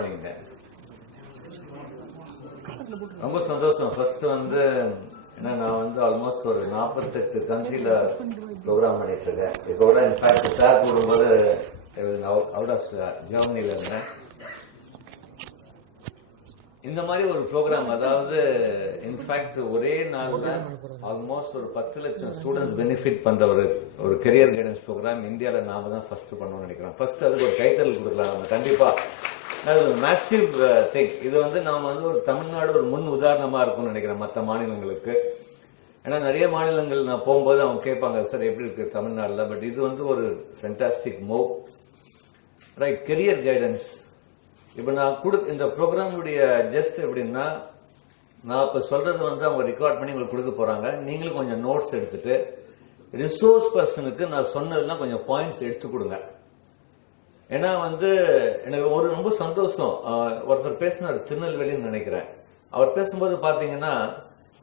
Morning. ரொம்ப சந்தோஷம். First வந்து ஏன்னா நான் வந்து ஆல்மோஸ்ட் ஒரு 48 கண்ட்ரில ப்ரோக்ராம் பண்ணிட்டு இருக்கேன். இப்போ கூட இன்ஃபேக்ட் சார் கூடும்போது அவுட் ஆஃப் ஜெர்மனில இருந்தேன். இந்த மாதிரி ஒரு ப்ரோக்ராம், அதாவது இன்ஃபேக்ட் ஒரே நாள்ல ஆல்மோஸ்ட் ஒரு 10 லட்சம் ஸ்டூடெண்ட்ஸ் பெனிஃபிட் பண்ற ஒரு கெரியர் கைடன்ஸ் ப்ரோக்ராம் இந்தியாவில் நாம தான் ஃபர்ஸ்ட் பண்ணணும்னு நினைக்கிறோம். ஃபர்ஸ்ட் அதுக்கு ஒரு டைட்டில் கொடுக்கலாம் நம்ம கண்டிப்பா. Massive thing. இது வந்து நாம வந்து ஒரு தமிழ்நாடு ஒரு முன் உதாரணமா இருக்கும்னு நினைக்கிறேன் மற்ற மாநிலங்களுக்கு. ஏன்னா நிறைய மாநிலங்கள் நான் போகும்போது அவங்க கேட்பாங்க, சார் எப்படி இருக்கு தமிழ்நாடுல, பட் இது வந்து ஒரு fantastic move. Right, career guidance. இப்ப நான் இந்த ப்ரோக்ராமுடைய ஜஸ்ட் எப்படின்னா, நான் இப்ப சொல்றது வந்து அவங்க ரெக்கார்ட் பண்ணி உங்களுக்கு கொடுக்க போறாங்க. நீங்களும் கொஞ்சம் நோட்ஸ் எடுத்துட்டு ரிசோர்ஸ் பர்சனுக்கு நான் சொன்னதெல்லாம் கொஞ்சம் பாயிண்ட்ஸ் எடுத்து கொடுங்க. ஏன்னா வந்து எனக்கு ஒரு ரொம்ப சந்தோஷம். ஒருத்தர் பேசினார், திருநெல்வேலின்னு நினைக்கிறேன். அவர் பேசும்போது பாத்தீங்கன்னா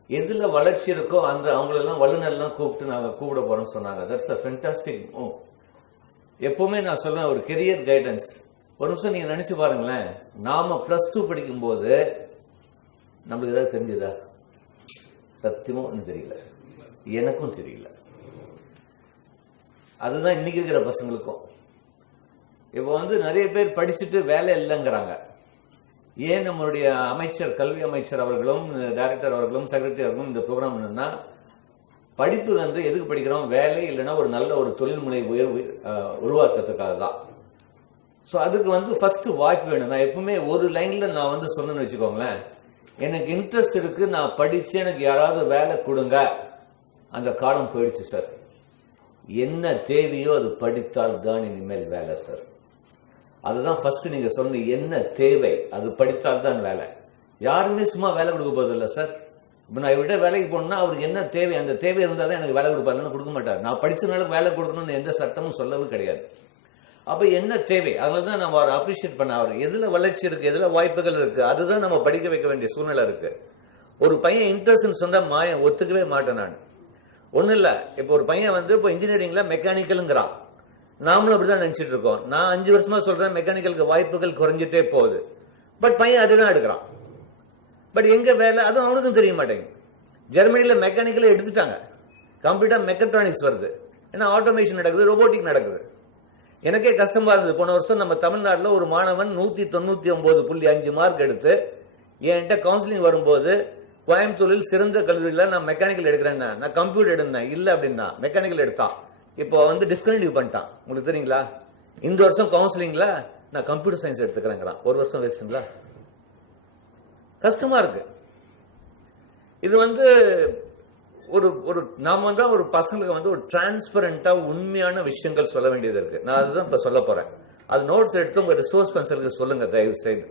எதுல வளர்ச்சி இருக்கோ அந்த அவங்களெல்லாம் வல்லுநர்லாம் கூப்பிட்டு நாங்க கூப்பிட போறோம்னு சொன்னாங்க. That's a fantastic move. எப்பவுமே நான் சொல்லுவேன் ஒரு கெரியர் கைடன்ஸ். ஒரு நிமிஷம் நீங்க நினைச்சு பாருங்களேன், நாம +2 படிக்கும் போது நம்மளுக்கு ஏதாவது தெரிஞ்சதா? சத்தியமா ஒன்றும் தெரியல, எனக்கும் தெரியல. அதுதான் இன்னைக்கு இருக்கிற பசங்களுக்கும். இப்ப வந்து நிறைய பேர் படிச்சுட்டு வேலை இல்லைங்கிறாங்க. ஏன் நம்மளுடைய அமைச்சர், கல்வி அமைச்சர் அவர்களும் டைரக்டர் அவர்களும் செக்ரட்டரி அவர்களும் இந்த ப்ரோக்ராம் என்னன்னா, படிப்பு வந்து எதுக்கு படிக்கிறோம்? வேலை இல்லைன்னா ஒரு நல்ல ஒரு தொழில் முனைவு உருவாக்குறதுக்காக தான். ஸோ அதுக்கு வந்து ஃபர்ஸ்ட் வாய்ப்பு வேணும். நான் எப்பவுமே ஒரு லைன்ல நான் வந்து சொன்னேன்னு வச்சுக்கோங்களேன், எனக்கு இன்ட்ரெஸ்ட் இருக்கு, நான் படிச்சு எனக்கு யாராவது வேலை கொடுங்க, அந்த காலம் போயிடுச்சு சார். என்ன தேவையோ அது படித்தால் தான் இனிமேல் வேலை சார். அதுதான் ஃபர்ஸ்ட் நீங்க சொன்ன, என்ன தேவை அது படித்தால் தான் வேலை. யாருமே சும்மா வேலை கொடுக்க போதில்லை சார். இப்போ நான் விட வேலைக்கு போனோம்னா அவருக்கு என்ன தேவை, அந்த தேவை இருந்தால் தான் எனக்கு வேலை கொடுப்பாருன்னு கொடுக்க மாட்டார். நான் படிச்சதுனால வேலை கொடுக்கணும்னு எந்த சட்டமும் சொல்லவும் கிடையாது. அப்ப என்ன தேவை, அதனாலதான் நம்ம அவரை அப்ரிஷியேட் பண்ண, அவர் எதுல வளர்ச்சி இருக்கு, எதுல வாய்ப்புகள் இருக்கு, அதுதான் நம்ம படிக்க வைக்க வேண்டிய சூழ்நிலை இருக்கு. ஒரு பையன் இன்ட்ரெஸ்ட் சொன்னா மாயம் ஒத்துக்கவே மாட்டேன் நான். ஒண்ணு இல்ல, இப்ப ஒரு பையன் வந்து இப்போ இன்ஜினியரிங்ல மெக்கானிக்கல்ங்கிறான். நாமளும் அப்படிதான் நினைச்சிட்டு இருக்கோம். நான் 5 வருஷமா சொல்றேன் மெக்கானிக்கலுக்கு வாய்ப்புகள் குறைஞ்சிட்டே போகுது. பட் பையன் அதுதான் எடுக்கிறான். பட் எங்க வேலை அதுவும் அவனுக்கும் தெரிய மாட்டேங்குது. ஜெர்மனில மெக்கானிக்கல எடுத்துட்டாங்க, கம்ப்ளீட்டா மெக்கட்ரானிக்ஸ் வருது. ஏன்னா ஆட்டோமேஷன் நடக்குது, ரோபோட்டிக் நடக்குது. எனக்கே கஷ்டமா இருந்தது. போன வருஷம் நம்ம தமிழ்நாட்டில் ஒரு மாணவன் 199.5 மார்க் எடுத்து என்கிட்ட கவுன்சிலிங் வரும்போது, கோயம்புத்தூரில் சிறந்த கல்லூரியில நான் மெக்கானிக்கல் எடுக்கிறேன், நான் கம்ப்யூட்டர் எடுந்தேன் இல்ல அப்படின்னா மெக்கானிக்கல் எடுத்தான். இப்போ வந்து டிஸ்கண்டினியூ பண்ணிட்டான். உங்களுக்கு தெரியுங்களா? இந்த வருஷம் கவுன்சிலிங்ல நான் கம்ப்யூட்டர் சயின்ஸ் எடுத்துக்கிறேங்கிறான். ஒரு வருஷம் வேஸ்ட்டுங்களா? கஷ்டமா இருக்கு. இது வந்து ஒரு நாம தான் ஒரு பசங்களுக்கு வந்து ஒரு டிரான்ஸ்பரண்டா உண்மையான விஷயங்கள் சொல்ல வேண்டியது இருக்கு. நான் அதுதான் இப்ப சொல்ல போறேன். அது நோட்ஸ் எடுத்து உங்க ரிசோர்ஸ் பர்சனுக்கு சொல்லுங்க தயவு செய்து.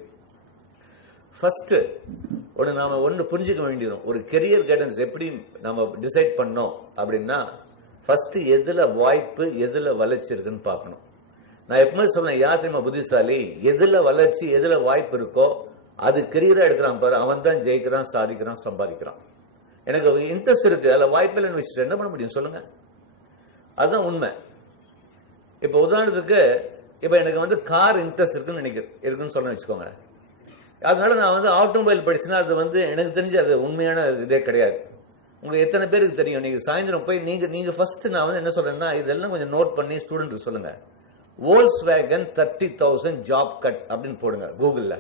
ஃபர்ஸ்ட் நாம புரிஞ்சுக்க வேண்டியது, ஒரு கெரியர் கைடன்ஸ் எப்படி நம்ம டிசைட் பண்ணோம் அப்படின்னா, ஃபர்ஸ்ட் எதுல வாய்ப்பு எதுல வளர்ச்சி இருக்குன்னு பார்க்கணும். நான் எப்பவுமே சொல்றேன், யார் தெரியுமா புத்திசாலி? எதுல வளர்ச்சி எதுல வாய்ப்பு இருக்கோ அது கெரியரா எடுக்கிறான் பாரு, அவன் தான் ஜெயிக்கிறான், சாதிக்கிறான், சம்பாதிக்கிறான். எனக்கு இன்ட்ரெஸ்ட் இருக்கு, அதுல வாய்ப்பு இல்லைன்னு வச்சுட்டு என்ன பண்ண முடியும் சொல்லுங்க? அதுதான் உண்மை. இப்ப உதாரணத்துக்கு, இப்ப எனக்கு வந்து கார் இன்ட்ரெஸ்ட் இருக்குன்னு சொல்ல வச்சுக்கோங்க. அதனால நான் வந்து ஆட்டோமொபைல் படிச்சுன்னா அது வந்து எனக்கு தெரிஞ்சு அது உண்மையான இதே கிடையாது. உங்களுக்கு எத்தனை பேருக்கு தெரியும்? நீங்க சாயந்தரம் போய் நீங்க ஃபர்ஸ்ட் நான் வந்து என்ன சொல்றேன்னா, இதெல்லாம் கொஞ்சம் நோட் பண்ணி ஸ்டூடெண்ட் சொல்லுங்க. வோல்ஸ்வேகன் 30,000 ஜாப் கட் அப்படின்னு போடுங்க கூகுள்ல.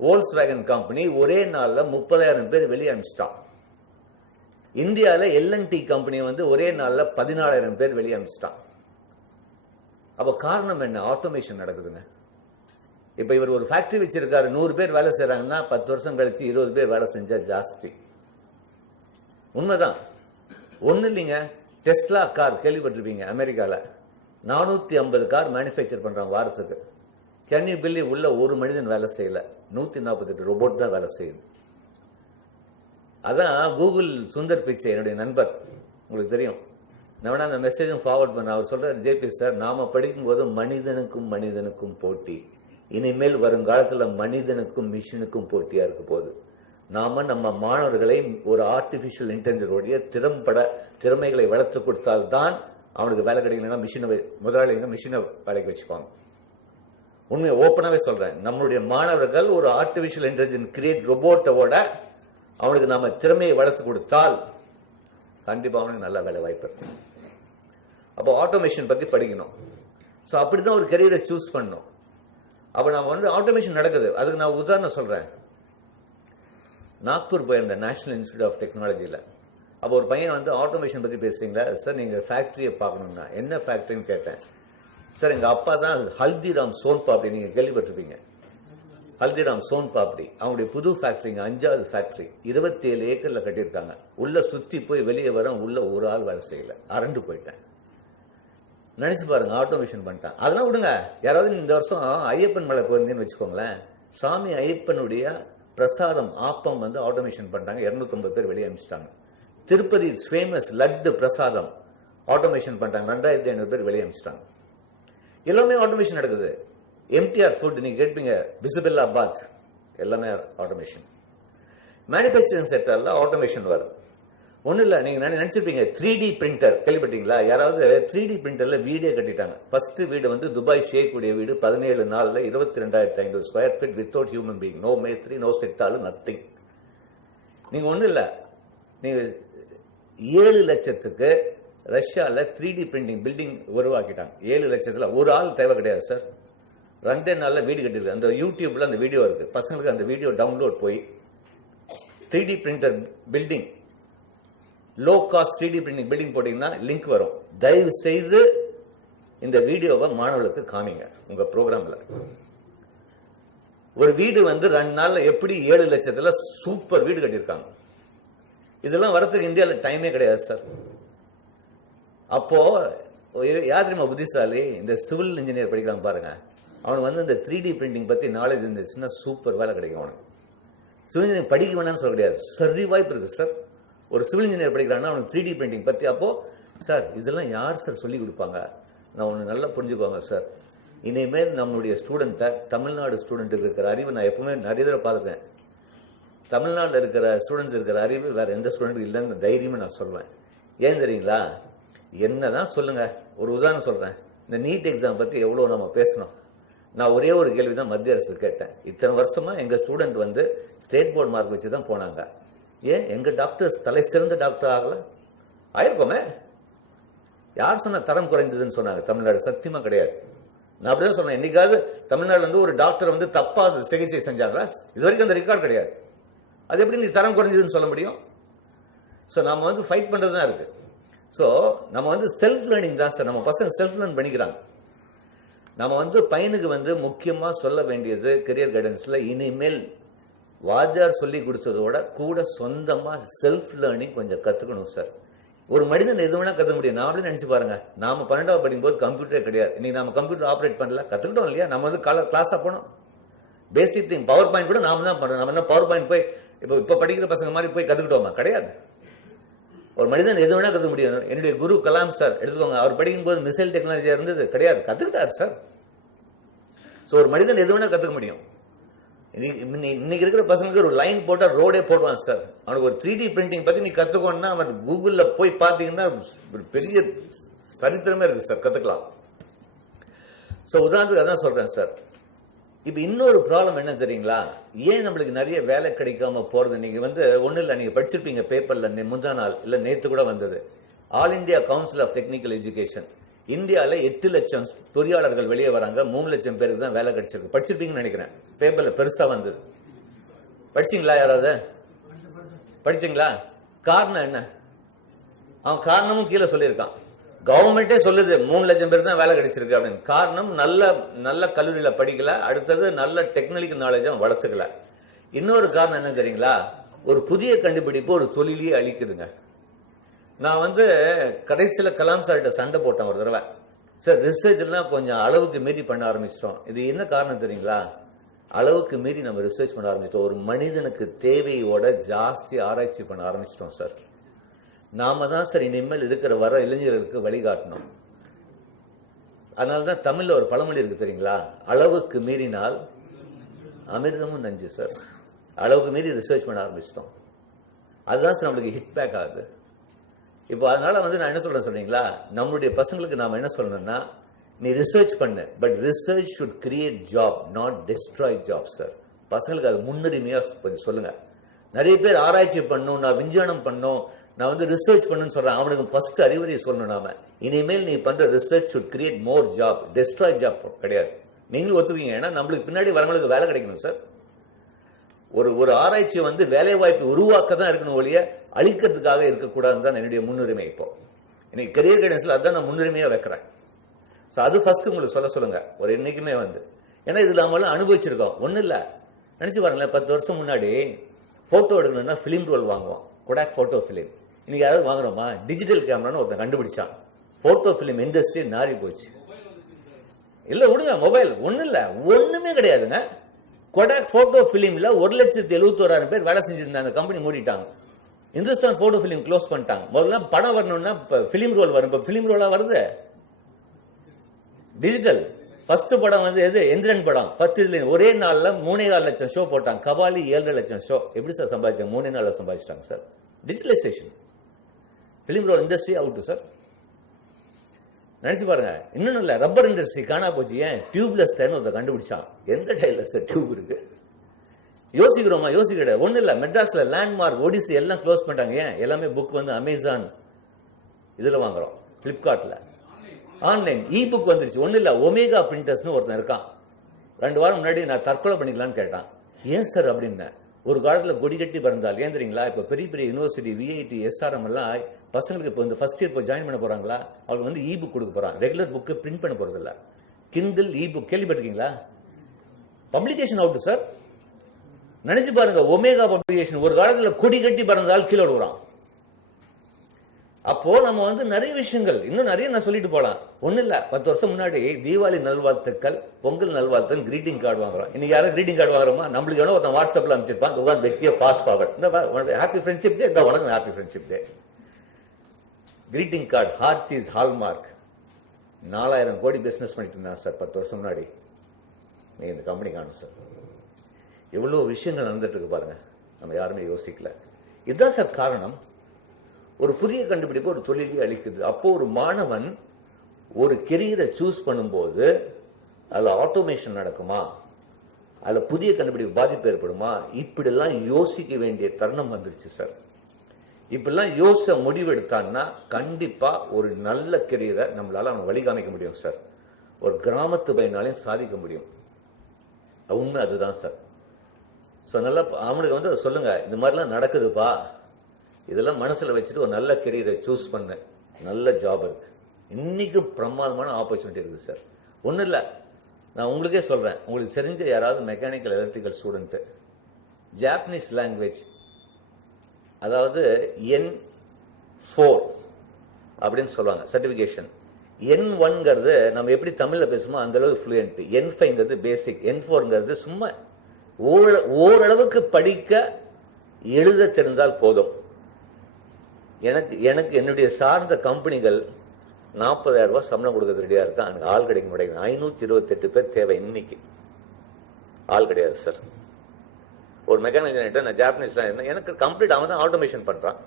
வோல்ஸ்வேகன் கம்பெனி ஒரே நாள்ல 30,000 பேர் வெளியே அனுப்பிச்சிட்டான். இந்தியாவில் எல்என்டி கம்பெனி வந்து ஒரே நாள்ல 14,000 பேர் வெளியே அனுப்பிச்சிட்டான். அப்ப காரணம் என்ன? ஆட்டோமேஷன் நடக்குதுங்க. இப்ப இவர் ஒரு ஃபேக்டரி வச்சிருக்காரு, 100 பேர் வேலை செய்யறாங்கன்னா 10 வருஷம் கழிச்சு 20 பேர் வேலை செஞ்சா ஜாஸ்தி. உண்மைதான். ஒண்ணு இல்லைங்க, டெஸ்லா கார் கேள்விப்பட்டிருப்பீங்க. அமெரிக்கால 450 கார் மேனுபேக்சர் பண்றாங்க வாரத்துக்கு. Can you believe? உள்ள ஒரு மனிதன் வேலை செய்யல, 148 ரோபோட் தான் வேலை செய்யுது. அதான் கூகுள் சுந்தர் பிச்சை, என்னுடைய நண்பர், உங்களுக்கு தெரியும். நான் அந்த மெசேஜும் ஃபார்வர்ட் பண்ண. அவர் சொல்றாரு, ஜேபி சார், நாம படிக்கும் போது மனிதனுக்கும் போட்டி, இனிமேல் வருங்காலத்துல மனிதனுக்கும் மிஷினுக்கும் போட்டியா இருக்க போகுது. நாம நம்ம மாணவர்களை ஒரு ஆர்டிபிஷியல் இன்டெலிஜென்ஸோடைய திறமைகளை வளர்த்து கொடுத்தால்தான் அவனுக்கு வேலை கிடைக்கலன்னா முதலாளிங்க மிஷினை வேலைக்கு வச்சுப்பாங்க. உண்மையை ஓப்பனாவே சொல்றேன், நம்மளுடைய மாணவர்கள் ஒரு ஆர்டிபிஷியல் இன்டெலிஜென்ஸ் கிரியேட் ரோபோட்டோட அவனுக்கு நாம திறமையை வளர்த்து கொடுத்தால் கண்டிப்பா அவனுக்கு நல்ல வேலை வாய்ப்பு இருக்கு. அப்போ ஆட்டோமேஷன் பத்தி படிக்கணும். ஸோ அப்படிதான் ஒரு கெரியரை சூஸ் பண்ணணும். அப்போ நம்ம வந்து ஆட்டோமேஷன் நடக்குது. அதுக்கு நான் உதாரணம் சொல்றேன். நாக்பூர் போயிருந்தேன், நேஷனல் இன்ஸ்டியூட் ஆஃப் டெக்னாலஜியில். அப்போ ஒரு பையன் வந்து ஆட்டோமேஷன் பற்றி பேசுறீங்களா சார், நீங்கள் ஃபேக்ட்ரியை பார்க்கணும்னா. என்ன ஃபேக்ட்ரின்னு கேட்டேன். சார் எங்கள் அப்பா தான் ஹல்திராம் சோன் பாப்டி, நீங்கள் கேள்விப்பட்டிருப்பீங்க, ஹல்திராம் சோன் பாப்டி அவங்களுடைய புது ஃபேக்ட்ரிங்க, 5வது ஃபேக்ட்ரி 27 ஏக்கரில் கட்டியிருக்காங்க. உள்ள சுற்றி போய் வெளியே வர உள்ள ஒரு ஆள் வேலை செய்யல, அரண்டு போயிட்டேன். நினைச்சு பாருங்க, ஆட்டோமேஷன் பண்ணிட்டான். அதெல்லாம் விடுங்க, யாராவது இந்த வருஷம் ஐயப்பன் மலை போயிருந்தேன்னு வச்சுக்கோங்களேன், சாமி ஐயப்பனுடைய பிரசாதம் ஆப்பம் வந்து ஆட்டோமேஷன் பண்ணிட்டாங்க, 250 பேர் வெளியே அனுப்பிச்சிட்டாங்க. திருப்பதி ஃபேமஸ் லட்டு பிரசாதம் ஆட்டோமேஷன் பண்ணிட்டாங்க, 2500 பேர் வெளியே அனுப்பிச்சிட்டாங்க. எல்லாமே ஆட்டோமேஷன் நடக்குது. எம்டிஆர் ஃபுட் நீங்க கேட்பீங்க, பிசிபில்லா பாத், எல்லாமே ஆட்டோமேஷன். மேனுஃபேக்சரிங் செக்டர்ல ஆட்டோமேஷன் வரும். ஒன்றும் இல்லை, நீங்க நினைச்சிருப்பீங்க 3D பிரிண்டர் கேள்விப்பட்டீங்களா? யாராவது 3D பிரிண்டர்ல வீடே கட்டிட்டாங்க. ஃபர்ஸ்ட் வீடு வந்து துபாய் ஷேக் உடைய வீடு, 17 நாள்ல 22,500 square feet without human being, no மேஸ்திரி, நோ செக்டாலு, நத்திங். நீங்க ஒன்றும் இல்லை, நீங்க 7 லட்சத்துக்கு ரஷ்யாவில் 3D பிரிண்டிங் பில்டிங் உருவாக்கிட்டாங்க. 7 லட்சத்துல ஒரு ஆள் தேவை கிடையாது சார். 2 நாள்ல வீடு கட்டிருக்கு. அந்த யூடியூப்ல அந்த வீடியோ இருக்கு, பசங்களுக்கு அந்த வீடியோ டவுன்லோட் போய் 3D printer building, low cost 3D printing building போட்டீங்கன்னா லிங்க் வரும். தயவு செய்து இந்த வீடியோவை மாணவர்களுக்கு காமிங்க உங்க ப்ரோக்ராம்ல. ஒரு வீடு வந்து 2 நாள்ல எப்படி 7 லட்சத்துல சூப்பர் வீடு கட்டியிருக்காங்க. இதெல்லாம் வரதுக்கு இந்தியாவில் டைமே கிடையாது சார். அப்போ யார் தெரியுமா புத்திசாலி? இந்த சிவில் இன்ஜினியர் படிக்கிறாங்க பாருங்க, அவனுக்கு வந்து இந்த 3D பிரிண்டிங் பத்தி நாலேஜ் இருந்துச்சுன்னா சூப்பர் வேலை கிடைக்கும் அவனுக்கு. சிவில் இன்ஜினியர் படிக்க வேணாம்னு சொல்ல கிடையாது, சரி வாய்ப்பு இருக்கு சார். ஒரு சிவில் இன்ஜினியர் படிக்கிறான்னா அவனுக்கு 3D பிரிண்டிங் பத்தி, அப்போ சார் இதெல்லாம் யார் சார் சொல்லி கொடுப்பாங்க? நான் ஒன்று நல்லா புரிஞ்சுக்குவாங்க சார். இனிமேல் நம்மளுடைய ஸ்டூடெண்ட்டை, தமிழ்நாடு ஸ்டூடெண்ட்டுக்கு இருக்கிற அறிவு நான் எப்பவுமே நிறைய தடவை பார்த்துருக்கேன். தமிழ்நாட்டில் இருக்கிற ஸ்டூடெண்ட்ஸ் இருக்கிற அறிவு வேற எந்த ஸ்டூடெண்ட்டுக்கு இல்லைன்னு தைரியமாக நான் சொல்லுவேன். ஏன் தெரியுங்களா? என்னதான் சொல்லுங்க, ஒரு உதாரணம் சொல்றேன். இந்த நீட் எக்ஸாம் பத்தி எவ்வளவு நம்ம பேசணும். நான் ஒரே ஒரு கேள்விதான் மத்திய அரசு கேட்டேன். இத்தனை வருஷமா எங்க ஸ்டூடெண்ட் வந்து ஸ்டேட் போர்டு மார்க் வச்சு தான் போனாங்க. ஏன் எங்க டாக்டர்ஸ் தலை சிறந்த டாக்டர் ஆகல? ஆயிருக்கோமே. யார் சொன்ன தரம் குறைந்ததுன்னு சொன்னாங்க? தமிழ்நாடு சத்தியமா கிடையாது. நான் அப்படிதான் சொன்னேன். என்னைக்காவது தமிழ்நாடுல இருந்து ஒரு டாக்டர் வந்து தப்பா சிகிச்சை செஞ்சாங்களா? இது வரைக்கும் அந்த ரெக்கார்டு கிடையாது. அது எப்படி நீ தரம் குறைஞ்சதுன்னு சொல்ல முடியும்? ஸோ நம்ம வந்து ஃபைட் பண்றது தான் இருக்கு. ஸோ நம்ம வந்து செல்ஃப் லேர்னிங் தான் சார். நம்ம பசங்க செல்ஃப் லேர்ன் பண்ணிக்கிறாங்க. நம்ம வந்து பையனுக்கு வந்து முக்கியமா சொல்ல வேண்டியது கெரியர் கைடன்ஸ்ல, இனிமேல் வாத்தியார் சொல்லி கொடுத்ததோட கூட சொந்தமா செல்ஃப் லேர்னிங் கொஞ்சம் கத்துக்கணும் சார். ஒரு மனிதன் எது வேணா கத்துக்க முடியும். நான் அப்படியே நினைச்சு பாருங்க, நாம 12வது படிக்கும் போது கம்ப்யூட்டரே கிடையாது. இன்னைக்கு நம்ம கம்ப்யூட்டர் ஆப்ரேட் பண்ணல, கத்துக்கிட்டோம் இல்லையா? நம்ம வந்து கிளாஸா போனோம். பேசிக் திங் பவர் பாயிண்ட் கூட நாம தான் பண்றோம். நம்ம என்ன பவர் பாயிண்ட் போய் இப்ப படிக்கிற பசங்க மாதிரி போய் கத்துக்கிட்டோமா? கிடையாது. ஒரு மனிதன் எது வேணா கத்துக்க முடியும். என்னுடைய குரு கலாம் சார் எடுத்துக்கோங்க, அவர் படிக்கும் போது மிசைல் டெக்னாலஜியா இருந்தது கிடையாது, கத்துக்கிட்டாரு சார். சோ ஒரு மனிதன் எது வேணா கத்துக்க முடியும். இன்னைக்கு இருக்கிற பசங்களுக்கு ஒரு லைன் போட்டா ரோடே போடுவான் சார். அவனுக்கு ஒரு 3D பிரிண்டிங் பத்தி நீ கத்துக்கோன்னா அவன் கூகுள்ல போய் பாத்தீங்கன்னா பெரிய சரித்திரமே இருக்கு சார், கத்துக்கலாம். சோ உதாரணத்துக்கு அதான் சொல்றேன் சார். இப்ப இன்னொரு ப்ராப்ளம் என்ன தெரியுங்களா? ஏன் நம்மளுக்கு நிறைய வேலை கிடைக்காம போறது? நீங்க வந்து ஒண்ணு இல்ல, நீங்க படிச்சிருப்பீங்க பேப்பர்ல, முந்தா நாள் இல்ல நேத்து கூட வந்தது. All India Council of Technical Education, இந்தியாவில் 8 லட்சம் பொறியாளர்கள் வெளியே வராங்க, 3 லட்சம் பேருக்கு தான் வேலை கிடைச்சிருக்கு. படிச்சிருப்பீங்கன்னு நினைக்கிறேன், பேப்பர்ல பெருசா வந்தது. படிச்சீங்களா? யாராவது படிச்சீங்களா? காரணம் என்ன? அவன் காரணமும் கீழே சொல்லியிருக்கான். கவர்மெண்டே சொல்லுது 3 லட்சம் பேருக்கு தான் வேலை கிடைச்சிருக்கு அப்படின்னு. காரணம் நல்ல கல்லூரியில படிக்கல, அடுத்தது நல்ல டெக்னாலஜி நாலேஜும் வளர்த்துக்கல. இன்னொரு காரணம் என்ன தெரியுங்களா? ஒரு புதிய கண்டுபிடிப்பு ஒரு தொழிலையே அழிக்குதுங்க. நான் வந்து கடைசியில கலாம் சார்கிட்ட சண்டை போட்டேன் ஒரு தடவை. சார் ரிசர்ச் எல்லாம் கொஞ்சம் அளவுக்கு மீறி பண்ண ஆரம்பிச்சிட்டோம். இது என்ன காரணம் தெரியுங்களா? அளவுக்கு மீறி நம்ம ரிசர்ச் பண்ண ஆரம்பிச்சிட்டோம். ஒரு மனிதனுக்கு தேவையோட ஜாஸ்தி ஆராய்ச்சி பண்ண ஆரம்பிச்சிட்டோம் சார். நாம தான் சார் இனிமேல் இருக்கிற வர இளைஞர்களுக்கு வழிகாட்டணும். அதனாலதான் தமிழ்ல ஒரு பழமொழி இருக்கு தெரியுங்களா? அளவுக்கு மீறினால் அமிர்தமும் நஞ்சு சார். அளவுக்கு மீறி ரிசர்ச் பண்ண ஆரம்பிச்சிட்டோம். அதுதான் சார் நம்மளுக்கு ஹிட் பேக் ஆகுது. இப்போ அதனால வந்து நான் என்ன சொல்றேன் சொன்னீங்களா, நம்மளுடைய பசங்களுக்கு நாம என்ன சொல்லணும்னா, நீ ரிசர்ச் பண்ணு, but research should create job, not destroy job sir. பசங்களுக்கு அது முன்னுரிமையா கொஞ்சம் சொல்லுங்க. நிறைய பேர் ஆராய்ச்சி பண்ணும், நான் விஞ்ஞானம் பண்ணும், நான் வந்து ரிசர்ச் பண்ணுன்னு சொல்றேன். அவனுக்கு ஃபர்ஸ்ட் அறிவுரை சொல்லணும். நாம இனிமேல் நீ பண்ற research should create more job, destroy job கிடையாது. நீங்களும் ஒத்துக்கீங்க. ஏன்னா நம்மளுக்கு பின்னாடி வரவங்களுக்கு வேலை கிடைக்கணும் சார். ஒரு ஆராய்ச்சி வந்து வேலை வாய்ப்பு உருவாக்க தான் இருக்கணும் ஒழிய அழிக்கிறதுக்காக இருக்கக்கூடாதுன்னு தான் என்னுடைய முன்னுரிமை. இப்போ இன்னைக்கு கரியர் கைடன்ஸ்ல அதுதான் நான் முன்னுரிமையா வைக்கிறேன். ஸோ அது ஃபர்ஸ்ட் உங்களுக்கு சொல்லுங்க. ஒரு என்னைக்குமே வந்து ஏன்னா இது நாம அனுபவிச்சிருக்கோம். ஒன்றும் இல்லை, நினைச்சு பாருங்களேன். 10 வருஷம் முன்னாடி போட்டோ எடுக்கணும்னா பிலிம் ரோல் வாங்குவோம், கொடாக் போட்டோ பிலிம். இன்னைக்கு யாராவது வாங்குறோமா? டிஜிட்டல் கேமரான்னு ஒருத்தன் கண்டுபிடிச்சான். போட்டோ பிலிம் இண்டஸ்ட்ரி நாரி போச்சு. இல்ல விடுங்க, மொபைல் ஒன்றும் இல்லை, ஒண்ணுமே கிடையாதுங்க. கொடாக் போட்டோ பிலிம்ல 1,71,000 பேர் வேலை செஞ்சிருந்தாங்க. கம்பெனி மூடிட்டாங்க. இந்துஸ்தான் போட்டோ பிலிம் க்ளோஸ் பண்ணிட்டாங்க. முதல்ல படம் வரணும்னா பிலிம் ரோல் வரும். இப்ப பிலிம் ரோலா வருது டிஜிட்டல். ஃபர்ஸ்ட் படம் வந்து எது? எந்திரன் படம். 10 ஒரே நாள்ல 3.4 லட்சம் ஷோ போட்டாங்க. கபாலி 7.5 லட்சம் ஷோ. எப்படி சார் சம்பாதிச்சாங்க? 3 நாள்ல சம்பாதிச்சிட்டாங்க sir. Digitalisation. Film roll industry out sir. நினைச்சு பாருங்க. இன்னும் இல்ல, ரப்பர் இண்டஸ்ட்ரி காணா போச்சு. ஏன்? டியூப்லெஸ் டைம் ஒருத்த கண்டுபிடிச்சான். எந்த டைல சார் டியூப் இருக்கு? யோசிக்கிறோமா? யோசிக்க ஒண்ணு இல்ல. மெட்ராஸ்ல லேண்ட்மார்க், ஒடிசி எல்லாம் க்ளோஸ் பண்ணிட்டாங்க. ஏன்? எல்லாமே புக் வந்து அமேசான் இதுல வாங்குறோம், பிளிப்கார்ட்ல. ஆன்லைன் இ புக் வந்துருச்சு. ஒண்ணு இல்ல, ஒமேகா பிரிண்டர்ஸ்னு ஒருத்தன் இருக்கான். 2 வாரம் முன்னாடி நான் தற்கொலை பண்ணிக்கலான்னு கேட்டான். ஏன் சார் அப்படின்னு. ஒரு காலத்துல கொடி கட்டி பறந்தால். ஏன் தெரியுங்களா? இப்ப பெரிய பெரிய யூனிவர்சிட்டி, விஐடி, எஸ்ஆர்எம் எல்லாம் பசங்களுக்கு இப்போ இந்த ஃபர்ஸ்ட் இயர் போய் ஜாயின் பண்ண போறாங்களா, அவங்களுக்கு வந்து இ புக் கொடுக்க போறான். ரெகுலர் புக்கு பிரிண்ட் பண்ண போறது இல்ல. கிண்டில் இ புக் கேள்விப்பட்டிருக்கீங்களா? Publication out sir. நினைச்சு பாருங்க. ஒமேகா பப்ளிகேஷன் ஒரு காலத்துல கொடி கட்டி பறந்தால் கீழே விடுறான். அப்போ நம்ம வந்து நிறைய விஷயங்கள் இன்னும் நிறைய நான் சொல்லிட்டு போலாம். ஒண்ணு இல்ல, 10 வருஷம் முன்னாடி தீபாவளி நல்வாழ்த்துக்கள், பொங்கல் நல்வாழ்த்துக்கள், கிரீட்டிங் கார்டு வாங்குறோம். இன்னைக்கு யாரும் கிரீட்டிங் கார்டு வாங்குறோமா? நம்மளுக்கு எவ்வளோ ஒருத்தன் வாட்ஸ்அப்ல அமைச்சிருப்பான். உட்காந்து வெட்டிய pass forward, happy friendship day, உனக்கு happy friendship day. Greeting card, Archies, Hallmark. 4000 கோடி பிசினஸ் பண்ணிட்டு இருந்தான் சார் 10 வருஷம் முன்னாடி. நீ இந்த கம்பெனி காணும் சார். எவ்வளவு விஷயங்கள் நடந்துட்டு இருக்கு பாருங்க. நம்ம யாருமே யோசிக்கல. இதுதான் சார் காரணம். ஒரு புதிய கண்டுபிடிப்பு ஒரு தொழிலை அளிக்குது. அப்போ ஒரு மாணவன் ஒரு கெரியரை சூஸ் பண்ணும்போது அதுல ஆட்டோமேஷன் நடக்குமா, அதுல புதிய கண்டுபிடிப்பு பாதிப்பு ஏற்படுமா, இப்படிலாம் யோசிக்க வேண்டிய தருணம் வந்துருச்சு சார். இப்படிலாம் யோசிச்ச முடிவெடுத்தான்னா கண்டிப்பா ஒரு நல்ல கெரியரை நம்மளால அவன் வழிகாமிக்க முடியும் சார். ஒரு கிராமத்து பையனாலையும் சாதிக்க முடியும். உண்மை அதுதான் சார். ஸோ நல்லா அவனுக்கு வந்து அதை சொல்லுங்க, இந்த மாதிரிலாம் நடக்குதுப்பா, இதெல்லாம் மனசுல வச்சுட்டு ஒரு நல்ல கெரியரை சூஸ் பண்ண, நல்ல ஜாப் இருக்கு. இன்னைக்கு பிரமாதமான ஆப்பர்ச்சுனிட்டி இருக்கு சார். ஒன்றும் இல்லை, நான் உங்களுக்கே சொல்றேன். உங்களுக்கு தெரிஞ்ச யாராவது mechanical electrical student Japanese language, அதாவது N4 அப்படின்னு சொல்லுவாங்க சர்டிபிகேஷன். N1ங்கிறது நம்ம எப்படி தமிழ்ல பேசுமோ அந்த அளவுக்கு ஃப்ளூயன்ட். N5ங்கிறது பேசிக். N4ங்கிறது சும்மா ஓரளவுக்கு படிக்க எழுத தெரிந்தால் போதும். எனக்கு என்னுடைய சார்ந்த கம்பெனிகள் 40,000 ரூபாய் சம்பளம் கொடுக்க ரெடியா இருக்கா. எனக்கு ஆள் கிடைக்க மாட்டேங்குது. 528 பேர் தேவை. இன்னைக்கு ஆள் கிடையாது சார். ஒரு மெக்கானிக்கல் இன்ஜினியர் நான் ஜாப்பனீஸ்ல எனக்கு கம்ப்ளீட் அவன் தான் ஆட்டோமேஷன் பண்றான்.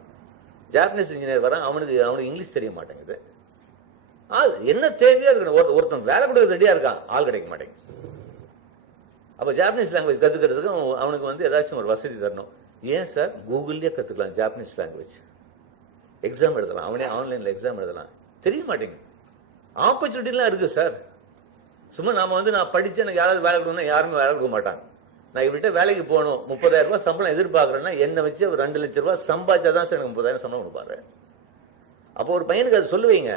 ஜாப்பனீஸ் இன்ஜினியர் வரான், அவனுக்கு இங்கிலீஷ் தெரிய மாட்டேங்குது. என்ன தேவையா இருக்கு, ஒருத்தன் வேலை கொடுக்க ரெடியா இருக்கான், ஆள் கிடைக்க மாட்டேங்குது. அப்ப ஜாப்பனீஸ் லாங்குவேஜ் கத்துக்கிறதுக்கு அவனுக்கு வந்து ஏதாச்சும் ஒரு வசதி தரணும். ஏன் சார்? கூகுள்லயே கத்துக்கலாம் ஜாப்பனீஸ் லாங்குவேஜ். எக்ஸாம் எழுதலாம், அவனே ஆன்லைன்ல எக்ஸாம் எழுதலாம். தெரிய மாட்டேங்குது. ஆப்பர்ச்சுனிட்டிலாம் இருக்கு சார். சும்மா நாம வந்து நான் படிச்சு எனக்கு யாராவது வேலை கொடுக்கணும், யாருமே வேலை கொடுக்க மாட்டாங்க. நான் இவர்கிட்ட வேலைக்கு போகணும், 30,000 ரூபாய் சம்பளம் எதிர்பார்க்கறேன்னா என்ன வச்சு ஒரு 2 லட்சம் ரூபாய் சம்பாதிச்சாதான் சார் எனக்கு 30,000 சம்பளம் கொடுப்பாரு. அப்போ ஒரு பையனுக்கு அது சொல்லுவீங்க,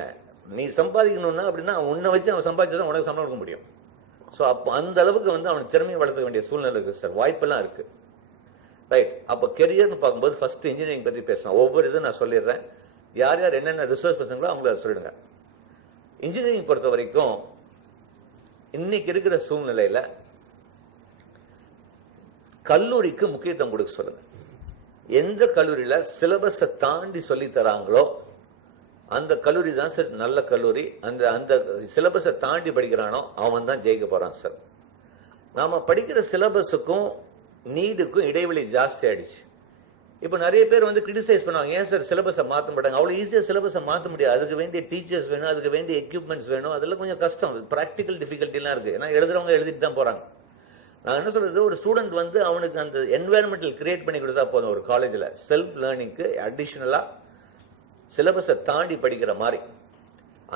நீ சம்பாதிக்கணும்னா அப்படின்னா உன்னை வச்சு அவன் சம்பாதிச்சாதான் உனக்கு சம்பளம் கொடுக்க முடியும். ஸோ அப்போ அந்த அளவுக்கு வந்து அவனுக்கு திறமையை வளர்க்க வேண்டிய சூழ்நிலை இருக்கு சார். வாய்ப்பெல்லாம் இருக்கு. ரைட். அப்போ கெரியர்னு பார்க்கும்போது ஃபர்ஸ்ட் இன்ஜினியரிங் பற்றி பேசலாம். ஒவ்வொரு இதுவும் நான் சொல்லிடுறேன். யார் யார் என்னென்ன ரிசர்ச் பசங்களோ அவங்கள சொல்லிடுங்க. இன்ஜினியரிங் பொறுத்த வரைக்கும் இன்னைக்கு இருக்கிற சூழ்நிலையில கல்லூரிக்கு முக்கியத்துவம் கொடுக்க சொல்லுங்க. எந்த கல்லூரியில சிலபஸை தாண்டி சொல்லி தராங்களோ அந்த கல்லூரி தான் சார் நல்ல கல்லூரி. அந்த சிலபஸை தாண்டி படிக்கிறானோ அவன் தான் ஜெயிக்க போறான் சார். நாம படிக்கிற சிலபஸுக்கும் நீடுக்கும் இடைவெளி ஜாஸ்தி ஆயிடுச்சு. இப்போ நிறைய பேர் வந்து கிரிட்டிசைஸ் பண்ணுவாங்க, ஏன் சார் சிலபஸை மாற்ற மாட்டாங்க? அவ்வளோ ஈஸியாக சிலபஸை மாற்ற முடியாது. அதுக்கு வேண்டிய டீச்சர்ஸ் வேணும், அதுக்கு வேண்டிய எக்யூப்மெண்ட்ஸ் வேணும், அதெல்லாம் கொஞ்சம் கஷ்டம். ப்ராக்டிக்கல் டிஃபிகல்ட்டிலாம் இருக்குது. ஏன்னா எழுதுறவங்க எழுதிட்டு தான் போகிறாங்க. நான் என்ன சொல்றது, ஒரு ஸ்டூடெண்ட் வந்து அவனுக்கு அந்த என்வாயர்மெண்டல் கிரியேட் பண்ணி கொடுத்தா போதும். ஒரு காலேஜில் செல்ஃப் லேர்னிங்க்கு அடிஷ்னலாக சிலபஸை தாண்டி படிக்கிற மாதிரி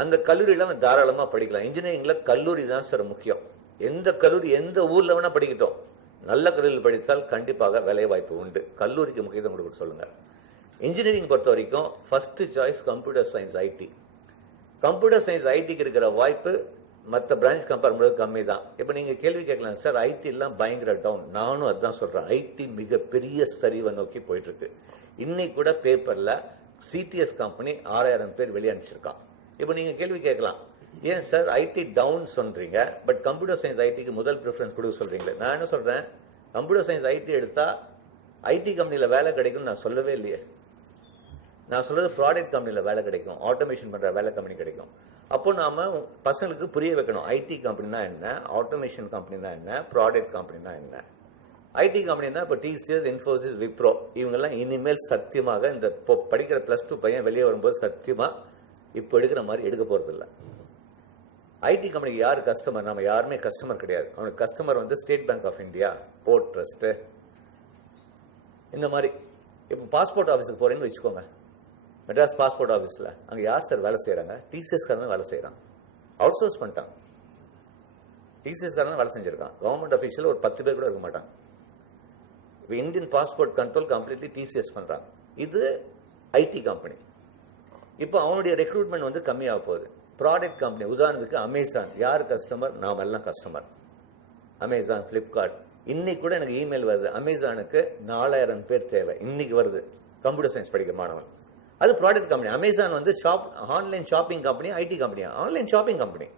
அந்த கல்லூரியில் அவன் தாராளமாக படிக்கலாம். இன்ஜினியரிங்கில் கல்லூரி தான் சார் முக்கியம். எந்த கல்லூரி எந்த ஊரில் வேணால் படிக்கட்டும், நல்ல கல்லூரியில் படித்தால் கண்டிப்பாக வேலை வாய்ப்பு உண்டு. கல்லூரிக்கு முக்கியத்துவம் கொடுக்க சொல்லுங்க. இன்ஜினியரிங் பொறுத்த வரைக்கும் first choice computer science, IT. Computer science ஐடிக்கு இருக்கிற வாய்ப்பு மற்ற பிரான்ச் கம்பேர் பண்ணுறது கம்மி தான். இப்போ நீங்கள் கேள்வி கேட்கலாம், சார் ஐடி எல்லாம் பயங்கர டவுன். நானும் அதுதான் சொல்கிறேன். ஐடி மிகப்பெரிய சரிவை நோக்கி போயிட்டு இருக்கு. இன்னைக்கு கூட பேப்பரில் சிடிஎஸ் கம்பெனி 6000 பேர் வெளியே அனுப்பிச்சிருக்கான். இப்போ நீங்கள் கேள்வி கேட்கலாம், ஏன் சார் ஐடி டவுன் சொல்றீங்க, பட் கம்ப்யூட்டர் சயின்ஸ் ஐடிக்கு முதல் ப்ரிஃபரன்ஸ் கொடுக்க சொல்றீங்களே? நான் என்ன சொல்றேன், கம்ப்யூட்டர் சயின்ஸ் ஐடி எடுத்தா ஐடி கம்பெனியில் வேலை கிடைக்கும்னு நான் சொல்லவே இல்லையே. நான் சொல்றது ப்ராடக்ட் கம்பெனியில் வேலை கிடைக்கும், ஆட்டோமேஷன் பண்ற வேலை கம்பெனி கிடைக்கும். அப்போ நாம பசங்களுக்கு புரிய வைக்கணும், ஐடி கம்பெனினா என்ன, ஆட்டோமேஷன் கம்பெனினா என்ன, ப்ராடக்ட் கம்பெனினா என்ன. ஐடி கம்பெனினா இப்போ டிசிஎஸ், இன்ஃபோசிஸ், விப்ரோ இவங்கெல்லாம் இனிமேல் சத்தியமாக இந்த படிக்கிற +2 பையன் வெளியே வரும்போது சத்தியமா இப்போ எடுக்கிற மாதிரி எடுக்க போறது இல்லை. ஐடி கம்பெனிக்கு யார் கஸ்டமர்? நம்ம யாருமே கஸ்டமர் கிடையாது. அவனுக்கு கஸ்டமர் வந்து State Bank of India, Port Trust, இந்த மாதிரி. இப்போ பாஸ்போர்ட் ஆஃபீஸுக்கு போறேன்னு வச்சுக்கோங்க, மெட்ராஸ் பாஸ்போர்ட் ஆஃபீஸில் அங்கே யார் சார் வேலை செய்கிறாங்க? டிசிஎஸ்காரன் வேலை செய்கிறான், அவுட் சோர்ஸ் பண்ணிட்டான். டிசிஎஸ்காரன் வேலை செஞ்சிருக்கான். கவர்மெண்ட் அஃபீஷியல் ஒரு 10 பேர் கூட இருக்க மாட்டாங்க. இப்போ Indian passport control completely TCS பண்ணுறாங்க. இது ஐடி கம்பெனி. இப்போ அவனுடைய ரெக்ரூட்மெண்ட் வந்து கம்மியாக போகுது. ப்ராடக்ட் கம்பெனி, உதாரணத்துக்கு அமேசான், யார் கஸ்டமர்? நாம் எல்லாம் கஸ்டமர். Amazon, Flipkart. இன்னைக்கு கூட எனக்கு இமெயில் வருது, அமேசானுக்கு 4000 பேர் தேவை. இன்னைக்கு வருது, கம்ப்யூட்டர் சயின்ஸ் படிக்கிற மாணவன். அது ப்ராடக்ட் கம்பெனி. அமேசான் வந்து ஆன்லைன் ஷாப்பிங் கம்பெனி, ஐடி கம்பெனியா? Online shopping company.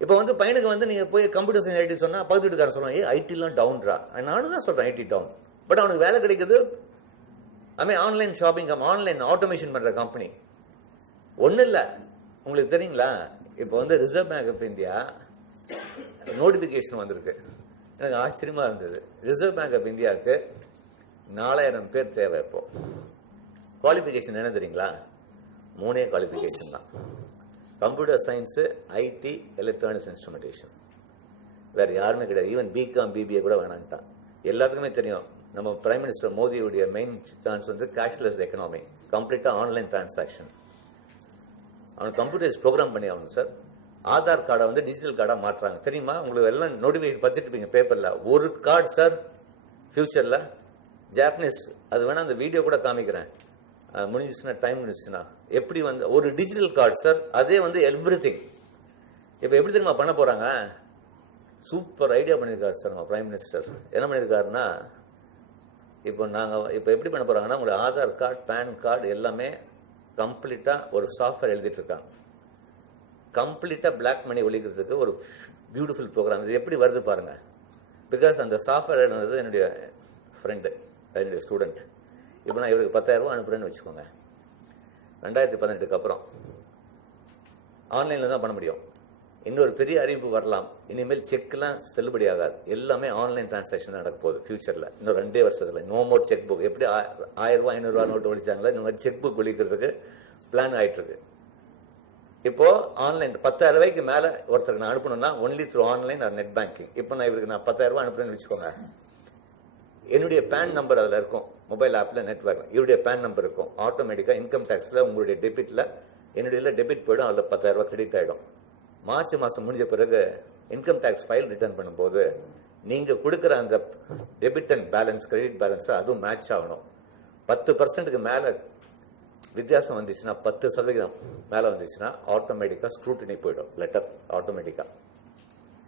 இப்போ வந்து பையனுக்கு வந்து நீங்க போய் கம்ப்யூட்டர் சயின்ஸ் ஐடி சொன்னா பக்கத்து வீட்டுக்காரர் சொல்லுவாங்க, ஐடிலாம் டவுன்ரா. நானும் தான் சொல்றேன் ஐடி டவுன், பட் அவனுக்கு வேலை கிடைக்குது ஆன்லைன் ஷாப்பிங், ஆன்லைன் ஆட்டோமேஷன் பண்ற கம்பெனி. ஒன்றும் இல்லை, உங்களுக்கு தெரியுங்களா, இப்போ வந்து Reserve Bank of India notification வந்திருக்கு. எனக்கு ஆச்சரியமா இருந்தது. ரிசர்வ் பேங்க் ஆஃப் இந்தியாவுக்கு 4000 பேர் தேவை. இப்போ குவாலிஃபிகேஷன் என்ன தெரியுங்களா? 3 குவாலிஃபிகேஷன் தான். Computer science, IT, electronics instrumentation. வேற யாருமே கிடையாது. ஈவன் பிகாம், பிபிஏ கூட வேணான்ட்டான். எல்லாத்துக்குமே தெரியும், நம்ம பிரைம் மினிஸ்டர் மோடியுடைய மெயின் சான்ஸ் வந்து கேஷ்லெஸ் எக்கனாமி, கம்ப்ளீட்டா ஆன்லைன் டிரான்சாக்ஷன். அவன் கம்ப்யூட்டர்ஸ் ப்ரோக்ராம் பண்ணி ஆகணும் சார். ஆதார் கார்டை வந்து டிஜிட்டல் கார்டா மாற்றுறாங்க, தெரியுமா? உங்களுக்கு எல்லாம் நோட்டிஃபிகேஷன் பார்த்துட்டு இருப்பீங்க பேப்பர்ல. ஒரு கார்டு சார் ஃபியூச்சர்ல ஜாப்பனீஸ், அது வேணா அந்த வீடியோ கூட காமிக்கிறேன், முடிஞ்சிச்சுன்னா, டைம் முடிஞ்சிச்சுன்னா. எப்படி வந்து ஒரு டிஜிட்டல் கார்டு சார், அதே வந்து எவ்ரிதிங். இப்போ எப்படி தெரியுமா பண்ண போறாங்க? சூப்பர் ஐடியா பண்ணியிருக்காரு சார் நம்ம பிரைம் மினிஸ்டர். என்ன பண்ணியிருக்காருன்னா, இப்போ எப்படி பண்ண போறாங்கன்னா, உங்களுக்கு ஆதார் கார்டு, பேன் கார்டு எல்லாமே கம்ப்ளீட்டா ஒரு சாஃப்ட்வேர் எழுதிட்டு இருக்காங்க. கம்ப்ளீட்டா பிளாக் மணி ஒழிக்கிறதுக்கு ஒரு பியூட்டிஃபுல் ப்ரோக்ராம். இது எப்படி வருது பாருங்க. பிகாஸ் அந்த சாஃப்ட்வேர் எழுதுனது என்னுடைய ஃப்ரெண்டு, என்னுடைய ஸ்டூடெண்ட். இப்போ நான் இவருக்கு 10,000 ரூபாய் அனுப்புறேன்னு வச்சுக்கோங்க. 2018க்கு அப்புறம் ஆன்லைன்ல தான் பண்ண முடியும். இன்னொரு பெரிய அறிவிப்பு வரலாம், இனிமேல் செக்லாம் செல்லுபடி ஆகாது, எல்லாமே ஆன்லைன் டிரான்சாக்ஷன் நடக்க போகுது ஃபியூச்சர்ல. இன்னும் 2 வருஷத்துல நோ மோர் செக் புக். எப்படி 1000 ரூபாய் 500 ரூபாய் நோட்டு ஒழிச்சாங்களா, இந்த மாதிரி செக் புக் ஒழிக்கிறதுக்கு பிளான் ஆயிட்டு இருக்கு. இப்போ ஆன்லைன் 10,000 ரூபாய்க்கு மேல ஒருத்தருக்கு நான் அனுப்பணும்னா only through online or net banking. இப்போ நான் இவருக்கு 10,000 ரூபாய் அனுப்புறேன்னு வச்சுக்கோங்க, என்னுடைய பேன் நம்பர் அதில் இருக்கும், மொபைல் ஆப்ல நெட்வொர்க், இவருடைய பேன் நம்பர் இருக்கும். ஆட்டோமேட்டிக்கா இன்கம் டேக்ஸ்ல உங்களுடைய டெபிட்ல என்னுடைய டெபிட் போயிடும், அதில் 10,000 ரூபாய் கிரெடிட் ஆயிடும். மார்ச் மாசம் முடிஞ்ச பிறகு இன்கம் டேக்ஸ் ஃபைல் ரிட்டர்ன் பண்ணும்போது நீங்க கொடுக்குற அந்த debit and balance, credit balance அதுவும் மேட்ச் ஆகணும். 10% மேல வித்தியாசம் வந்துச்சுன்னா, 10% மேல வந்துச்சுன்னா ஆட்டோமேட்டிக்கா ஸ்க்ரூட்டினி போயிடும், லெட்டர் ஆட்டோமேட்டிக்கா.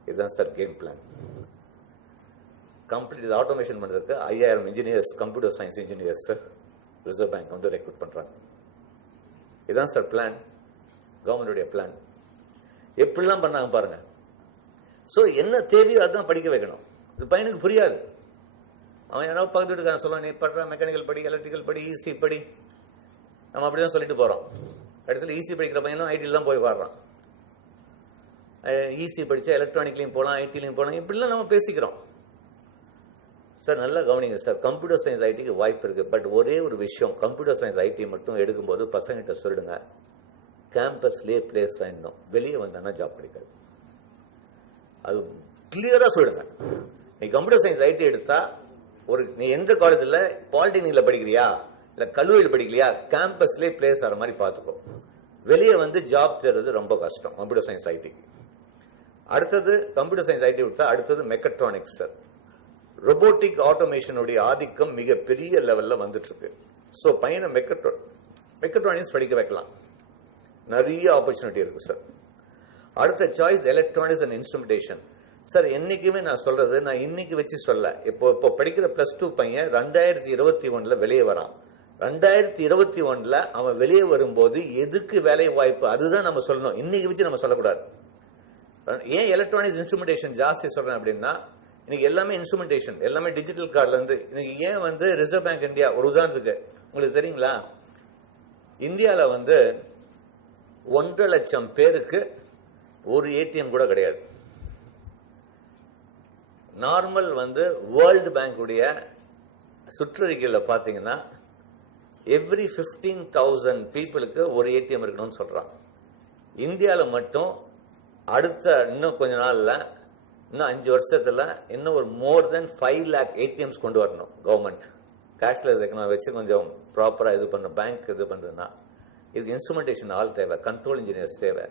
இதுதான் sir game plan. Complete automation பண்றதுக்கு 5000 engineers, computer science engineers reserve bank வந்து ரெக்ரூட் பண்றாங்க. இதுதான் சார் பிளான், கவர்மெண்டுடைய பிளான். எப்படிலாம் பண்ணாங்க பாருங்க. சோ என்ன தேவையோ அதுதான் படிக்க வைக்கணும். இது பையனுக்கு புரியாது. அவன் ஏன்னா பக்கத்து வீட்டுக்காரன் சொல்லுவான், நீ பண்ற மெக்கானிக்கல் படி, எலக்ட்ரிக்கல் படி, ஈஸி படி, நம்ம அப்படிதான் சொல்லிட்டு போறோம். இடத்துல ஈஸி படிக்கிற பையனும் ஐடியில் தான் போய் வாடுறான். ஈஸி படிச்சா எலக்ட்ரானிக்லையும் போகலாம், ஐடிலையும் போகலாம், இப்படிலாம் நம்ம பேசிக்கிறோம். சார் நல்லா கவனிங்க சார், கம்ப்யூட்டர் சயின்ஸ் ஐடிக்கு வாய்ப்பு இருக்கு. பட் ஒரே ஒரு விஷயம், கம்ப்யூட்டர் சயின்ஸ் ஐடி மட்டும் எடுக்கும்போது பசங்கிட்ட சொல்லிடுங்க, கேம்பஸ்லேயே பிளேஸ் ஆயிடணும், வெளியே வந்தானா ஜாப் கிடைக்காது. அது கிளியரா சொல்லிடுங்க. நீ கம்ப்யூட்டர் சயின்ஸ் ஐடி எடுத்தா நீ எந்த காலேஜ்ல பாலிடெக்னிக்ல படிக்கிறியா இல்ல கல்லூரியில் படிக்கலையா, கேம்பஸ்லேயே பிளேஸ் ஆகிற மாதிரி பார்த்துக்கோ. வெளியே வந்து ஜாப் தேடுறது ரொம்ப கஷ்டம் கம்ப்யூட்டர் சயின்ஸ் ஐடி. அடுத்தது கம்ப்யூட்டர் சயின்ஸ் ஐடி கொடுத்தா அடுத்தது மெக்கட்ரானிக்ஸ் சார். ரொபோட்டிக் ஆட்டோமேஷனுடைய ஆதிக்கம் மிக பெரிய லெவல்ல வந்துட்டு இருக்கு. ஸோ பையனை மெக்கட்ரானிக்ஸ் படிக்க வைக்கலாம், நிறைய ஆப்பர்ச்சுனிட்டி இருக்கு சார். அடுத்த choice electronics and instrumentation sir. என்னைக்குமே நான் சொல்றது, நான் இன்னைக்கு வச்சு சொல்ல, இப்போ படிக்கிற +2 பையன் 2021 வெளியே வரான். 2021 அவன் வெளியே வரும்போது எதுக்கு வேலை வாய்ப்பு, அதுதான் நம்ம சொல்லணும், இன்னைக்கு வச்சு நம்ம சொல்லக்கூடாது. ஏன் எலக்ட்ரானிக்ஸ் இன்ஸ்ட்ருமெண்டேஷன் ஜாஸ்தி சொல்றேன் அப்படின்னா, இன்னைக்கு எல்லாமே இன்ஸ்ட்ருமெண்டேஷன், எல்லாமே டிஜிட்டல் கார்டுல இருந்து. இன்னைக்கு ஏன் வந்து ரிசர்வ் பேங்க் இந்தியா, ஒரு உதாரணத்துக்கு உங்களுக்கு தெரியுங்களா, இந்தியாவில் வந்து 1.5 லட்சம் பேருக்கு ஒரு ஏடிஎம் கூட கிடையாது. நார்மல் வந்து வேர்ல்டு பேங்க் உடைய சுற்றறிக்கையில் பார்த்தீங்கன்னா எவ்ரி 15,000 பீப்புளுக்கு ஒரு ஏடிஎம் இருக்கணும்னு சொல்றான். இந்தியாவில் மட்டும் அடுத்த இன்னும் கொஞ்ச நாள்ல, இன்னும் 5 வருஷத்துல இன்னும் ஒரு மோர் தென் 5 lakh ஏடிஎம்ஸ் கொண்டு வரணும் கவர்மெண்ட். கேஷ்லெஸ் எக்கனாமி வச்சு கொஞ்சம் ப்ராப்பரா இது பண்ண பேங்க் இது பண்றதுன்னா இதுக்கு இன்ஸ்ட்ருமெண்டேஷன் ஆள் தேவை, கண்ட்ரோல் இன்ஜினியர்ஸ் தேவை.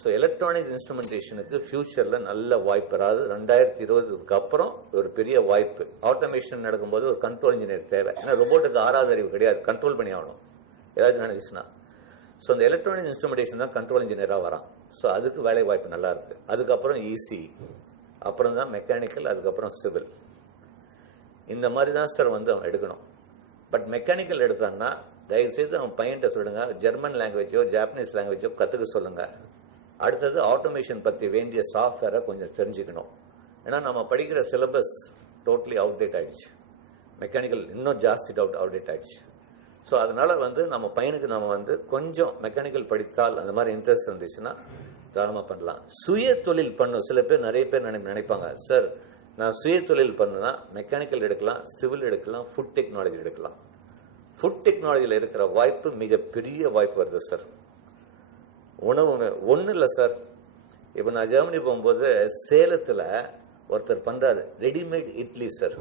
ஸோ எலக்ட்ரானிக்ஸ் இன்ஸ்ட்ருமெண்டேஷனுக்கு ஃபியூச்சர்ல நல்ல வாய்ப்பு. அதாவது 2020க்கு அப்புறம் ஒரு பெரிய வாய்ப்பு. ஆட்டோமேஷன் நடக்கும்போது ஒரு கண்ட்ரோல் இன்ஜினியர் தேவை. ஏன்னா ரோபோட்டுக்கு 6வது அறிவு கிடையாது, கண்ட்ரோல் பண்ணி ஆகணும் ஏதாச்சும் நினைச்சுன்னா. ஸோ இந்த எலக்ட்ரானிக் இன்ஸ்ட்ருமெண்டேஷன் தான் கண்ட்ரோல் இன்ஜினியராக வரான். ஸோ அதுக்கு வேலை வாய்ப்பு நல்லா இருக்கு. அதுக்கப்புறம் இசி, அப்புறம் தான் மெக்கானிக்கல், அதுக்கப்புறம் சிவில். இந்த மாதிரி தான் சார் வந்து அவன் எடுக்கணும். பட் மெக்கானிக்கல் எடுத்தான்னா தயவுசெய்து அவன் பையன்கிட்ட சொல்லுங்க, ஜெர்மன் லாங்குவேஜோ ஜாப்பனீஸ் லாங்குவேஜோ கற்றுக்க சொல்லுங்க. அடுத்தது ஆட்டோமேஷன் பற்றி வேண்டிய சாஃப்ட்வேரை கொஞ்சம் தெரிஞ்சுக்கணும். ஏன்னா நம்ம படிக்கிற சிலபஸ் டோட்டலி அவுடேட் ஆயிடுச்சு, மெக்கானிக்கல் இன்னும் ஜாஸ்தி அவுடேட் ஆயிடுச்சு. ஸோ அதனால வந்து நம்ம பையனுக்கு நம்ம வந்து கொஞ்சம் மெக்கானிக்கல் படித்தால் அந்த மாதிரி இன்ட்ரெஸ்ட் இருந்துச்சுன்னா தாராளமாக பண்ணலாம். சுய தொழில் பண்ணும் சில பேர், நிறைய பேர் நினைப்பாங்க, சார் நான் சுய தொழில் பண்ணுனா மெக்கானிக்கல் எடுக்கலாம், சிவில் எடுக்கலாம், ஃபுட் டெக்னாலஜி எடுக்கலாம். ஃபுட் டெக்னாலஜியில் இருக்கிற வாய்ப்பு மிகப்பெரிய வாய்ப்பு வருது சார். உணவு ஒன்றும் இல்லை சார். இப்போ நான் ஜெர்மனி போகும்போது சேலத்தில் ஒருத்தர் பண்றாரு ரெடிமேட் இட்லி சார்,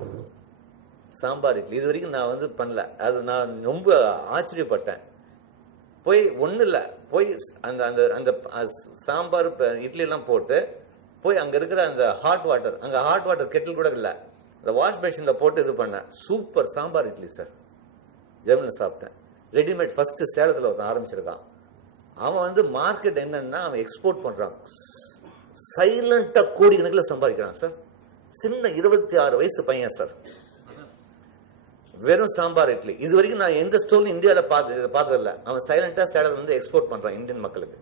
சாம்பார் இட்லி. இது வரைக்கும் நான் வந்து பண்ணல, அது நான் ரொம்ப ஆச்சரியப்பட்டேன். போய் ஒன்றும் இல்லை, போய் அந்த அந்த அந்த சாம்பார் இட்லி எல்லாம் போட்டு போய் அங்கே இருக்கிற அந்த ஹாட் வாட்டர், அங்கே ஹாட் வாட்டர் கெட்டில் கூட இல்லை, அந்த வாஷ் பேஷனில் போட்டு இது பண்ணேன். சூப்பர் சாம்பார் இட்லி சார், ஜெர்மனியில் சாப்பிட்டேன். ரெடிமேட் ஃபர்ஸ்ட் சேலத்தில் ஒருத்தன் ஆரம்பிச்சிருக்கான். அவன் வந்து மார்க்கெட் என்னன்னா அவன் எக்ஸ்போர்ட் பண்றான். சைலண்டா கோடிக்கணக்கில் சம்பாதிக்கிறான் சார். சின்ன 26 வயசு பையன் சார், வெறும் சாம்பார் இட்லி. இது வரைக்கும் நான் எந்த ஸ்டோர்லையும் இந்தியாவில் பார்த்ததில்ல. அவன் சைலண்டா சேலத்துல வந்து எக்ஸ்போர்ட் பண்றான் இந்தியன் மக்களுக்கு,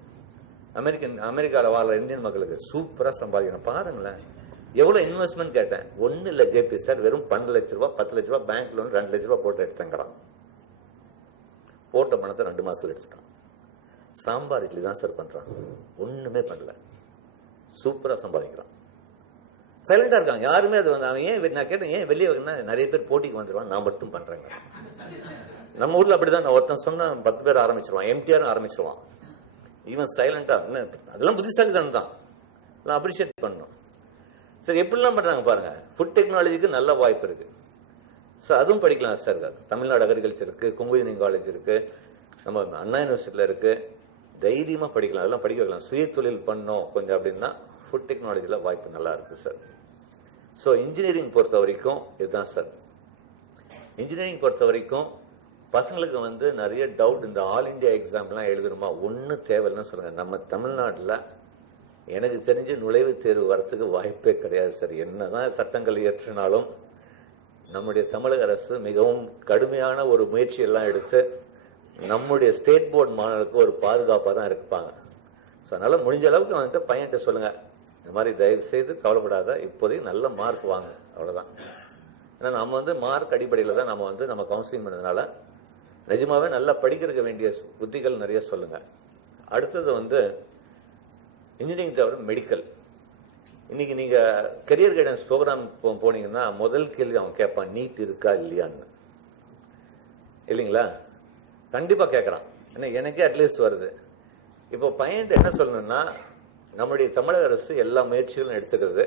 அமெரிக்காவில் வாழ்ற இந்தியன் மக்களுக்கு. சூப்பரா சம்பாதிக்கிறான். பாருங்களேன் எவ்வளவு இன்வெஸ்ட்மெண்ட் கேட்டேன். ஒன்னும் இல்லை ஜேபி சார், வெறும் 12 லட்ச ரூபாய் 10 லட்ச ரூபாய் பேங்க் லோன் 2 லட்ச ரூபாய் போட்டு எடுத்துங்கிறான். போட்ட பணத்தை 2 மாசத்துல எடுத்துட்டான். சாம்பார் இட்லி தான் சார் பண்றான், ஒண்ணுமே பண்ணல. சூப்பரா சம்பாதிக்கிறான், சைலண்டா இருக்கான். யாருமே அது வந்து அவன் ஏன், நான் கேட்டேன் ஏன் வெளியே நிறைய பேர் போட்டிக்கு வந்துருவான், நான் மட்டும் பண்றேங்க. நம்ம ஊர்ல அப்படிதான், நான் ஒருத்தன் சொன்னா 10 பேர் ஆரம்பிச்சிருவான், எம்டிஆர் ஆரம்பிச்சிருவான். இவன் சைலண்டா, அதெல்லாம் புத்திசாலி தான் அப்ரிஷியேட் பண்ணணும். சரி எப்படிலாம் பண்றாங்க பாருங்க. ஃபுட் டெக்னாலஜிக்கு நல்ல வாய்ப்பு இருக்கு சார், அதுவும் படிக்கலாம் சார். தமிழ்நாடு அக்ரிகல்ச்சர் இருக்கு, கொங்கு இன்ஜினியரிங் காலேஜ் இருக்கு, நம்ம அண்ணா யூனிவர்சிட்டியில இருக்கு. தைரியமா படிக்கலாம், அதெல்லாம் படிக்க வைக்கலாம். சுய தொழில் பண்ணோம் கொஞ்சம் அப்படின்னா ஃபுட் டெக்னாலஜியில் வாய்ப்பு நல்லா இருக்கு சார். ஸோ இன்ஜினியரிங் பொறுத்த வரைக்கும் இதுதான் சார். இன்ஜினியரிங் பொறுத்த வரைக்கும் பசங்களுக்கு வந்து நிறைய டவுட், இந்த ஆல் இண்டியா எக்ஸாம்லாம் எழுதணுமா, ஒன்றும் தேவையில்லைன்னு சொல்லுங்க. நம்ம தமிழ்நாட்டில் எனக்கு தெரிஞ்சு நுழைவுத் தேர்வு வரத்துக்கு வாய்ப்பே கிடையாது சார். என்னதான் சட்டங்கள் இயற்றினாலும் நம்முடைய தமிழக அரசு மிகவும் கடுமையான ஒரு முயற்சி எல்லாம் எடுத்து நம்முடைய ஸ்டேட் போர்டு மாணவர்களுக்கு ஒரு பாதுகாப்பாக தான் இருப்பாங்க. ஸோ அதனால முடிஞ்ச அளவுக்கு வந்துட்டு பையன்கிட்ட சொல்லுங்க, இந்த மாதிரி தயவு செய்து கவலைப்படாத, இப்போதைக்கு நல்ல மார்க் வாங்க, அவ்வளோதான். ஏன்னா நம்ம வந்து மார்க் அடிப்படையில் தான் நம்ம வந்து நம்ம கவுன்சிலிங் பண்ணதுனால நிஜமாவே நல்லா படிக்கிறதுக்கு வேண்டிய புத்திகள் நிறைய சொல்லுங்க. அடுத்தது வந்து இன்ஜினியரிங் தவிர மெடிக்கல். இன்னைக்கு நீங்க கரியர் கைடன்ஸ் ப்ரோக்ராம் போனீங்கன்னா முதல் கேள்வி அவன் கேட்பான், நீட் இருக்கா இல்லையான்னு. இல்லைங்களா? கண்டிப்பா கேட்கறான். ஏன்னா எனக்கே அட்லீஸ்ட் வருது. இப்போ பையன் என்ன சொல்லணும்னா, நம்முடைய தமிழக அரசு எல்லா முயற்சிகளும் எடுத்துக்கிறது.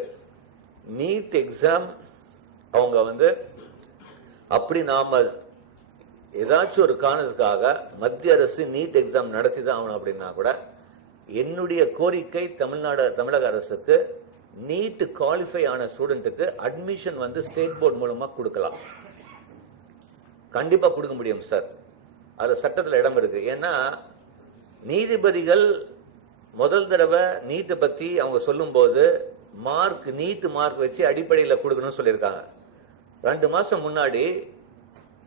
நீட் எக்ஸாம் அவங்க வந்து அப்படி நாம ஏதாச்சும் ஒரு காரணத்துக்காக மத்திய அரசு நீட் எக்ஸாம் நடத்தி தான் ஆகணும் அப்படின்னா கூட, என்னுடைய கோரிக்கை தமிழக அரசுக்கு நீட் குவாலிஃபை ஆன ஸ்டூடெண்ட்டுக்கு அட்மிஷன் வந்து ஸ்டேட் போர்டு மூலமா கொடுக்கலாம். கண்டிப்பா கொடுக்க முடியும் சார். அது சட்டத்தில் இடம் இருக்கு. ஏன்னா நீதிபதிகள் முதல் தடவை நீட்டை பத்தி அவங்க சொல்லும் போது நீட் மார்க் வச்சு அடிப்படையில் கொடுக்கணும்னு சொல்லியிருக்காங்க. 2 மாசம் முன்னாடி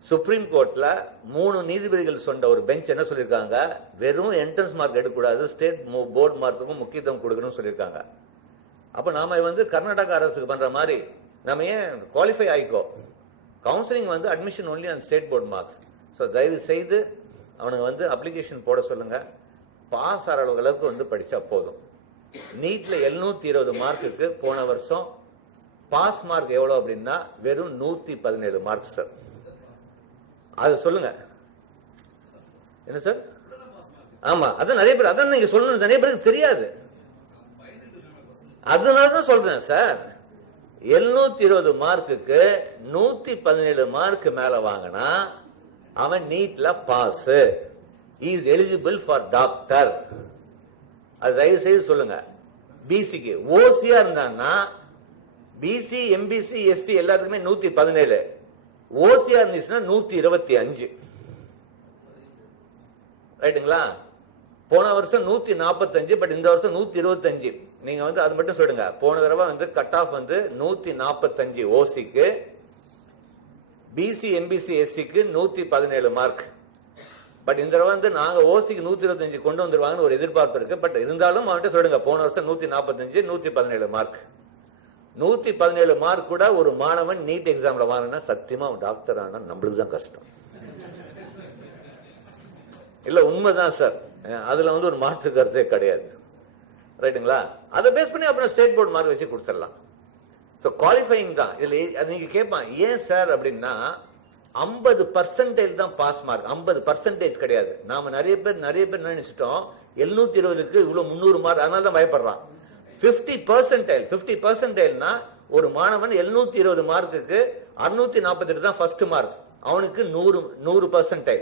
சுப்ரீம் கோர்ட்ல 3 நீதிபதிகள் சொன்ன ஒரு பெஞ்ச் என்ன சொல்லியிருக்காங்க, வெறும் என்ட்ரன்ஸ் மார்க் எடுக்கக்கூடாது, ஸ்டேட் போர்டு மார்க்குக்கும் முக்கியத்துவம் கொடுக்கணும்னு சொல்லியிருக்காங்க. அப்ப நாம வந்து கர்நாடகா அரசுக்கு பண்ற மாதிரி நம்ம ஏன் குவாலிஃபை ஆயிக்கோ, கவுன்சிலிங் வந்து admission only on state board marks. So தயவு செய்து அவனுங்க வந்து அப்ளிகேஷன் போட சொல்லுங்க. பாஸ் ஆகிற அளவுக்கு வந்து படிச்சா போதும். நீட்ல 720 மார்க்குக்கு போன வருஷம் பாஸ் மார்க் எவ்வளவு அப்படின்னா வெறும் 117 மார்க் சார். அது சொல்லுங்க. என்ன சார்? ஆமா, அதான் நிறைய பேர் அதான் நீங்க சொல்லணும், நிறைய பேருக்கு தெரியாது. அதனாலதான் சொல்றேன் சார், 720 மார்க்குக்கு 117 மார்க் மேல வாங்கினா அவன் நீட்ல pass, is eligible for doctor. அது தயவு செய்து சொல்லுங்க. பிசிக்கு ஓசியா இருந்தான்னா பிசி எம்பிசி எஸ்டி எல்லாத்துக்குமே 117, ஓசியா இருந்துச்சுன்னா 125. ரைட்டுங்களா? போன வருஷம் 145, பட் இந்த வருஷம் 125. நீங்க வந்து அது மட்டும் சொல்லுங்க. போன தடவை வந்து கட் ஆஃப் வந்து 145 ஓசிக்கு, பிசி எம்பிசி எஸ்சிக்கு 117 மார்க். பட் இந்த தடவை வந்து நாங்க ஓசிக்கு 125 கொண்டு வந்துருவாங்கன்னு ஒரு எதிர்பார்ப்பு இருக்கு. பட் இருந்தாலும் அவன்கிட்ட சொல்லுங்க, போன வருஷம் 145, 117 மார்க். 117 மார்க் கூட ஒரு மாணவன் நீட் எக்ஸாம்ல வாங்கினா சத்தியமா அவன் டாக்டர் ஆனா நம்மளுக்கு தான் கஷ்டம். இல்ல உண்மைதான் சார், அதுல வந்து ஒரு மாற்று கருத்தே கிடையாது. ரைட்டுங்களா? அதை பேஸ் பண்ணி அப்புறம் ஸ்டேட் போர்டு மார்க் வச்சு கொடுத்துடலாம். குவாலிஃபைங் தான் இதுல. நீங்க கேட்பான், ஏன் சார் அப்படின்னா 50% தான் பாஸ் மார்க், 50% கிடையாது. நாம நிறைய பேர் நினைச்சிட்டோம் 720க்கு இவ்வளவு 300 மார்க், அதனால தான் பயப்படுறான். 50%னா ஒரு மாணவன் 720 மார்க்குக்கு 648 தான் ஃபர்ஸ்ட் மார்க், அவனுக்கு 100%.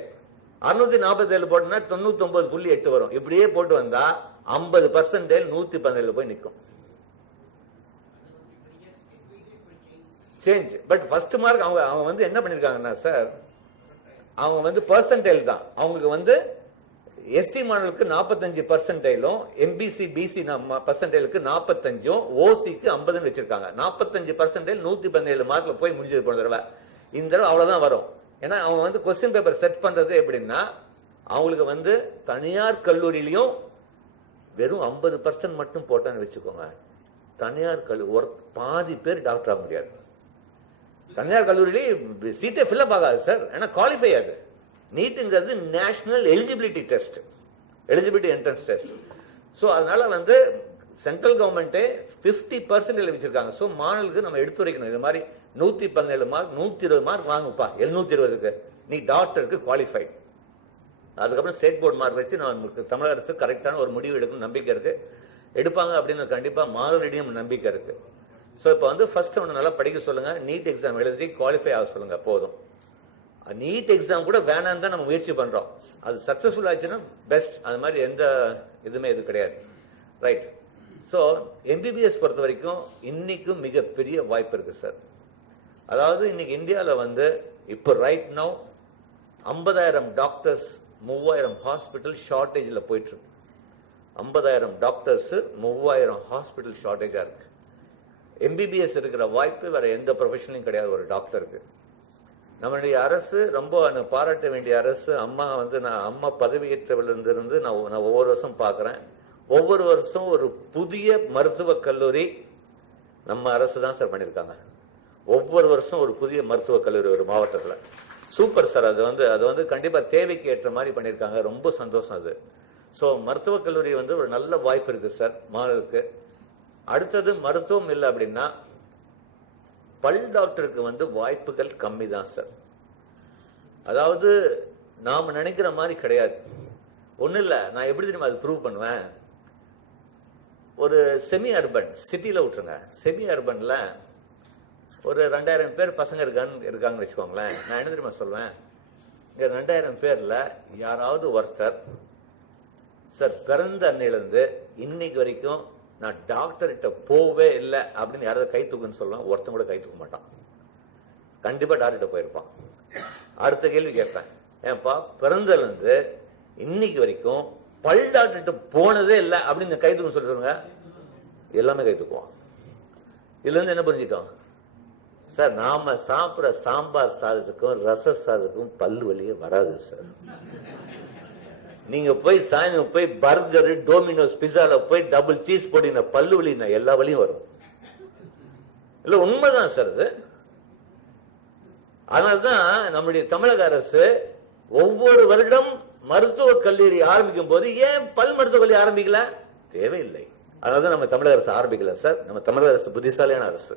647 போட்டோம்னா 99.8 வரும். இப்படியே போட்டு வந்தா 50% 117 போய் நிற்கும். சேஞ்ச். பட் ஃபர்ஸ்ட் மார்க் அவங்க வந்து என்ன பண்ணிருக்காங்கன்னா சார், அவங்க வந்து பெர்சன்டைல் தான். அவங்களுக்கு வந்து எஸ்டி மாணவர்களுக்கு 45%, எம்பிசி பிசி பர்சன்டைலுக்கு 45, ஓசிக்கு 50 வச்சிருக்காங்க. 45% 117 மார்க்ல போய் முடிஞ்சது போன தடவை. இந்த தடவை அவ்வளவுதான் வரும். ஏன்னா அவங்க வந்து கொஸ்டின் பேப்பர் செட் பண்றது எப்படின்னா, அவங்களுக்கு வந்து தனியார் கல்லூரியிலையும் வெறும் 50% மட்டும் போட்டான்னு வச்சுக்கோங்க. தனியார் கல்லூரி பாதி பேர் டாக்டர் ஆக முடியாது. தனியார் கல்லூரியிலே சீட்டே ஃபில்அப் ஆகாது சார். ஏன்னா குவாலிஃபை ஆகுது. நீட்டுங்கிறது national eligibility test, eligibility entrance test. So அதனால வந்து சென்ட்ரல் கவர்மெண்டே 50% வச்சிருக்காங்க. ஸோ மாணவர்களுக்கு நம்ம எடுத்துரைக்கணும், இது மாதிரி 117 மார்க் 120 மார்க் வாங்குப்பா, 720க்கு நீ டாக்டருக்கு குவாலிஃபை. அதுக்கப்புறம் ஸ்டேட் போர்டு மார்க் வச்சு நமக்கு தமிழக அரசு கரெக்டான ஒரு முடிவு எடுக்கணும் நம்பிக்கை இருக்கு. எடுப்பாங்க அப்படின்னு கண்டிப்பா மாணவர்களிடையும் நம்பிக்கை இருக்கு. ஸோ இப்போ வந்து ஃபர்ஸ்ட் ஒன்று நல்லா படிக்க சொல்லுங்க, நீட் எக்ஸாம் எழுதி குவாலிஃபை ஆக சொல்லுங்க போதும். நீட் எக்ஸாம் கூட வேணான்னு தான் நம்ம முயற்சி பண்றோம். அது சக்சஸ்ஃபுல் ஆச்சுன்னா பெஸ்ட். அது மாதிரி எந்த இதுவுமே இது கிடையாது. ரைட். ஸோ எம்பிபிஎஸ் பொறுத்த வரைக்கும் இன்னைக்கும் மிகப்பெரிய வாய்ப்பு இருக்கு சார். அதாவது இன்னைக்கு இந்தியாவில் வந்து இப்போ ரைட் நவ் 50,000 டாக்டர்ஸ் 3000 ஹாஸ்பிட்டல் ஷார்டேஜில் போயிட்டு இருக்கு. 50,000 டாக்டர்ஸ் 3000 ஹாஸ்பிட்டல் ஷார்டேஜா இருக்கு. எம்பிபிஎஸ் இருக்கிற வாய்ப்பு வேற எந்த ப்ரொஃபஷன்லையும் கிடையாது ஒரு டாக்டருக்கு. நம்மளுடைய அரசு ரொம்ப பாராட்ட வேண்டிய அரசு. அம்மா வந்து நான் அம்மா பதவியேற்றவிலிருந்து நான் ஒவ்வொரு வருஷம் பார்க்குறேன். ஒவ்வொரு வருஷம் ஒரு புதிய மருத்துவக் கல்லூரி நம்ம அரசு தான் சார் பண்ணியிருக்காங்க. ஒவ்வொரு வருஷம் ஒரு புதிய மருத்துவக் கல்லூரி ஒரு மாவட்டத்தில். Super sir. அது வந்து கண்டிப்பா தேவைக்கு ஏற்ற மாதிரி பண்ணியிருக்காங்க. ரொம்ப சந்தோஷம் அது. ஸோ மருத்துவக் கல்லூரி வந்து ஒரு நல்ல வாய்ப்பு இருக்கு சார் மாணவருக்கு. அடுத்தது மருத்துவம் இல்லை அப்படின்னா பல் டாக்டருக்கு வந்து வாய்ப்புகள் கம்மி தான் சார். அதாவது நாம நினைக்கிற மாதிரி கிடையாது. ஒண்ணு இல்ல, நான் எப்படி தெரியுமா அது ப்ரூவ் பண்ணுவேன். ஒரு செமி அர்பன் சிட்டியில விட்டுருங்க, செமி அர்பன்ல ஒரு 2000 பேர் பசங்க இருக்காங்கன்னு வச்சுக்கோங்களேன். நான் என்ன தெரியுமா சொல்வேன், இங்க 2000 பேர்ல யாராவது ஒருத்தர் சார் பிறந்த அன்னையிலிருந்து இன்னைக்கு வரைக்கும் நான் டாக்டர்கிட்ட போவே இல்லை அப்படின்னு யாராவது கை தூக்குன்னு சொல்லுவேன். ஒருத்தன் கூட கை தூக்க மாட்டான், கண்டிப்பா டாக்டர்கிட்ட போயிருப்பான். அடுத்த கேள்வி கேட்பேன், ஏன்பா பிறந்ததுல இருந்து இன்னைக்கு வரைக்கும் பல் டாக்டர்கிட்ட போனதே இல்லை அப்படின்னு கை தூக்க சொல்லிடுவாங்க. எல்லாமே கை தூக்குவான். இதுல இருந்து என்ன புரிஞ்சுட்டோம் சார், நாம சாப்பிட்ற சாம்பார் சாதத்துக்கும் ரச சாதத்துக்கும் பல்லு வலியே வராது சார். நீங்க போய் சாயந்தரம் போய் பர்கர் டோமினோஸ் பிஸால போய் டபுள் சீஸ் போட்டீங்கன்னா பல்லு வலி எல்லா வலியும் வரும். இல்ல உண்மைதான் சார் அது. அதனால்தான் நம்முடைய தமிழக அரசு ஒவ்வொரு வருடம் மருத்துவக் கல்லூரி ஆரம்பிக்கும் போது ஏன் பல் மருத்துவக் கல்லூரி ஆரம்பிக்கல, தேவையில்லை. அதனாலதான் நம்ம தமிழக அரசு ஆரம்பிக்கல சார். நம்ம தமிழக அரசு புத்திசாலியான அரசு.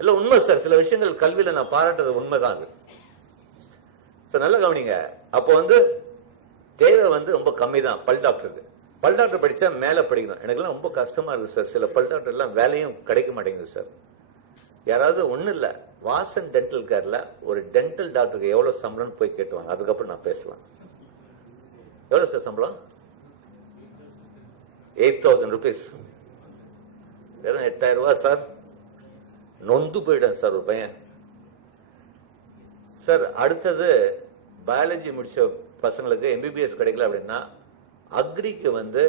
இல்ல உண்மை சார், சில விஷயங்கள் கல்வியில நான் பாராட்டுறது உண்மைதான் அது சார். நல்ல கவனிங்க. அப்போ வந்து தேவை வந்து ரொம்ப கம்மி தான் பல் டாக்டருக்கு. பல் டாக்டர் படிச்சா மேல படிக்கணும். எனக்குலாம் ரொம்ப கஷ்டமா இருக்கு சார். சில பல் டாக்டர் எல்லாம் வேலையும் கிடைக்க மாட்டேங்குது சார். யாராவது ஒண்ணு இல்ல, வாசன் டென்டல் கேர்ல ஒரு டென்டல் டாக்டருக்கு எவ்வளவு சம்பளம் போய் கேட்டுவாங்க, அதுக்கப்புறம் நான் பேசலாம். எவ்வளவு சார் சம்பளம்? 8,000 rupees. வெறும் 8,000 ரூபாய் சார். நொந்து போயிட்டேன் சார் ஒரு பையன் சார். அடுத்தது பயாலஜி முடிச்ச பசங்களுக்கு எம்பிபிஎஸ் கிடைக்கல அப்படின்னா அக்ரிக்கு வந்து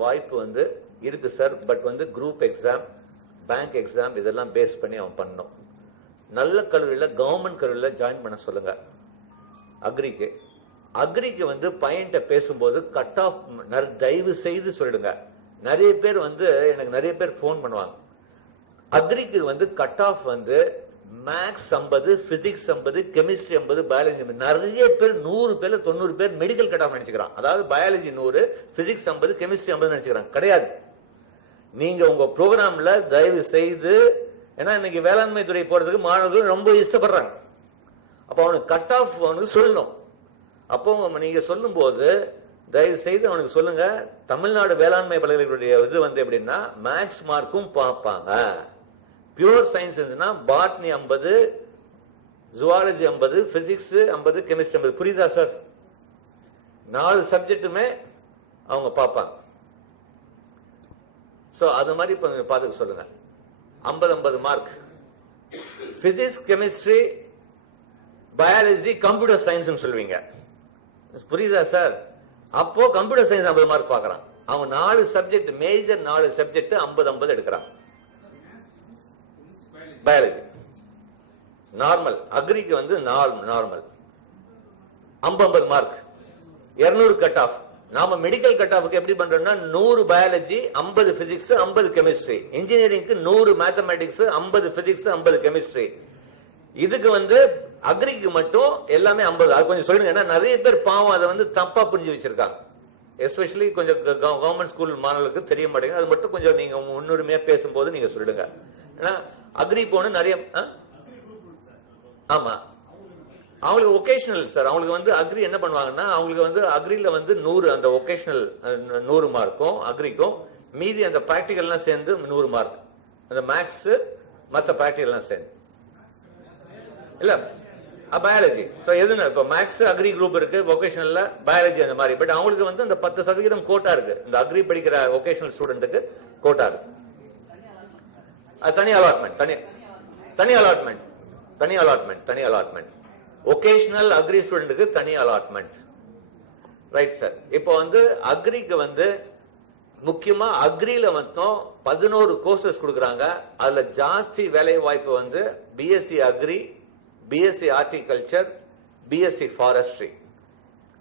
வாய்ப்பு வந்து இருக்கு சார். பட் வந்து குரூப் எக்ஸாம், பேங்க் எக்ஸாம் இதெல்லாம் பேஸ் பண்ணி அவன் பண்ணணும். நல்ல கல்லூரியில கவர்மெண்ட் கல்லூரியில ஜாயின் பண்ண சொல்லுங்க அக்ரிக்கு. அக்ரிக்கு வந்து பையன்கிட்ட பேசும்போது கட் ஆஃப் தயவு செய்து சொல்லிடுங்க. நிறைய பேர் வந்து எனக்கு நிறைய பேர் போன் பண்ணுவாங்க. அக்ரிக்கு வந்து கட் ஆஃப் வந்து மேக்ஸ் 50, பிசிக்ஸ் 50, கெமிஸ்ட்ரி 50, பயாலஜி. நிறைய பேர் 100 பேர்ல 90 பேர் மெடிக்கல் கட் ஆஃப் நினைச்சுக்கிறான். அதாவது பயாலஜி 100, பிசிக்ஸ் 50, கெமிஸ்ட்ரி 50 நினைச்சுக்கிறான். கிடையாது. நீங்க உங்க ப்ரோக்ராம்ல தயவு செய்து, ஏன்னா இன்னைக்கு வேளாண்மை துறை போறதுக்கு மாணவர்கள் ரொம்ப இஷ்டப்படுறாங்க. அப்ப அவனுக்கு கட் ஆஃப் அவனுக்கு சொல்லணும். அப்போ நீங்க சொல்லும் போது தயவு செய்து அவனுக்கு சொல்லுங்க, தமிழ்நாடு வேளாண்மை பல்கலைக்கழகத்துடைய இது வந்து எப்படின்னா மேக்ஸ் மார்க்கும் பார்ப்பாங்க. Pure science botany 50, zoology 50, physics 50, chemistry 50. புரியுதா சார்? 4 சப்ஜெக்டுமே அவங்க பார்ப்பாங்க. சோ அது மாதிரி பார்த்துக்க சொல்லுங்க. 50 mark physics, chemistry, biology, computer science சொல்லுவீங்க. புரியுதா சார்? அப்போ கம்ப்யூட்டர் சயின்ஸ் 50 மார்க் பாக்குறான். அவன் 4 சப்ஜெக்ட் மேஜர் 4 சப்ஜெக்ட் 50 எடுக்கிறான். பயாலஜி நார்மல், அக்ரிக்கு வந்து நார்மல் 50 மார்க், 200 கட் ஆஃப். நாம மெடிக்கல் கட் ஆஃப்க்கு எப்படி பண்றோம்னா 100 பயாலஜி, 50 பிசிக்ஸ், 50 கெமிஸ்ட்ரி. இன்ஜினியரிங்க்கு 100 மேத்தமேட்டிக்ஸ், 50 பிசிக்ஸ், 50 கெமிஸ்ட்ரி. இதுக்கு வந்து அக்ரிக்கு மட்டும் எல்லாமே 50. அது கொஞ்சம் சொல்லுங்க. ஏன்னா நிறைய பேர் பாவம் அதை வந்து தப்பா புரிஞ்சு வச்சிருக்காங்க. எஸ்பெஷலி கொஞ்சம் கவர்மெண்ட் ஸ்கூல் மாணவர்களுக்கு தெரிய மாட்டேங்குது. அது மட்டும் கொஞ்சம் நீங்க முன்னுரிமையா பேசும்போது நீங்க சொல்லிடுங்க. ஏன்னா அக்ரி போன நிறைய ஆமா அவங்களுக்கு ஒகேஷனல் சார். அவங்களுக்கு வந்து அக்ரி என்ன பண்ணுவாங்கன்னா, அவங்களுக்கு வந்து அக்ரில வந்து 100 அந்த ஒகேஷனல் 100 மார்க்கும் அக்ரிக்கும், மீதி அந்த பிராக்டிகல் எல்லாம் சேர்ந்து 100 மார்க். அந்த மேக்ஸ் மற்ற பிராக்டிகல் எல்லாம் சேர்ந்து இல்ல பயாலஜி. சோ எதுனா இப்ப மேக்ஸ் அக்ரி குரூப் இருக்கு, வொகேஷனல்ல பயாலஜி அந்த மாதிரி. பட் அவங்களுக்கு வந்து அந்த 10% கோட்டா இருக்கு. இந்த அக்ரி படிக்கிற வொகேஷனல் ஸ்டூடெண்ட்டுக்கு கோட்டா இருக்கு. அது தனி அலாட்மெண்ட். வொகேஷனல் அக்ரி ஸ்டூடெண்ட்டுக்கு தனி அலாட்மெண்ட். Right sir. இப்போ வந்து அக்ரிக்கு வந்து முக்கியமா அக்ரில மட்டும் 11 கோர்சஸ் கொடுக்கறாங்க. அதுல ஜாஸ்தி வேலை வாய்ப்பு வந்து BSc agri, BSc horticulture, BSc forestry.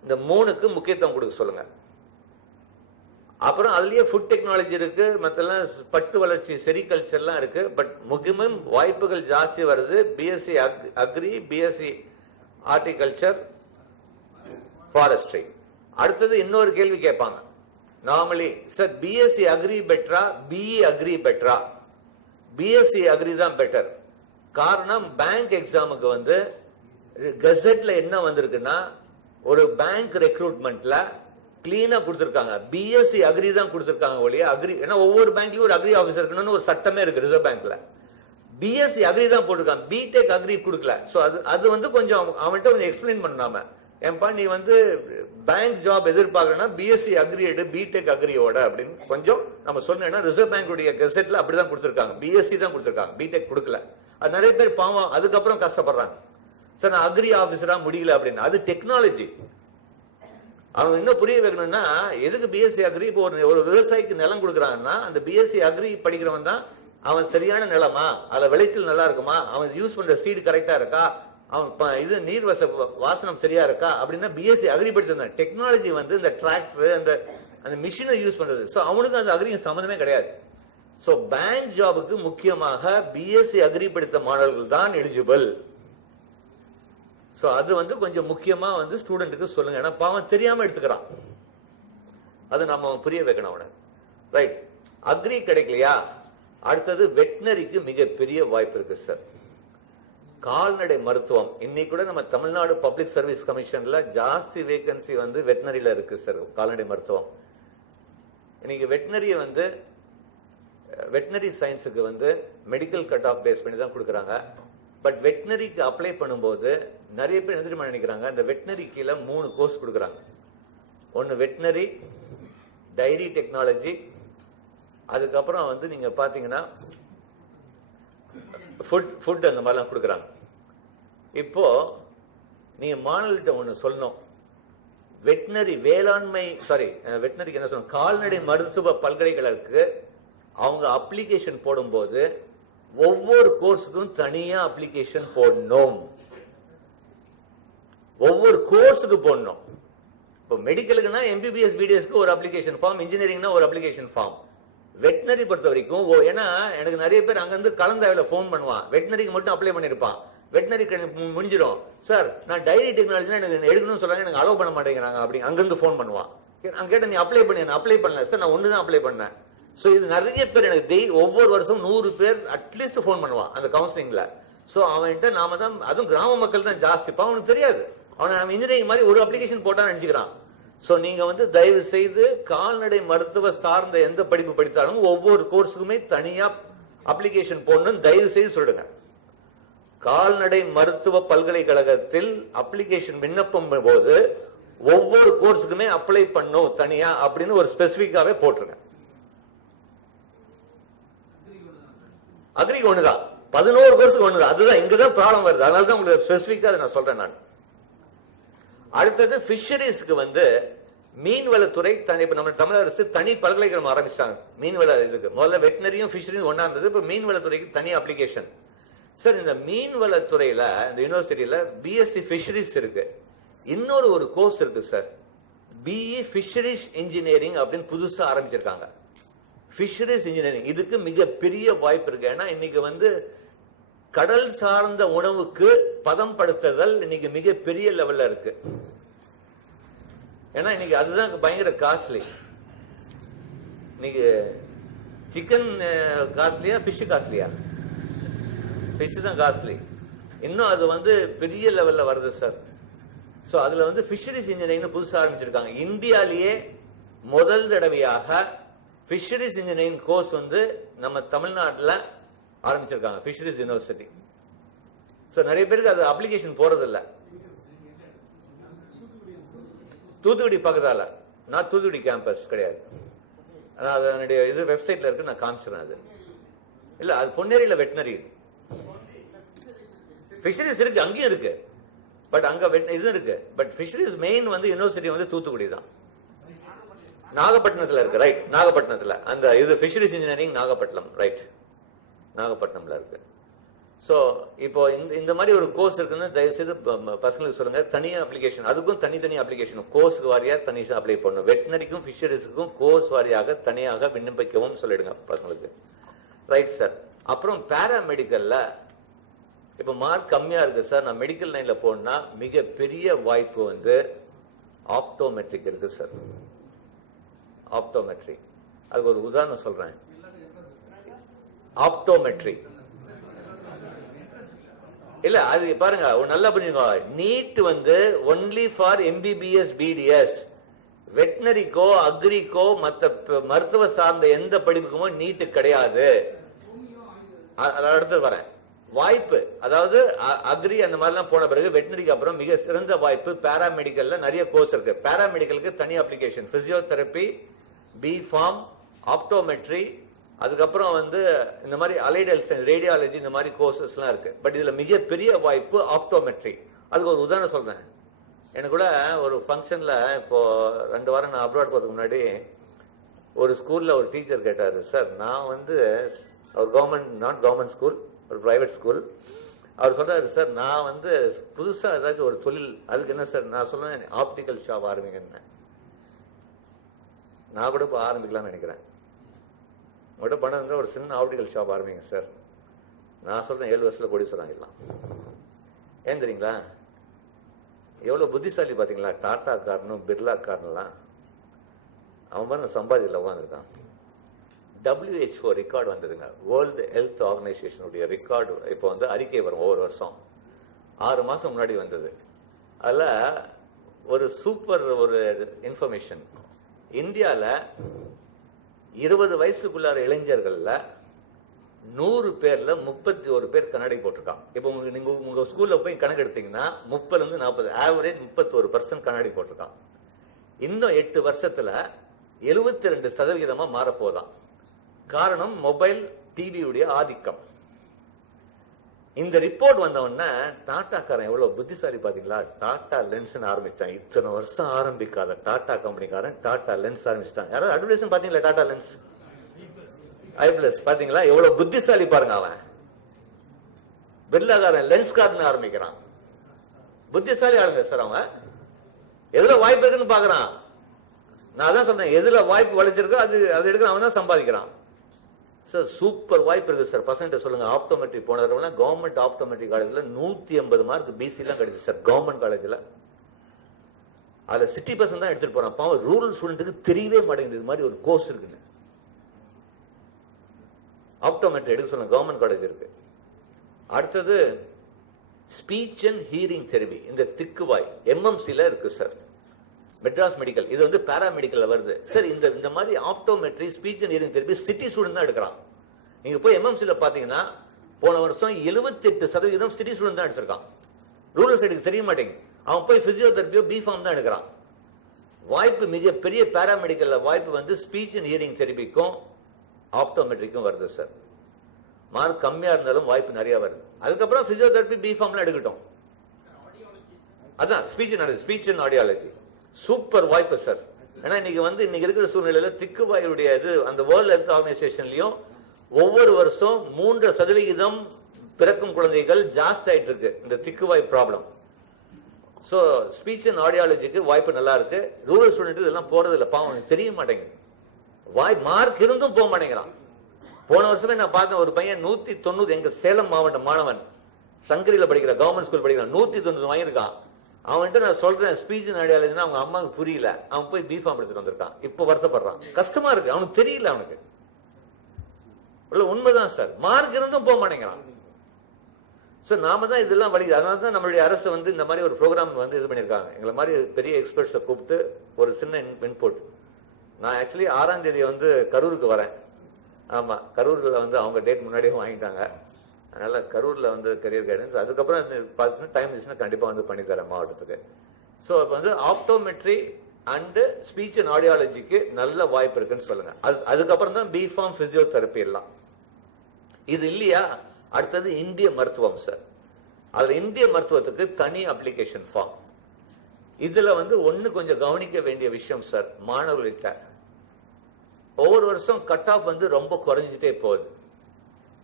இந்த 3க்கு முக்கியத்துவம் கொடுக்க சொல்லுங்க. அப்புறம் அதுலயே ஃபுட் டெக்னாலஜி இருக்கு, மத்தெல்லாம் பட்டு வளர்ச்சி செரிகல்ச்சர்லாம் இருக்கு. பட் முக்கியமும் வாய்ப்புகள் ஜாஸ்தி வருது BSc agri, BSc horticulture, forestry. அடுத்தது இன்னொரு கேள்வி கேட்பாங்க, நார்மலி சார் பிஎஸ்சி அக்ரி பெட்டரா, பிஇ அக்ரி பெட்டரா? பிஎஸ்சி அக்ரி தான் பெட்டர். காரணம், பேங்க் எக்ஸாமுக்கு வந்து கெசெட்ல என்ன வந்திருக்குன்னா, ஒரு பேங்க் ரெக்ரூட்மெண்ட்ல கிளீனா கொடுத்திருக்காங்க, பிஎஸ்சி அக்ரி தான் கொடுத்திருக்காங்க ஒழிய அக்ரி. ஏன்னா ஒவ்வொரு பேங்க்லயும் ஒரு அக்ரி ஆபீசர் இருக்கணும்னு ஒரு சட்டமே இருக்கு ரிசர்வ் பேங்க்ல. பிஎஸ்சி அக்ரி தான் போட்டிருக்காங்க, பிடெக் அக்ரி கொடுக்கல. சோ அது வந்து கொஞ்சம் அவன்கிட்ட கொஞ்சம் எக்ஸ்பிளைன் பண்ணாம, ஏன்பா நீ வந்து பேங்க் ஜாப் எதிர்பார்க்கறனா பிஎஸ்சி அக்ரி எடு பிடெக் அக்ரியோட அப்படின்னு கொஞ்சம் நம்ம சொன்னேன்னா, ரிசர்வ் பேங்குடைய கெசெட்ல அப்படிதான் கொடுத்திருக்காங்க, பிஎஸ்சி தான் கொடுத்திருக்காங்க, பிடெக் கொடுக்கல. அது நிறைய பேர் பாவம் அதுக்கப்புறம் கஷ்டப்படுறாங்க, சார் நான் அக்ரி ஆபீசரா முடியல அப்படின்னு. அது டெக்னாலஜி. அவங்க இன்னும் புரிய வைக்கணும்னா, எதுக்கு பிஎஸ்சி அக்ரி? இப்போ ஒரு விவசாயிக்கு நிலம் கொடுக்குறாங்கன்னா, அந்த பிஎஸ்சி அக்ரி படிக்கிறவன் தான் அவன் சரியான நிலமா, அதுல விளைச்சல் நல்லா இருக்குமா, அவன் யூஸ் பண்ற சீடு கரெக்டா இருக்கா, அவன் இது நீர் வாசனம் சரியா இருக்கா அப்படின்னா பிஎஸ்சி அக்ரி படிச்சிருந்தான். டெக்னாலஜி வந்து இந்த டிராக்டர் அந்த மிஷினை யூஸ் பண்றது. சோ அவனுக்கு அந்த அக்ரி சம்பந்தமே கிடையாது. சோ பேங்க் ஜாபுக்கு முக்கியமாக பிஎஸ்சி அக்ரி படித்த மாணவர்கள் தான் எலிஜிபிள். சோ அது வந்து கொஞ்சம் முக்கியமா வந்து ஸ்டூடெண்ட்டுக்கு சொல்லுங்க. ஏன்னா பாவம் தெரியாம எடுத்துக்கிறான், அது நம்ம புரிய வைக்கணும் அவனை. ரைட், அக்ரி கிடைக்கலையா, அடுத்தது வெட்டினரிக்கு மிகப்பெரிய வாய்ப்பு இருக்கு சார். கால்நடை மருத்துவம் இன்னைக்கு கூட நம்ம தமிழ்நாடு பப்ளிக் சர்வீஸ் கமிஷன்ல ஜாஸ்தி வேகன்சி வந்து வெட்டினரியில இருக்கு சார். கால்நடை மருத்துவம் இன்னைக்கு வெட்டினரிய வந்து வெட்டினரி சயின்ஸுக்கு வந்து மெடிக்கல் கட் ஆஃப் பேஸ் பண்ணி தான் கொடுக்குறாங்க. பட் வெட்டினரிக்கு அப்ளை பண்ணும்போது நிறைய பேர் என்ன நினைக்கிறாங்க, இந்த வெட்டினரி கீழே 3 கோர்ஸ் கொடுக்குறாங்க. ஒன்னு வெட்டினரி, டைரி டெக்னாலஜி, அதுக்கப்புறம் வந்து நீங்க பாத்தீங்கன்னா ஃபுட் அந்த மாதிரிலாம் கொடுக்குறாங்க. இப்போ நீங்க மாணவர்கிட்ட ஒண்ணு சொல்லணும், வெட்டினரி வேளாண்மை வெட்டினரிக்கு என்ன சொல்லணும், கால்நடை மருத்துவ பல்கலைக்கழகத்துக்கு அவங்க அப்ளிகேஷன் போடும்போது ஒவ்வொரு கோர்ஸுக்கும் தனியா அப்ளிகேஷன் போடணும், ஒவ்வொரு கோர்ஸுக்கு போடணும். இப்போ மெடிக்கலுக்குன்னா எம்பிபிஎஸ் பிடிஎஸ்க்கு ஒரு அப்ளிகேஷன் ஃபார்ம், இன்ஜினியரிங்னா ஒரு அப்ளிகேஷன் ஃபார்ம். வெட்டினரி பொறுத்த வரைக்கும் ஏன்னா எனக்கு நிறைய பேர் அங்கிருந்து கலந்தாவில போன் பண்ணுவான், வெட்டினரிக்கு மட்டும் அப்ளை பண்ணிருப்பான், வெட்டினரி முடிஞ்சிடும் சார் நான் டைரி டெக்னாலஜி எனக்கு எடுக்கணும்னு சொல்றாங்க, எனக்கு அலோவ் பண்ண மாட்டேங்கிறாங்க அப்படி அங்கிருந்து போன் பண்ணுவான். நான் கேட்டேன் நீ அப்ளை பண்ணி, அப்ளை பண்ணல சார், நான் ஒண்ணுதான் அப்ளை பண்ணேன். சோ இது நிறைய பேர் எனக்கு ஒவ்வொரு வருஷம் 100 பேர் அட்லீஸ்ட் போன் பண்ணுவான் அந்த கவுன்சிலிங்ல. சோ அவன்கிட்ட நாம தான், அதுவும் கிராம மக்கள் தான் ஜாஸ்தி, அவனுக்கு தெரியாது, அவன் நம்ம இன்ஜினியரிங் மாதிரி ஒரு அப்ளிகேஷன் போட்டான்னு நினைச்சுக்கிறான். சோ நீங்க வந்து தயவு செய்து கால்நடை மருத்துவ சார்ந்த எந்த படிப்பு படித்தாலும் ஒவ்வொரு கோர்ஸுக்குமே தனியா அப்ளிகேஷன் போடணும் தயவு செய்து சொல்லுங்க. கால்நடை மருத்துவ பல்கலைக்கழகத்தில் அப்ளிகேஷன் விண்ணப்பம் போது ஒவ்வொரு கோர்ஸுக்குமே அப்ளை பண்ணும் தனியா அப்படின்னு ஒரு ஸ்பெசிபிக்காவே போட்டுருங்க. அக்ரி ஒண்ணுதான், 11 கோர்ஸுக்கு ஒண்ணுதான், அதுதான் இங்கதான் ப்ராப்ளம் வருது. அதனாலதான் உங்களுக்கு ஸ்பெசிபிக்கா நான் சொல்றேன் நான். அடுத்தது பிஷரிஸ்க்கு வந்து மீன்வளத்துறை இப்ப நம்ம தமிழக அரசு தனி பல்கலைக்கழகம் ஆரம்பிச்சாங்க மீன்வள இதுக்கு. முதல்ல வெட்டினரியும் பிஷரியும் ஒன்னா இருந்தது, இப்ப மீன்வளத்துறைக்கு தனி அப்ளிகேஷன். சார் இந்த மீன்வளத்துறையில இந்த யூனிவர்சிட்டியில பிஎஸ்சி பிஷரிஸ் இருக்கு, இன்னொரு ஒரு கோர்ஸ் இருக்கு சார், பிஇ பிஷரிஸ் இன்ஜினியரிங் அப்படின்னு புதுசா ஆரம்பிச்சிருக்காங்க. பிஷரிஸ் இன்ஜினியரிங் இதுக்கு மிகப்பெரிய வாய்ப்பு இருக்கு. ஏன்னா இன்னைக்கு வந்து கடல் சார்ந்த உணவுக்கு பதம் படுத்துதல் இன்னைக்கு மிகப்பெரிய லெவல்ல இருக்கு. ஏன்னா இன்னைக்கு அதுதான் பயங்கர காஸ்ட்லி. இன்னைக்கு சிக்கன் காஸ்ட்லியா, பிஷ் காஸ்ட்லியா? பிஷ் தான் காஸ்ட்லி. இன்னும் அது வந்து பெரிய லெவல்ல வருது சார். சோ அதுல வந்து பிஷரிஸ் இன்ஜினியரிங் புதுசா ஆரம்பிச்சிருக்காங்க. இந்தியாலேயே முதல் தடவையாக பிஷரிஸ் இன்ஜினியரிங் கோர்ஸ் வந்து நம்ம தமிழ்நாட்டில் ஆரம்பிச்சிருக்காங்க, பிஷரிஸ் யூனிவர்சிட்டி. சோ நிறைய பேருக்கு அது அப்ளிகேஷன் போறது இல்ல. தூத்துக்குடி பக்கத்தால, நான் தூத்துக்குடி கேம்பஸ் கிடையாது, அதனுடைய இது வெப்சைட்ல இருக்கு, நான் காமிச்சிருவேன். அது இல்ல, அது பொன்னேரியில வெட்டினரி பிஷரிஸ் இருக்கு, அங்கேயும் இருக்கு, பட் அங்க இது இருக்கு. பட் பிஷரிஸ் மெயின் வந்து யூனிவர்சிட்டி வந்து தூத்துக்குடி தான், நாகப்பட்டினத்துல இருக்கு. ரைட், நாகப்பட்டினத்துல அந்த இது பிஷரிஸ் இன்ஜினியரிங் நாகப்பட்டினம், ரைட், நாகப்பட்டினம்ல இருக்கு. சோ இப்போ இந்த மாதிரி ஒரு கோர்ஸ் இருக்குன்னு தயவு செய்து பசங்களுக்கு சொல்லுங்க. தனியா அப்ளிகேஷன், அதுக்கும் தனித்தனி அப்ளிகேஷன் கோர்ஸ் வாரியா தனியா அப்ளை பண்ணணும். வெட்டினரிக்கும் பிஷரிஸுக்கும் கோர்ஸ் வாரியாக தனியாக விண்ணப்பிக்கவும் சொல்லிடுங்க பசங்களுக்கு. Right sir. அப்புறம் பாராமெடிக்கல்ல இப்ப மார்க் கம்மியா இருக்கு சார், நான் மெடிக்கல் லைன்ல போனா மிக பெரிய வாய்ப்பு வந்து ஆப்டோமெட்ரிக் இருக்கு சார். ஆப்டோமெட்ரி. அதுக்கு ஒரு உதாரணம் சொல்றேன். ஆப்டோமெட்ரி இல்ல, அது பாருங்க நல்லா புரிஞ்சுங்க. நீட் வந்து ஒன்லி ஃபார் MBBS BDS. வெட்டினரிக்கோ அக்ரிக்கோ மத்த மருத்துவ சார்ந்த எந்த படிப்புக்குமோ நீட்டு கிடையாது. அடுத்து வரேன். வாய்ப்பு, அதாவது அக்ரி அந்த மாதிரிலாம் போன பிறகு வெட்டினரிக்கு அப்புறம் மிக சிறந்த வாய்ப்பு பாராமெடிக்கல்ல நிறைய கோர்ஸ் இருக்கு. பாராமெடிக்கலுக்கு தனி அப்ளிகேஷன், பிசியோதெரபி, B.Pharm, ஆப்டோமெட்ரி, அதுக்கப்புறம் வந்து இந்த மாதிரி அலைட் ஹெல்த் சயின்ஸ், ரேடியாலஜி, இந்த மாதிரி கோர்சஸ் எல்லாம் இருக்கு. பட் இதுல மிகப்பெரிய வாய்ப்பு ஆப்டோமெட்ரி. அதுக்கு ஒரு உதாரணம் சொல்றேன். எனக்கு கூட ஒரு ஃபங்க்ஷன்ல இப்போ 2 வாரம் நான் அப்ராட் போறதுக்கு முன்னாடி ஒரு ஸ்கூல்ல ஒரு டீச்சர் கேட்டாரு, சார் நான் வந்து அவர் நாட் கவர்மெண்ட் ஸ்கூல், ஒரு பிரைவேட் ஸ்கூல். அவர் சொல்றாரு, சார் நான் வந்து புதுசா ஏதாச்சும் ஒரு தொழில், அதுக்கு என்ன சார்? நான் சொல்றேன், ஆப்டிக்கல் ஷாப் ஆரம்பிங்கன்னு. நான் கூட இப்போ ஆரம்பிக்கலாம்னு நினைக்கிறேன். உங்கள்கிட்ட பணம் இருந்தால் ஒரு சின்ன ஆப்டிக்கல் ஷாப் ஆரம்பிங்க சார். நான் சொல்றேன் 7 வருஷத்துல கோடீஸ்வரன் ஆகிடலாம். ஏன் தெரியுங்களா? எவ்வளவு புத்திசாலி பாத்தீங்களா? டாடா காரனும் பிர்லா காரன்லாம் அவன் மாதிரி சம்பாதிக்கல உட்காந்துருக்கான். WHO ரெக்கார்டு வந்ததுங்க. வேர்ல்டு ஹெல்த் ஆர்கனைசேஷனுடைய ரெக்கார்டு இப்போ வந்து அறிக்கை வரும் ஒவ்வொரு வருஷம். 6 மாசம் முன்னாடி வந்தது. அதுல ஒரு சூப்பர் ஒரு இன்ஃபர்மேஷன். இந்தியால 20 வயசுக்குள்ளார இளைஞர்கள்ல 100 பேர்ல 31 பேர் கண்ணாடி போட்டிருக்கான். இப்ப நீங்க உங்க ஸ்கூல்ல போய் கணக்கு எடுத்தீங்கன்னா 30 இருந்து 40, ஆவரேஜ் 31% கண்ணாடி போட்டிருக்கான். இன்னும் 8 வருஷத்துல 72% மாறப்போதான். காரணம் மொபைல், டிவியுடைய ஆதிக்கம். இந்த ரிப்போர்ட் வந்த உடனே டாட்டாக்காரன் எவ்வளவு புத்திசாலி பாத்தீங்களா? டாடா லென்ஸ் ஆரம்பிச்சான். இத்தனை வருஷம் ஆரம்பிக்காத டாடா கம்பெனிக்காரன் டாடா லென்ஸ் ஆரம்பிச்சிட்டான். யாராவது அட்வர்டைஸ்மென்ட் பாத்தீங்களா? டாடா லென்ஸ் ஐபிளஸ் பாத்தீங்களா? எவ்வளவு புத்திசாலி பாருங்க. அவன் பிர்லாகாரன் லென்ஸ் கார்டுன்னு ஆரம்பிக்கிறான். புத்திசாலி ஆளுங்க சார். அவன் எதுல வாய்ப்பு இருக்குன்னு பாக்குறான். நான் தான் சொல்றேன், எதுல வாய்ப்பு வளைச்சிருக்கோ அது எடுக்கிறான். அவன் தான் சம்பாதிக்கிறான். சார் சூப்பர் வாய்ப்பு இருக்கு சார். பசங்க சொல்லுங்க. ஆப்டோமெட்ரி போன தடவை கவர்மெண்ட் ஆப்டோமெட்ரி காலேஜ்ல 180 மார்க் பிசி எல்லாம் கிடைச்சு சார். கவர்மெண்ட் காலேஜ்ல அதுல சிட்டி பசங்க தான் எடுத்துட்டு போறான். பாவம் ரூரல் ஸ்டூடெண்ட்டுக்கு தெரியவே மாட்டேங்குது இது மாதிரி ஒரு கோர்ஸ் இருக்குன்னு. ஆப்டோமெட்ரி எடுக்க சொல்லுங்க. கவர்மெண்ட் காலேஜ் இருக்கு. அடுத்தது ஸ்பீச் அண்ட் ஹியரிங் தெரபி. இந்த திக்குவாய் MMCல இருக்கு சார். மெட்ராஸ் மெடிக்கல், இது வந்து பாராமெடிக்கல்ல வருது சார். இந்த மாதிரி optometry, speech and hearing therapy city student தான் எடுக்கிறான். நீங்க போய் MMCல பாத்தீங்கன்னா போன வருஷம் 78% சிட்டி ஸ்டூடெண்ட் தான் எடுத்திருக்கான். ரூரல் சைடுக்கு தெரிய மாட்டேங்குது. அவன் போய் பிசியோதெரபியோ B.Pharm தான் எடுக்கிறான். வாய்ப்பு மிக பெரிய பாராமெடிக்கல்ல வாய்ப்பு வந்து ஸ்பீச் அண்ட் ஹியரிங் தெரபிக்கும் ஆப்டோமெட்ரிக்கும் வருது சார். மார்க் கம்மியா இருந்தாலும் வாய்ப்பு நிறைய வருது. அதுக்கப்புறம் பிசியோதெரபி B.Pharmல எடுக்கட்டும். அதான் ஸ்பீச் அண்ட் ஆடியாலஜி சூப்பர் வாய்ப்பு சார். ஏன்னா இன்னைக்கு இருக்கிற சூழ்நிலையில திக்குவாயுடைய இது அந்த வேர்ல்ட் ஹெல்த் ஆர்கனைசேஷன்லயும் ஒவ்வொரு வருஷம் 3% பிறக்கும் குழந்தைகள் ஜாஸ்தி ஆயிட்டு இருக்கு இந்த திக்குவாய் ப்ராப்ளம். சோ ஸ்பீச் அண்ட் ஆடியாலஜிக்கு வாய்ப்பு நல்லா இருக்கு. ரூரல் ஸ்டூடெண்ட் இதெல்லாம் போறது இல்ல. பாவம் தெரிய மாட்டேங்குது. மார்க் இருந்தும் போக மாட்டேங்கிறான். போன வருஷமே நான் பார்த்தேன் ஒரு பையன் 190, எங்க சேலம் மாவட்ட மாணவன், சங்கரியில படிக்கிற கவர்மெண்ட் ஸ்கூல் படிக்கிறான், 190 வாங்கியிருக்கான். அவன்கிட்ட நான் சொல்றேன் ஸ்பீச் அண்ட் ஆடியாலஜினா அவங்க அம்மாவுக்கு புரியல. அவன் போய் B.Pharm எடுத்துட்டு வந்திருக்கான். இப்ப வருத்தப்படுறான். கஷ்டமா இருக்கு. அவனுக்கு தெரியல. அவனுக்கு உண்மைதான் சார். மார்க் இருந்தும் போக மாட்டேங்கிறான். நாம தான் இதெல்லாம் வழி. அதனாலதான் நம்மளுடைய அரசு வந்து இந்த மாதிரி ஒரு ப்ரோக்ராம் வந்து இது பண்ணிருக்காங்க. எங்களை மாதிரி பெரிய எக்ஸ்பர்ட்ஸை கூப்பிட்டு ஒரு சின்ன இன்புட். நான் ஆக்சுவலி 6ஆம் தேதி வந்து கரூருக்கு வரேன். ஆமா, கரூர்ல வந்து அவங்க டேட் முன்னாடியே வாங்கிட்டாங்க. அதனால கரூர்ல வந்து கரியர் கைடன்ஸ், அதுக்கப்புறம் டைம் இருந்துச்சுன்னா கண்டிப்பா வந்து பண்ணி தரேன் மாவட்டத்துக்கு. சோ இப்போ வந்து ஆப்டோமெட்ரி அண்ட் ஸ்பீச் அண்ட் ஆடியாலஜிக்கு நல்ல வாய்ப்பு இருக்குன்னு சொல்லுங்க. அதுக்கப்புறம் தான் B.Pharm, பிசியோதெரபி எல்லாம். இது இல்லையா? அடுத்தது இந்திய மருத்துவம் சார். அதுல இந்திய மருத்துவத்துக்கு தனி அப்ளிகேஷன் ஃபார்ம். இதுல வந்து கொஞ்சம் கவனிக்க வேண்டிய விஷயம் சார். மாணவர்கள்கிட்ட ஒவ்வொரு வருஷம் கட் ஆஃப் வந்து ரொம்ப குறைஞ்சிட்டே போகுது.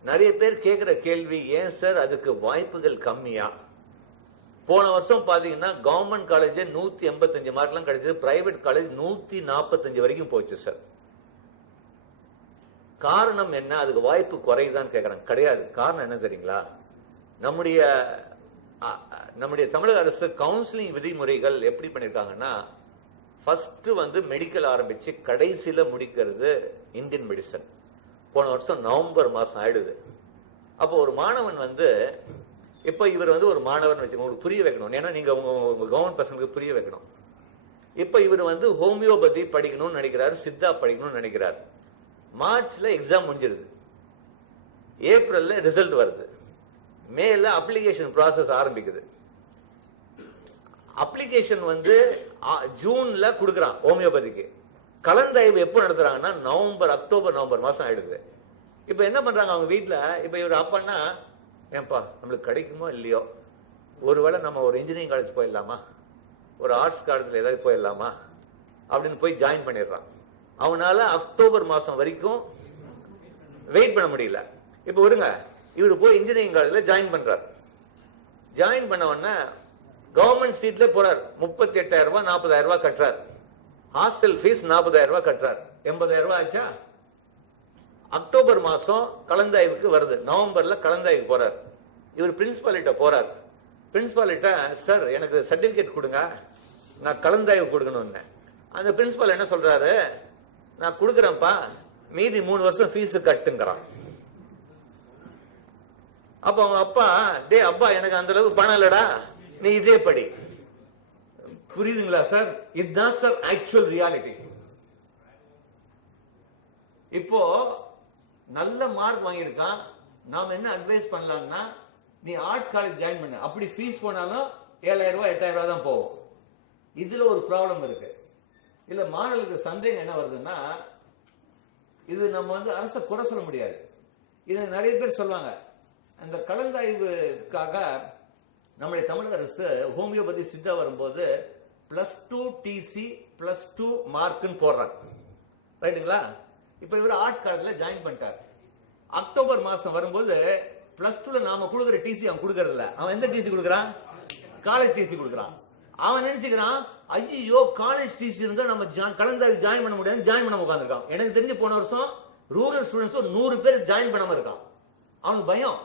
நிறைய பேர் கேட்கிற கேள்வி, ஏன் சார் அதுக்கு வாய்ப்புகள் கம்மியா? போன வருஷம் பாத்தீங்கன்னா கவர்மெண்ட் காலேஜ் 185 மார்க் எல்லாம் கிடைச்சது. பிரைவேட் காலேஜ் 145 வரைக்கும் போச்சு சார். காரணம் என்ன? அதுக்கு வாய்ப்பு குறையுதான்னு கேட்கறாங்க. கிடையாது. காரணம் என்ன தெரியுங்களா? நம்முடைய தமிழக அரசு கவுன்சிலிங் விதிமுறைகள் எப்படி பண்ணிருக்காங்கன்னா, ஃபர்ஸ்ட் வந்து மெடிக்கல் ஆரம்பிச்சு கடைசியில முடிக்கிறது இந்தியன் மெடிசன். போன வருஷம் நவம்பர் மாசம் ஆயிடுது. அப்போ ஒரு மாணவன் வந்து இப்போ இவர் வந்து ஒரு மாணவன் வச்சு உங்களுக்கு புரிய வைக்கணும், ஏன்னா நீங்க உங்க கவர்மெண்ட் பசங்களுக்கு புரிய வைக்கணும். இப்ப இவர் வந்து ஹோமியோபதி படிக்கணும்னு நினைக்கிறாரு, சித்தா படிக்கணும்னு நினைக்கிறாரு. மார்ச்ல எக்ஸாம் முடிஞ்சிருது, ஏப்ரல்ல ரிசல்ட் வருது, மேல அப்ளிகேஷன் ப்ராசஸ் ஆரம்பிக்குது. அப்ளிகேஷன் வந்து ஜூன்ல கொடுக்குறான் ஹோமியோபதிக்கு. கலந்தாய்வு எப்போ நடத்துறாங்கன்னா அக்டோபர் நவம்பர் மாசம் ஆயிடுது. இப்ப என்ன பண்றாங்க அவங்க வீட்டுல, இப்ப இவர் அப்பன்னா ஏன்பா நம்மளுக்கு கிடைக்குமோ இல்லையோ, ஒருவேளை நம்ம ஒரு இன்ஜினியரிங் காலேஜ் போயிடலாமா, ஒரு ஆர்ட்ஸ் காலேஜ்ல ஏதாவது போயிடலாமா அப்படின்னு போய் ஜாயின் பண்ணிடுறான். அவனால அக்டோபர் மாசம் வரைக்கும் வெயிட் பண்ண முடியல. இப்ப விடுங்க, இவரு போய் இன்ஜினியரிங் காலேஜ்ல ஜாயின் பண்றார். ஜாயின் பண்ண உடனே கவர்மெண்ட் சீட்ல போறார். 38,000 ரூபாய் 40,000 ரூபாய் கட்டுறார். ஹாஸ்டல் ஃபீஸ் 40,000 ரூபாய் கட்டுறார். 80,000 ரூபாய் ஆச்சா? அக்டோபர் மாசம் கலந்தாய்வுக்கு வருது, நவம்பர்ல கலந்தாய்வு போறார். இவர் பிரின்சிபாலிட்ட போறார். பிரின்சிபாலிட்ட சார் எனக்கு சர்டிபிகேட் கொடுங்க, நான் கலந்தாய்வு கொடுக்கணும்னு. அந்த பிரின்சிபால் என்ன சொல்றாரு, நான் கொடுக்குறேன்ப்பா, மீதி 3 வருஷம் ஃபீஸ் கட்டுங்கிறான். அப்ப அவங்க அப்பா, டே அப்பா எனக்கு அந்த அளவுக்கு பணம் இல்லடா, நீ இதே படி. புரியுதுங்களா சார்? இதுதான் சார் ஆக்சுவல் ரியாலிட்டி. இப்போ நல்ல மார்க் வாங்கியிருக்கான், நாம என்ன அட்வைஸ் பண்ணலாம்னா, நீ ஆர்ட்ஸ் காலேஜ் ஜாயின் பண்ண, அப்படி ஃபீஸ் போனாலும் 7,000 ரூபாய் 8,000 ரூபாய் தான் போகும். இதுல ஒரு ப்ராப்ளம் இருக்கு. இல்ல மாணவர்களுக்கு சந்தேகம் என்ன வருதுன்னா, இது நம்ம வந்து அரசை குறை சொல்ல முடியாது. இது நிறைய பேர் சொல்லுவாங்க, அந்த கலந்தாய்வுக்காக நம்முடைய தமிழக அரசு ஹோமியோபதி சித்தா வரும்போது +2 டிசி +2 மார்க்னு போடுறாங்க, ரைட்டுங்களா? இப்ப இவர் ஆர்ட்ஸ் காலேஜ்ல ஜாயின் பண்ணிட்டார். அக்டோபர் மாசம் வரும்போது +2ல நாம கொடுக்குற டிசி அவன் கொடுக்கறதில்ல. அவன் எந்த டிசி கொடுக்குறான்? காலேஜ் டிசி கொடுக்குறான். அவன் நினைச்சுக்கிறான், ஐயோ காலேஜ் டிசி இருந்தா நம்ம கலந்தாய்வு ஜாயின் பண்ண முடியாது, ஜாயின் பண்ண உட்காந்துருக்கான். எனக்கு தெரிஞ்சு போன வருஷம் ரூரல் ஸ்டூடெண்ட்ஸ் 100 பேர் ஜாயின் பண்ணாம இருக்கான். அவனுக்கு பயம்,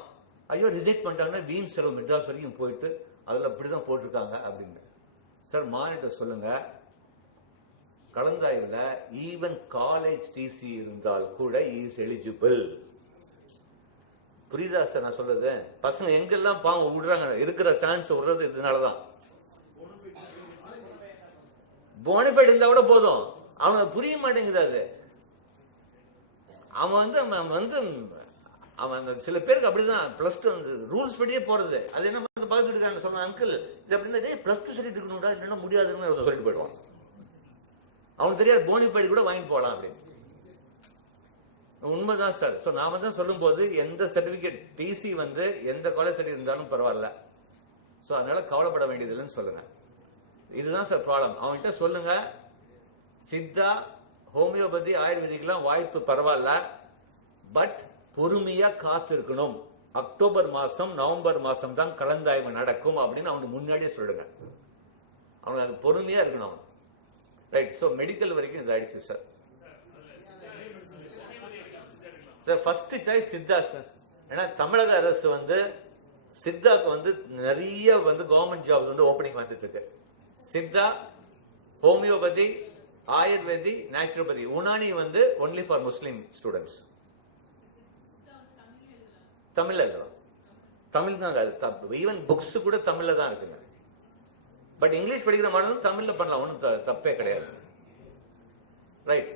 ஐயோ ரிஜெக்ட் பண்ணிட்டாங்கன்னா வீண் செலவு, மெட்ராஸ் வரைக்கும் போயிட்டு அதில் அப்படிதான் போட்டிருக்காங்க அப்படின்னு. சார் மானிட்டர் சொல்லுங்க, கலந்தாய்வுல ஈவன் காலேஜ் டிசி இருந்தால் கூட இஸ் எலிஜிபிள். புரியுதா சார் நான் சொல்றது? பசங்க எங்கெல்லாம் பாவம் விடுறாங்க, இருக்கிற சான்ஸ் விடுறது இதனாலதான். போனிஃபைட் இருந்தா கூட போதும், அவனுக்கு புரிய மாட்டேங்குது. அவன் சில பேருக்கு அப்படிதான் +2 ரூல்ஸ் படியே போறது. அது என்ன பார்த்துட்டு இருக்காங்க, சொன்ன அங்கிள் இது அப்படின்னா +2 சொல்லிட்டு இருக்கணும்டா, இல்லைன்னா முடியாதுன்னு சொல்லிட்டு போயிடுவான். அவனுக்கு தெரியாது போனிஃபைட் கூட வாங்கி போகலாம் அப்படின்னு. உண்மைதான் சார். சோ நாம தான் சொல்லும் போது எந்த சர்டிபிகேட் டிசி வந்து எந்த காலேஜ் சர்டிபிகேட் இருந்தாலும் பரவாயில்ல, சோ அதனால கவலைப்பட வேண்டியதில்லைன்னு சொல்லுங்க. இதுதான் சார் ப்ராப்ளம். அவன்கிட்ட சொல்லுங்க, சித்தா ஹோமியோபதி ஆயுர்வேதிக்கெல்லாம் வாய்ப்பு பரவாயில்ல, பட் பொறுமையா காத்து இருக்கணும். அக்டோபர் மாசம் நவம்பர் மாசம் தான் கலந்தாய்வு நடக்கும் அப்படின்னு அவனுக்கு முன்னாடியே சொல்லுங்க. அவனுக்கு அது பொறுமையா இருக்கணும். ரைட். சோ மெடிக்கல் வரைக்கும் இது ஆயிடுச்சு sir. Sir first choice Siddha sir. ஏன்னா தமிழக அரசு வந்து சித்தாக்கு வந்து நிறைய வந்து கவர்மெண்ட் ஜாப்ஸ் வந்து ஓபனிங் வந்துட்டு இருக்கு. Siddha, homeopathy, Ayurvedic, naturopathy. உனானி வந்து ஒன்லி ஃபார் முஸ்லிம் ஸ்டூடெண்ட்ஸ். தமிழ்ல தமிழ் தான், ஈவன் புக்ஸ் கூட தமிழ்ல தான் இருக்குங்க. பட் இங்கிலீஷ் படிக்கிற மாடலும் தமிழ்ல பண்ணலாம், ஒன்றும் தப்பே கிடையாது. ரைட்.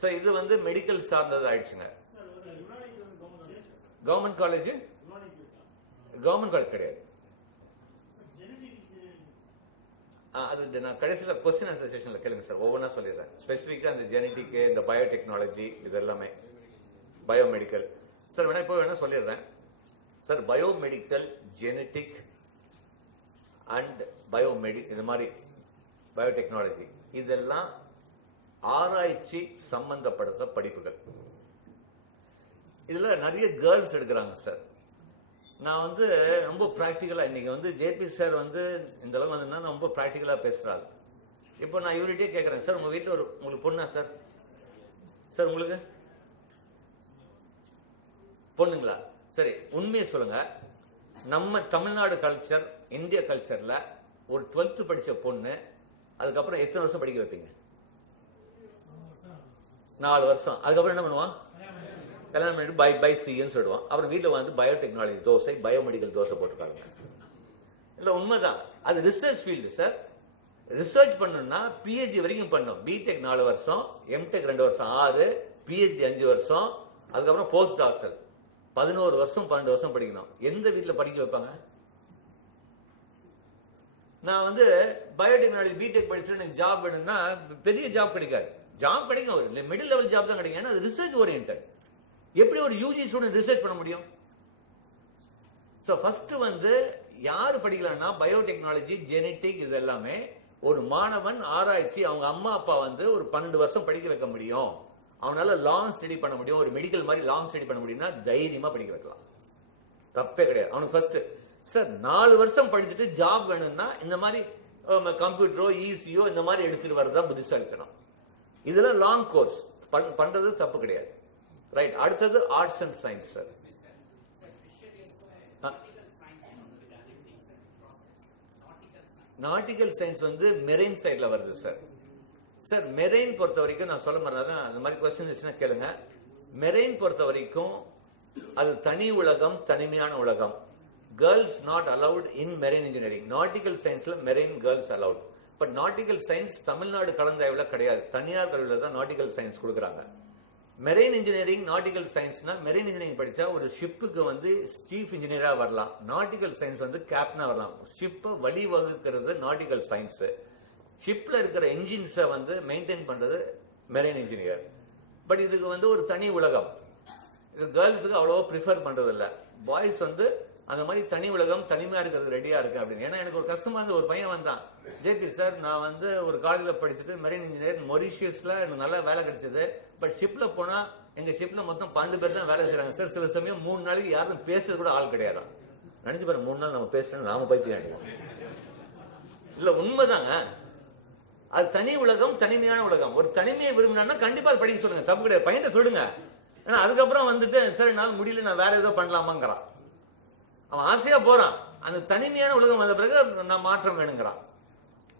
சோ இது வந்து மெடிக்கல் சார்ந்தது ஆயிடுச்சுங்க. கவர்மெண்ட் காலேஜ் கிடையாது. அது நான் கடைசியில் கொஸ்டின் ஆன்சர் செஷன்ல கேளுங்க சார், ஒவ்வொன்றா சொல்லிடுறேன். ஸ்பெசிஃபிக்கா அந்த ஜெனடிக், இந்த பயோடெக்னாலஜி, இது எல்லாமே பயோமெடிக்கல் சார். வேணா இப்போ வேணா சொல்லிடுறேன் சார். பயோமெடிக்கல், ஜெனடிக் அண்ட் இந்த மாதிரி பயோடெக்னாலஜி இதெல்லாம் ஆராய்ச்சி சம்பந்தப்படுத்த படிப்புகள். இதுல நிறைய கேர்ள்ஸ் எடுக்கிறாங்க சார். நான் வந்து ரொம்ப பிராக்டிக்கலா, இன்னைக்கு வந்து ஜேபி சார் வந்து இந்த அளவுக்கு வந்து ரொம்ப பிராக்டிக்கலா பேசுறாரு. இப்போ நான் இவர்கிட்டே கேட்கறேன், சார் உங்க வீட்டுல உங்களுக்கு பொண்ணா சார்? சார் உங்களுக்கு பொண்ணுங்களா? சரி, உண்மையை சொல்லுங்க. நம்ம தமிழ்நாடு கல்ச்சர், இந்திய கல்ச்சர்ல ஒரு 12th படிச்ச பொண்ணு அதுக்கப்புறம் எத்தனை வருஷம் படிக்க வைப்பீங்க? 4 வருஷம். அதுக்கப்புறம் என்ன பண்ணுவான்? கல்யாணம் பண்ணிட்டு பை சின்னு சொல்லுவான். அப்புறம் வீட்டில் வந்து பயோடெக்னாலஜி தோசை, பயோமெடிக்கல் தோசை போட்டுருக்காங்க. இல்லை, உண்மைதான். அது ரிசர்ச் ஃபீல்டு சார். ரிசர்ச் பண்ணணும்னா பிஹெச்டி வரைக்கும் பண்ணும். பிடெக் 4 வருஷம், எம்டெக் 2 வருஷம் 6, பிஹெச்டி 5 வருஷம், அதுக்கப்புறம் போஸ்ட் டாக்டர் 11 வருஷம் 12 வருஷம் படிக்கணும். எந்த வீட்டில் படிக்க வைப்பாங்க? நான் வந்து பயோடெக்னாலஜி பிடெக் படிச்சுட்டு எனக்கு ஜாப் வேணும்னா பெரிய ஜாப் கிடைக்காது. ஜாப் கிடைக்கும், மிடில் லெவல் ஜாப் தான் கிடைக்கும். ஏன்னா அது ரிசர்ச் ஓரியன்ட். எப்படி ஒரு யூஜி ஸ்டூடெண்ட் ரிசர்ச் பண்ண முடியும்? ஸோ ஃபர்ஸ்ட் வந்து யாரு படிக்கலாம்னா பயோடெக்னாலஜி, ஜெனட்டிக், இது எல்லாமே ஒரு மாணவன் ஆராய்ச்சி அவங்க அம்மா அப்பா வந்து ஒரு 12 வருஷம் படிக்க வைக்க முடியும், அவனால லாங் ஸ்டடி பண்ண முடியும், ஒரு மெடிக்கல் மாதிரி லாங் ஸ்டடி பண்ண முடியும்னா தைரியமா படிக்க வைக்கலாம். தப்பே கிடையாது. அவனுக்கு ஃபர்ஸ்ட் சார் 4 வருஷம் படிச்சுட்டு ஜாப் வேணும்னா இந்த மாதிரி கம்ப்யூட்டரோ ஈஸியோ இந்த மாதிரி எடுத்துட்டு வரதான் புத்திசாலித்தனம். இதுல லாங் கோர்ஸ் பண்றது தப்பு கிடையாது. ரைட். அடுத்தது arts and science sir. Nautical science வந்து மெரைன் சைட்ல வருது சார். சார் மெரைன் பொறுத்த வரைக்கும் நான் சொல்ல மாதிரி அந்த மாதிரி கொஸ்டின் இருந்துச்சுன்னா கேளுங்க. மெரைன் பொறுத்த வரைக்கும் அது தனி உலகம், தனிமையான உலகம். Girls not allowed in marine engineering. Nautical சயின்ஸ்ல marine girls allowed. But nautical science Tamil Nadu கலந்தாய்வுல கிடையாது, தனியார் கல்வியில தான் நாட்டிக்கல் சயின்ஸ் கொடுக்குறாங்க. மெரைன் இன்ஜினியரிங் நாட்டிக்கல் சயின்ஸ்னா மெரைன் இன்ஜினியரிங் படிச்சா ஒரு ஷிப்புக்கு வந்து சீஃப் இன்ஜினியரா வரலாம். நாட்டிக்கல் சயின்ஸ் வந்து கேப்டனா வரலாம். ஷிப்பை வழிவகுக்கிறது நாட்டிக்கல் சயின்ஸ். ஷிப்ல இருக்கிற என்ஜின்ஸை வந்து மெயின்டைன் பண்றது மெரைன் இன்ஜினியர். பட் இதுக்கு வந்து ஒரு தனி உலகம். இது கேர்ள்ஸுக்கு அவ்வளவா ப்ரிஃபர் பண்றது இல்ல. பாய்ஸ் வந்து அந்த மாதிரி தனி உலகம், தனிமையா இருக்கிறது ரெடியா இருக்கு அப்படின்னு. ஏன்னா எனக்கு ஒரு கஷ்டமா இருந்து ஒரு பையன் வந்தான், ஜேபி சார் நான் வந்து ஒரு காலேஜ்ல படிச்சுட்டு மெரைன் இன்ஜினியர் மொரிஷியஸ்ல எனக்கு நல்ல வேலை கிடைச்சது. பட் ஷிப்ல போனா எங்க ஷிப்ல மொத்தம் 12 பேர் தான் வேலை செய்யறாங்க சார். சில சமயம் 3 நாளைக்கு யாரும் பேசுறது கூட ஆள் கிடையாது. நினைச்சு பாருங்க, 3 நாள் நம்ம பேசுறோம், நாம பைத்தியம். இல்ல உண்மைதாங்க. அது தனி உலகம், தனிமையான உலகம். ஒரு தனிமையை விரும்பினா கண்டிப்பா படிக்க சொல்லுங்க, தப்பு கிடையாது. பையன் சொல்லுங்க. ஏன்னா அதுக்கப்புறம் வந்துட்டு சார் என்னால முடியல, நான் வேற ஏதோ பண்ணலாமாங்கிறான். அவன் ஆசையா போறான். அந்த தனிமையான உலகம் வந்த பிறகு நான் மாற்றம் வேணுங்கிறான்.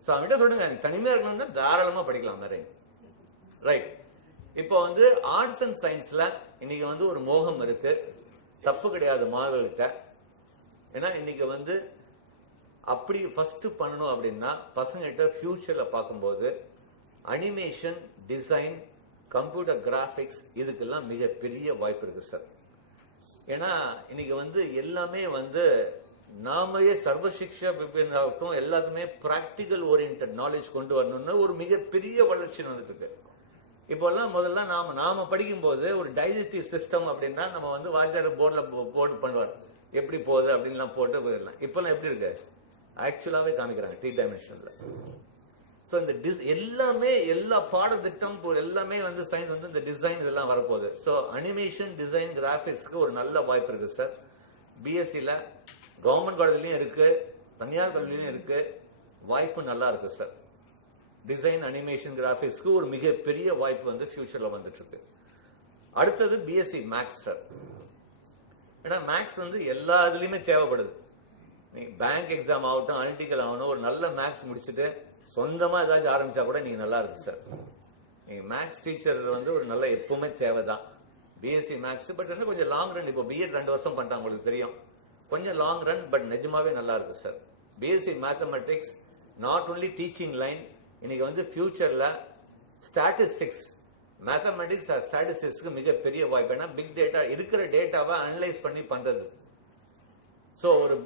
சோ அவன்கிட்ட சொல்லுங்க, தனிமையா இருக்கணும்னா தாராளமா படிக்கலாம் நிறைய. ரைட். இப்போ வந்து ஆர்ட்ஸ் அண்ட் சயின்ஸ்ல இன்னைக்கு வந்து ஒரு மோகம் இருக்கு, தப்பு கிடையாது மாணவர்கள்ட்ட. ஏன்னா இன்னைக்கு வந்து அப்படி ஃபர்ஸ்ட் பண்ணணும் அப்படின்னா பசங்கள்கிட்ட ஃபியூச்சர்ல பார்க்கும்போது அனிமேஷன், டிசைன், கம்ப்யூட்டர் கிராபிக்ஸ் இதுக்கெல்லாம் மிகப்பெரிய வாய்ப்பு இருக்கு சார். ஏன்னா இன்னைக்கு வந்து எல்லாமே வந்து நாமளே சர்வசிக்ஷா விபின்னாவுக்கும் எல்லாத்துமே பிராக்டிக்கல் ஓரியன்ட் நாலேஜ் கொண்டு வரணும்னு ஒரு மிகப்பெரிய வளர்ச்சி வந்துட்டு இருக்கு. இப்போல்லாம் முதல்ல நாம படிக்கும் போது ஒரு டைஜஸ்டிவ் சிஸ்டம் அப்படின்னா நம்ம வந்து வாத்தியார் போர்டு பண்ணுவார், எப்படி போகுது அப்படின்லாம் போட்டு போயிடலாம். இப்பெல்லாம் எப்படி இருக்கு, ஆக்சுவலாவே காமிக்கிறாங்க 3 டைமென்ஷன்ல. ஸோ இந்த எல்லாமே எல்லா பாடத்திட்டம் எல்லாமே வந்து சயின்ஸ் வந்து இந்த டிசைன் இதெல்லாம் வரப்போகுது. ஸோ அனிமேஷன், டிசைன், கிராபிக்ஸ்க்கு ஒரு நல்ல வாய்ப்பு இருக்கு சார். பிஎஸ்சியில் கவர்மெண்ட் காலேஜ்லயும் இருக்கு, தனியார் கல்வியிலும் இருக்கு, வாய்ப்பு நல்லா இருக்கு சார். டிசைன், அனிமேஷன், கிராபிக்ஸ்க்கு ஒரு மிகப்பெரிய வாய்ப்பு வந்து ஃபியூச்சர்ல வந்துட்டு இருக்கு. அடுத்தது பிஎஸ்சி மேக்ஸ் சார். ஏன்னா மேக்ஸ் வந்து எல்லா இதுலயுமே தேவைப்படுது. நீங்க பேங்க் எக்ஸாம் ஆகட்டும், அனலிட்டிக்கல் ஆகணும், ஒரு நல்ல மேக்ஸ் முடிச்சுட்டு சொந்தமா ஏதாச்சும் ஆரம்பிச்சா கூட நீங்க நல்லா இருக்கு சார். நீங்க மேக்ஸ் டீச்சர் வந்து ஒரு நல்ல எப்பவுமே தேவைதான். பிஎஸ்சி மேக்ஸ் பட் வந்து கொஞ்சம் லாங் ரன். இப்போ பிஎட் 2 வருஷம் பண்ணிட்டாங்க, உங்களுக்கு தெரியும், கொஞ்சம் லாங் ரன். பட் நிஜமாவே நல்லா இருக்கு sir. BSc mathematics not only teaching line, இன்னைக்கு வந்து ஃபியூச்சர்ல ஸ்டாட்டிஸ்டிக்ஸ், மேத்தமெட்டிக்ஸ் ஸ்டாட்டிஸ்டிக்ஸ்க்கு மிகப்பெரிய வாய்ப்பு. ஏன்னா பிக் டேட்டா இருக்கிற டேட்டாவை அனலைஸ் பண்ணி பண்றது. ஸோ ஒரு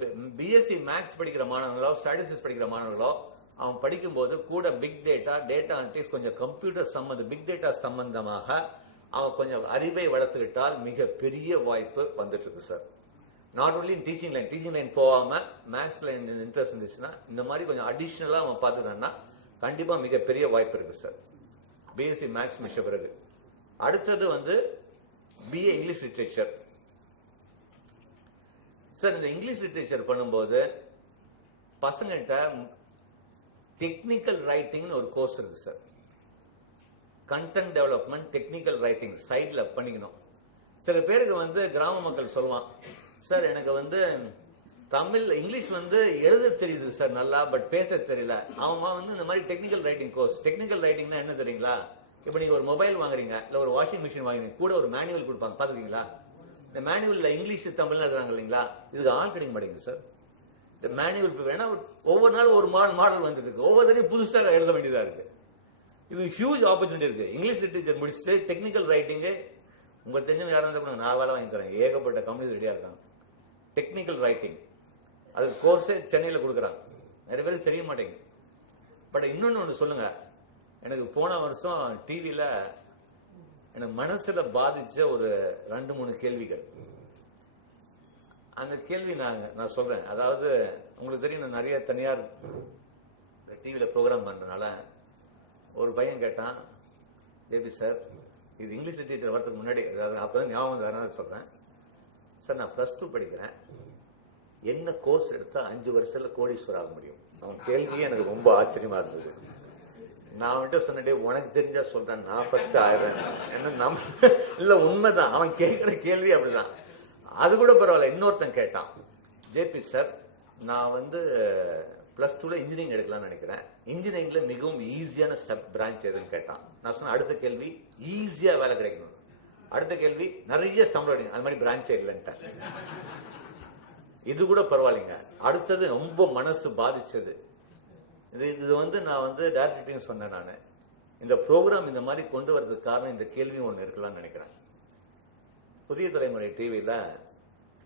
பிஎஸ்சி மேக்ஸ் படிக்கிற மாணவர்களோ ஸ்டாட்டிஸ்டிக்ஸ் படிக்கிற மாணவர்களோ அவன் படிக்கும்போது கூட பிக் டேட்டா, டேட்டா அனலிட்டிக்ஸ், கொஞ்சம் கம்ப்யூட்டர் சம்பந்த பிக் டேட்டா சம்பந்தமாக அவன் கொஞ்சம் அறிவை வளர்த்துக்கிட்டால் மிகப்பெரிய வாய்ப்பு வந்துட்டு இருக்கு sir. Not only teaching line போகாம மேக்ஸ் லைன் இன்ட்ரெஸ்ட் இருந்துச்சுன்னா இந்த மாதிரி கொஞ்சம் அடிஷனலா அவன் பார்த்துட்டான்னா கண்டிப்பா மிகப்பெரிய வாய்ப்பு இருக்கு சார் பிஎஸ்சி மேக்ஸ் முடிச்ச பிறகு. அடுத்தது வந்து பிஏ இங்கிலீஷ் லிட்ரேச்சர் சார். இந்த இங்கிலீஷ் லிட்ரேச்சர் பண்ணும்போது பசங்கள்கிட்ட டெக்னிக்கல் ரைட்டிங்னு ஒரு கோர்ஸ் இருக்கு sir. Content development, technical writing சைட்ல பண்ணிக்கணும். சில பேருக்கு வந்து கிராம மக்கள் சொல்லுவான், சார் எனக்கு வந்து தமிழ் இங்கிலீஷ் வந்து எழுத தெரியுது சார் நல்லா, பட் பேச தெரியல. அவன் வந்து இந்த மாதிரி டெக்னிக்கல் ரைட்டிங் கோர்ஸ். டெக்னிக்கல் ரைட்டிங்னா என்ன தெரியுங்களா, இப்போ நீங்க ஒரு மொபைல் வாங்குறீங்க இல்ல ஒரு வாஷிங் மிஷின் வாங்குறீங்க, கூட ஒரு மேனுவல் கொடுப்பாங்க, பாத்துருக்கீங்களா? இந்த மேனுவல்ல இங்கிலீஷ் தமிழ்ல இருக்கிறாங்க இல்லைங்களா, இதுக்கு ஆள் கிடைக்க மாட்டேங்குது சார். இந்த மேனுவல் வேணா ஒவ்வொரு நாளும் ஒரு மாடல் வந்துட்டு இருக்கு, ஒவ்வொரு தடையும் புதுசாக எழுத வேண்டியதா இருக்கு. இது ஹியூஜ் ஆப்பர்ச்சுனிட்டி இருக்கு. இங்கிலீஷ் லிட்டரேச்சர் முடிச்சுட்டு டெக்னிக்கல் ரைட்டிங்கு உங்களுக்கு தெரிஞ்சவங்க யாரும் இருந்தால் நான் வேலை வாங்கி தரேன். ஏகப்பட்ட கம்பெனிஸ் ரெடியா இருக்காங்க. டெக்னிக்கல் ரைட்டிங் அதுக்கு கோர்ஸே சென்னையில் கொடுக்குறாங்க, நிறைய பேருக்கு தெரிய மாட்டேங்குது. பட் இன்னொன்னு ஒன்று சொல்லுங்க, எனக்கு போன வருஷம் டிவியில் எனக்கு மனசுல பாதிச்ச ஒரு 2-3 கேள்விகள். அந்த கேள்வி நான் சொல்றேன். அதாவது உங்களுக்கு தெரியும், நான் நிறைய தனியார் டிவியில் ப்ரோக்ராம் பண்றதுனால ஒரு பையன் கேட்டான், ஜேபி சார், இது இங்கிலீஷ் லிட்டரேச்சர் வரதுக்கு முன்னாடி, அதாவது அப்பதான் ஞாபகம் வந்து சொல்றேன் சார், நான் +2 படிக்கிறேன், என்ன கோர்ஸ் எடுத்தா 5 வருஷத்துல கோடீஸ்வரர் ஆக முடியும்? அவன் கேள்வியே எனக்கு ரொம்ப ஆச்சரியமா இருந்தது. நான் அவன்கிட்ட சொன்னே, உனக்கு தெரிஞ்சா சொல்றேன், நான் ஃபர்ஸ்ட் ஆயிடுறேன். என்ன இல்ல உண்மைதான், அவன் கேட்கிற கேள்வி அப்படிதான். அது கூட பரவாயில்ல. இன்னொருத்தன் கேட்டான், ஜேபி சார், நான் வந்து +2ல இன்ஜினியரிங் எடுக்கலாம்னு நினைக்கிறேன், இன்ஜினியரிங்ல மிகவும் ஈஸியான சப் பிரான்ச் எதுன்னு கேட்டான். நான் சொன்ன அடுத்த கேள்வி, ஈஸியா வேலை கிடைக்கணும். அடுத்த கேள்வி, நிறைய சம்பளம், அது மாதிரி பிரான்ச்சே இல்லைன்ட்டேன். இது கூட பரவாயில்லைங்க. அடுத்தது ரொம்ப மனசு பாதிச்சது, இது வந்து நான் வந்து டைரக்டர்ட்டையும் சொன்னேன். நான் இந்த ப்ரோக்ராம் இந்த மாதிரி கொண்டு வரதுக்கு காரணம் இந்த கேள்வி ஒன்று இருக்கலாம்னு நினைக்கிறேன். புதிய தலைமுறை டிவியில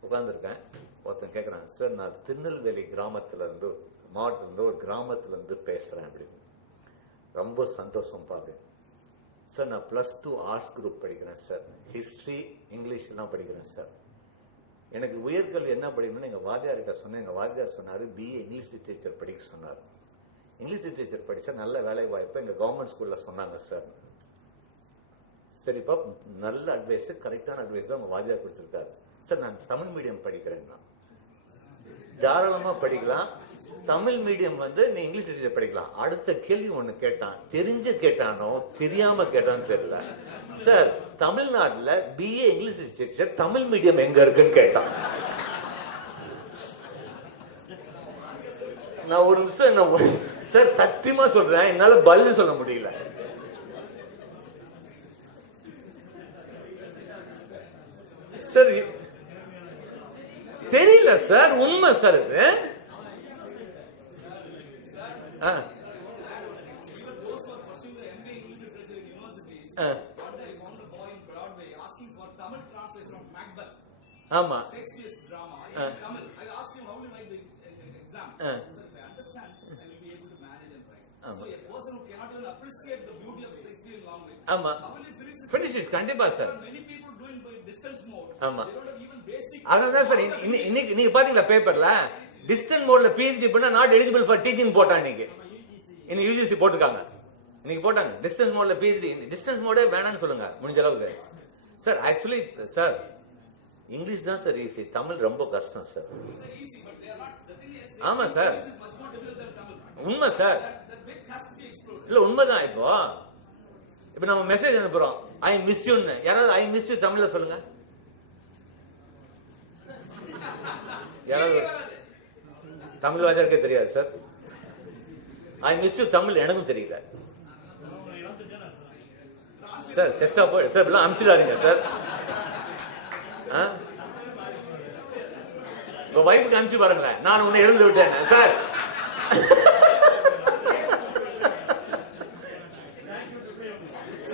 உட்கார்ந்துருக்கேன், ஒருத்தன் கேட்கறான், சார் நான் திருநெல்வேலி கிராமத்துல இருந்து, மாவட்டத்துல இருந்து, ஒரு கிராமத்துல இருந்து பேசுறேன் அப்படின்னு. ரொம்ப சந்தோஷம் பாரு சார், நான் +2 ஆர்ட்ஸ் குரூப் படிக்கிறேன் சார், ஹிஸ்டரி இங்கிலீஷ் எல்லாம் படிக்கிறேன் சார், எனக்கு உயர்கல்வி என்ன படிக்கணும்னு எங்க வாத்தியார்கிட்ட சொன்னேன். எங்க வாத்தியார் சொன்னாரு, BA இங்கிலீஷ் லிட்டரேச்சர் படிக்க சொன்னார். இங்கிலீஷ் லிட்டரேச்சர் படிச்சா நல்ல வேலை வாய்ப்பு எங்க கவர்மெண்ட் ஸ்கூல்ல சொன்னாங்க சார். சரிப்பா, நல்ல அட்வைஸ், கரெக்டான அட்வைஸ் தான் உங்க வாத்தியார் கொடுத்திருக்காரு. சார் நான் தமிழ் மீடியம் படிக்கிறேன்னா, தாராளமா படிக்கலாம், தமிழ் மீடியம் வந்து நீ இங்கிலீஷ் லிட்டரேச்சர் படிக்கலாம். அடுத்த கேள்வி ஒண்ணு கேட்டான், தெரிஞ்ச கேட்டானோ தெரியாம கேட்டான்னு தெரியல, சார் தமிழ்நாட்டுல BA English literature Tamil medium எங்க இருக்குன்னு கேட்டான். நான் ஒரு நிமிஷம் என்ன சார் சத்தியமா சொல்றேன், என்னால பதில் சொல்ல முடியல. சார் தெரியல சார், உண்மை சார் இது. ஆமா ஆமா கண்டிப்பா சார். ஆமா அதனாலதான் சார் இன்னைக்கு நீங்க பாத்தீங்களா பேப்பர்ல, டிஸ்டன்ஸ் மோட்ல PhD பண்ணா நாட் எலிஜிபிள் ஃபார் டீச்சிங் போட்டான். இன்னைக்கு UGC போட்டுருக்காங்க, இன்னைக்கு போட்டாங்க டிஸ்டன்ஸ் மோட்ல PhD. டிஸ்டன்ஸ் மோடே வேணாம்னு சொல்லுங்க முடிஞ்ச அளவுக்கு. சார் ஆக்சுவலி சார் இங்கிலீஷ் தான் சார் ஈஸி, தமிழ் ரொம்ப கஷ்டம் சார். ஆமா சார், உண்மை சார். இல்ல உண்மைதான். இப்ப நம்ம மெசேஜ் அனுப்புறோம், ஐ மிஸ் யூன்னு. யாராவது ஐ மிஸ் யூ தமிழ்ல சொல்லுங்க. யாராவது தமிழ் வாஜாருக்கே தெரியாது sir. I miss you Tamil எனக்கும் தெரியல சார். செட்டா போய் சார் எல்லாம் அனுப்பிச்சிடாதீங்க சார். உங்க வைஃபுக்கு அனுப்பிச்சு பாருங்களேன், நான் உன்னை இருந்து விட்டேன் சார்.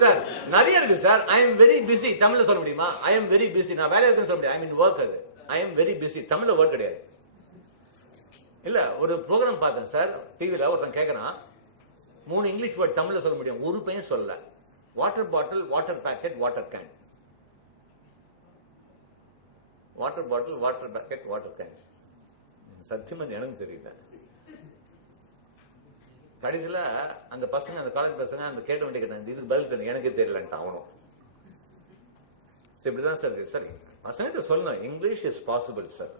சார் நிறைய இருக்கு sir. I am very busy தமிழ்ல சொல்ல முடியுமா? ஐ எம் வெரி பிஸி, நான் வேலையா இருக்குன்னு சொல்ல முடியாது. ஐ மீன் ஒர்க். அது ஐ எம் வெரி பிஸி தமிழ்ல ஒர்க் கிடையாது. இல்ல ஒரு ப்ரோக்ராம் பார்த்தேன் சார் டிவில, ஒருத்தன் கேட்கறான் 3 இங்கிலீஷ் வேர்ட் தமிழ்ல சொல்ல முடியும், ஒரு பையன் சொல்லல. Water bottle, water packet, water can. Water bottle, water packet, water can. சத்தியமா எனக்கு தெரியல. கடைசியில அந்த பசங்க, அந்த காலேஜ் பசங்க அந்த கேட்ட வேண்டிய கேட்டாங்க, இதுக்கு பதில் தெரியும் எனக்கே தெரியலன்ட்டு அவனும். இப்படிதான் சார் இருக்கு சார். பசங்கிட்ட சொல்லணும் English is possible sir.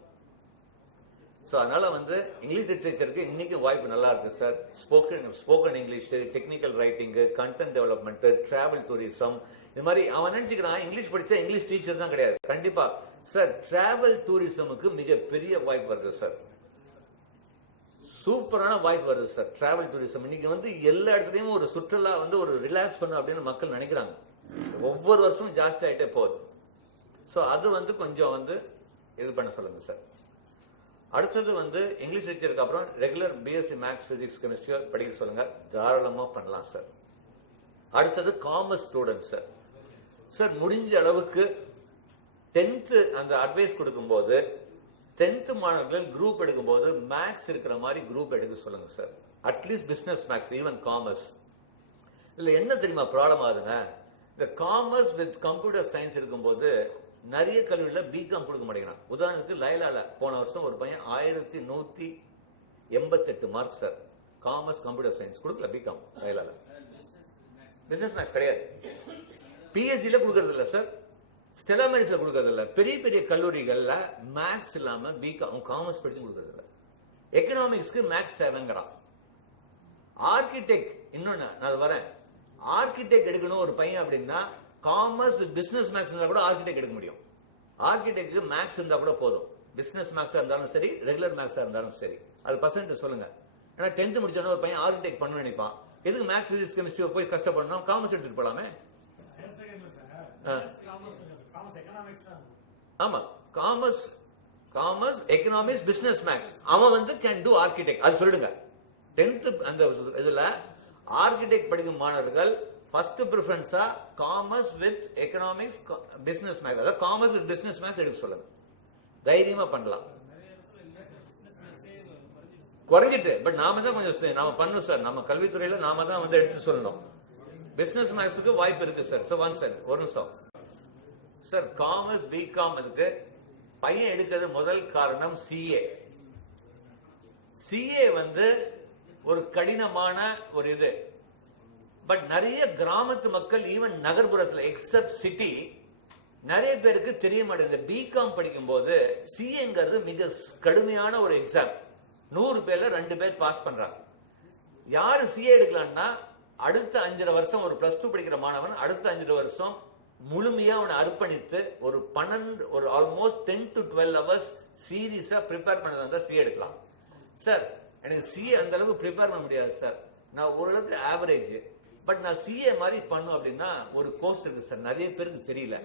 So அதனால வந்து இங்கிலீஷ் லிட்டரேச்சருக்கு இன்னைக்கு வாய்ப்பு நல்லா இருக்கு sir. Spoken English, technical writing, content development, travel tourism, இது மாதிரி. அவன் நினைச்சுக்கிறான் இங்கிலீஷ் படிச்சா இங்கிலீஷ் டீச்சர் தான். கிடையாது. கண்டிப்பா சார் டிராவல் டூரிசமுக்கு மிகப்பெரிய வாய்ப்பு இருக்கு சார். சூப்பரான வாய்ப்பு வருது சார். டிராவல் டூரிசம் இன்னைக்கு வந்து எல்லா இடத்துலயும் ஒரு சுற்றுலா வந்து ஒரு ரிலாக்ஸ் பண்ணும் அப்படின்னு மக்கள் நினைக்கிறாங்க. ஒவ்வொரு வருஷமும் ஜாஸ்தி ஆகிட்டே போகுது. ஸோ அது வந்து கொஞ்சம் வந்து இது பண்ண சொல்லுங்க சார். அடுத்தது வந்து இங்கிலீஷ் லிட்டரேச்சருக்கு அப்புறம் regular BSc maths physics chemistry படிக்க சொல்லுங்க. தாராளமாக பண்ணலாம் சார். அடுத்தது காமர்ஸ் ஸ்டூடெண்ட் சார். சார் முடிஞ்ச அளவுக்கு 10th அந்த அட்வைஸ் கொடுக்கும்போது 10th மாணவர்கள் குரூப் எடுக்கும்போது மேக்ஸ் இருக்கிற மாதிரி குரூப் எடுக்க சொல்லுங்க sir. At least business maths, even commerce. இதுல என்ன தெரியுமா ப்ராப்ளம் ஆகுதுங்க, இந்த காமர்ஸ் வித் கம்ப்யூட்டர் சயின்ஸ் இருக்கும்போது நிறைய கல்வியில் பிகாம் கொடுக்க மாட்டேங்கிறான். உதாரணத்துக்கு லைலால போன வருஷம் ஒரு பையன் 1188 mark sir. Commerce computer science கொடுக்கல பிகாம் லைலால. பிசினஸ் மேக்ஸ் கிடையாது. பிஎஸ்சில கொடுக்கறது இல்லை சார், ஸ்டெல்லா மேரிஸ்ல கொடுக்கறது இல்லை. பெரிய பெரிய கல்லூரிகள்ல மேக்ஸ் இல்லாம பிகாம் காமர்ஸ் படிச்சு கொடுக்கறது இல்லை. எக்கனாமிக்ஸ்க்கு மேக்ஸ் தேவைங்கிறான். ஆர்கிடெக்ட் இன்னொன்னு நான் வரேன், ஆர்கிடெக்ட் எடுக்கணும் ஒரு பையன் அப்படின்னா காமர்ஸ் வித் பிசினஸ் மேக்ஸ் இருந்தா கூட ஆர்கிடெக்ட் எடுக்க முடியும். ஆர்கிடெக்ட் மேக்ஸ் இருந்தா கூட போதும். பிசினஸ் மேக்ஸா இருந்தாலும் சரி, ரெகுலர் மேக்ஸா இருந்தாலும் சரி. அது பர்சன்ட் சொல்லுங்க. ஏன்னா 10th முடிச்சோன்னா ஒரு பையன் ஆர்கிடெக்ட் பண்ண நினைப்பான். எதுக்கு மேக்ஸ் பிசிக்ஸ் கெமிஸ்ட்ரி போய் கஷ்டப்படணும், காமர்ஸ் எடுத்துட்டு போலாமே. ஆமா, commerce commerce economics business maths அவன் வந்து கேன் டூ ஆர்கிடெக்ட். அது சொல்லிடுங்க. 10th அந்த இதுல ஆர்கிடெக்ட் படிக்கும் மாணவர்கள் ஃபர்ஸ்ட் ப்ரிஃபரன்ஸா commerce with economics business maths, அதாவது காமர்ஸ் வித் பிசினஸ் மேக்ஸ் எடுக்க சொல்லுங்க. தைரியமா பண்ணலாம். குறைஞ்சிட்டு பட் நாம தான் கொஞ்சம் நாம பண்ணணும் சார். நம்ம கல்வித்துறையில நாம தான் வந்து எடுத்து சொல்லணும். பிசினஸ் மேக்ஸுக்கு வாய்ப்பு இருக்கு சார். ஸோ ஒன் சார் ஒரு நிமிஷம் சார். காமர்ஸ் பிகாம் இருக்கு பையன் எடுக்கிறது முதல் காரணம் சிஏ. சிஏ வந்து ஒரு கடினமான ஒரு இது. பட் நிறைய கிராமத்து மக்கள் ஈவன் நகர்ப்புறத்தில் எக்ஸப்ட் சிட்டி நிறைய பேருக்கு தெரிய மாட்டேங்குது. பிகாம் படிக்கும் போது சிஏங்கிறது மிக கடுமையான ஒரு எக்ஸாம். 100 பேர்ல 2 பேர் பாஸ் பண்றாங்க. யாரு சிஏ எடுக்கலாம்னா அடுத்த 5 வருஷம் ஒரு பிளஸ் 2 படிக்கிற மாணவன் அடுத்த 5 வருஷம் முழுமையா அவனை அர்ப்பணித்து ஒரு 12 ஒரு ஆல்மோஸ்ட் 10 to 12 hours சீரியஸா ப்ரிப்பேர் பண்ணதா சிஏ எடுக்கலாம். சார் எனக்கு சிஏ அந்த அளவுக்கு ப்ரிப்பேர் பண்ண முடியாது சார், நான் ஓரளவுக்கு ஆவரேஜ். பட் நான் சிஏ மாதிரி பண்ணும் அப்படின்னா ஒரு கோர்ஸ் இருக்கு சார், நிறைய பேருக்கு தெரியல.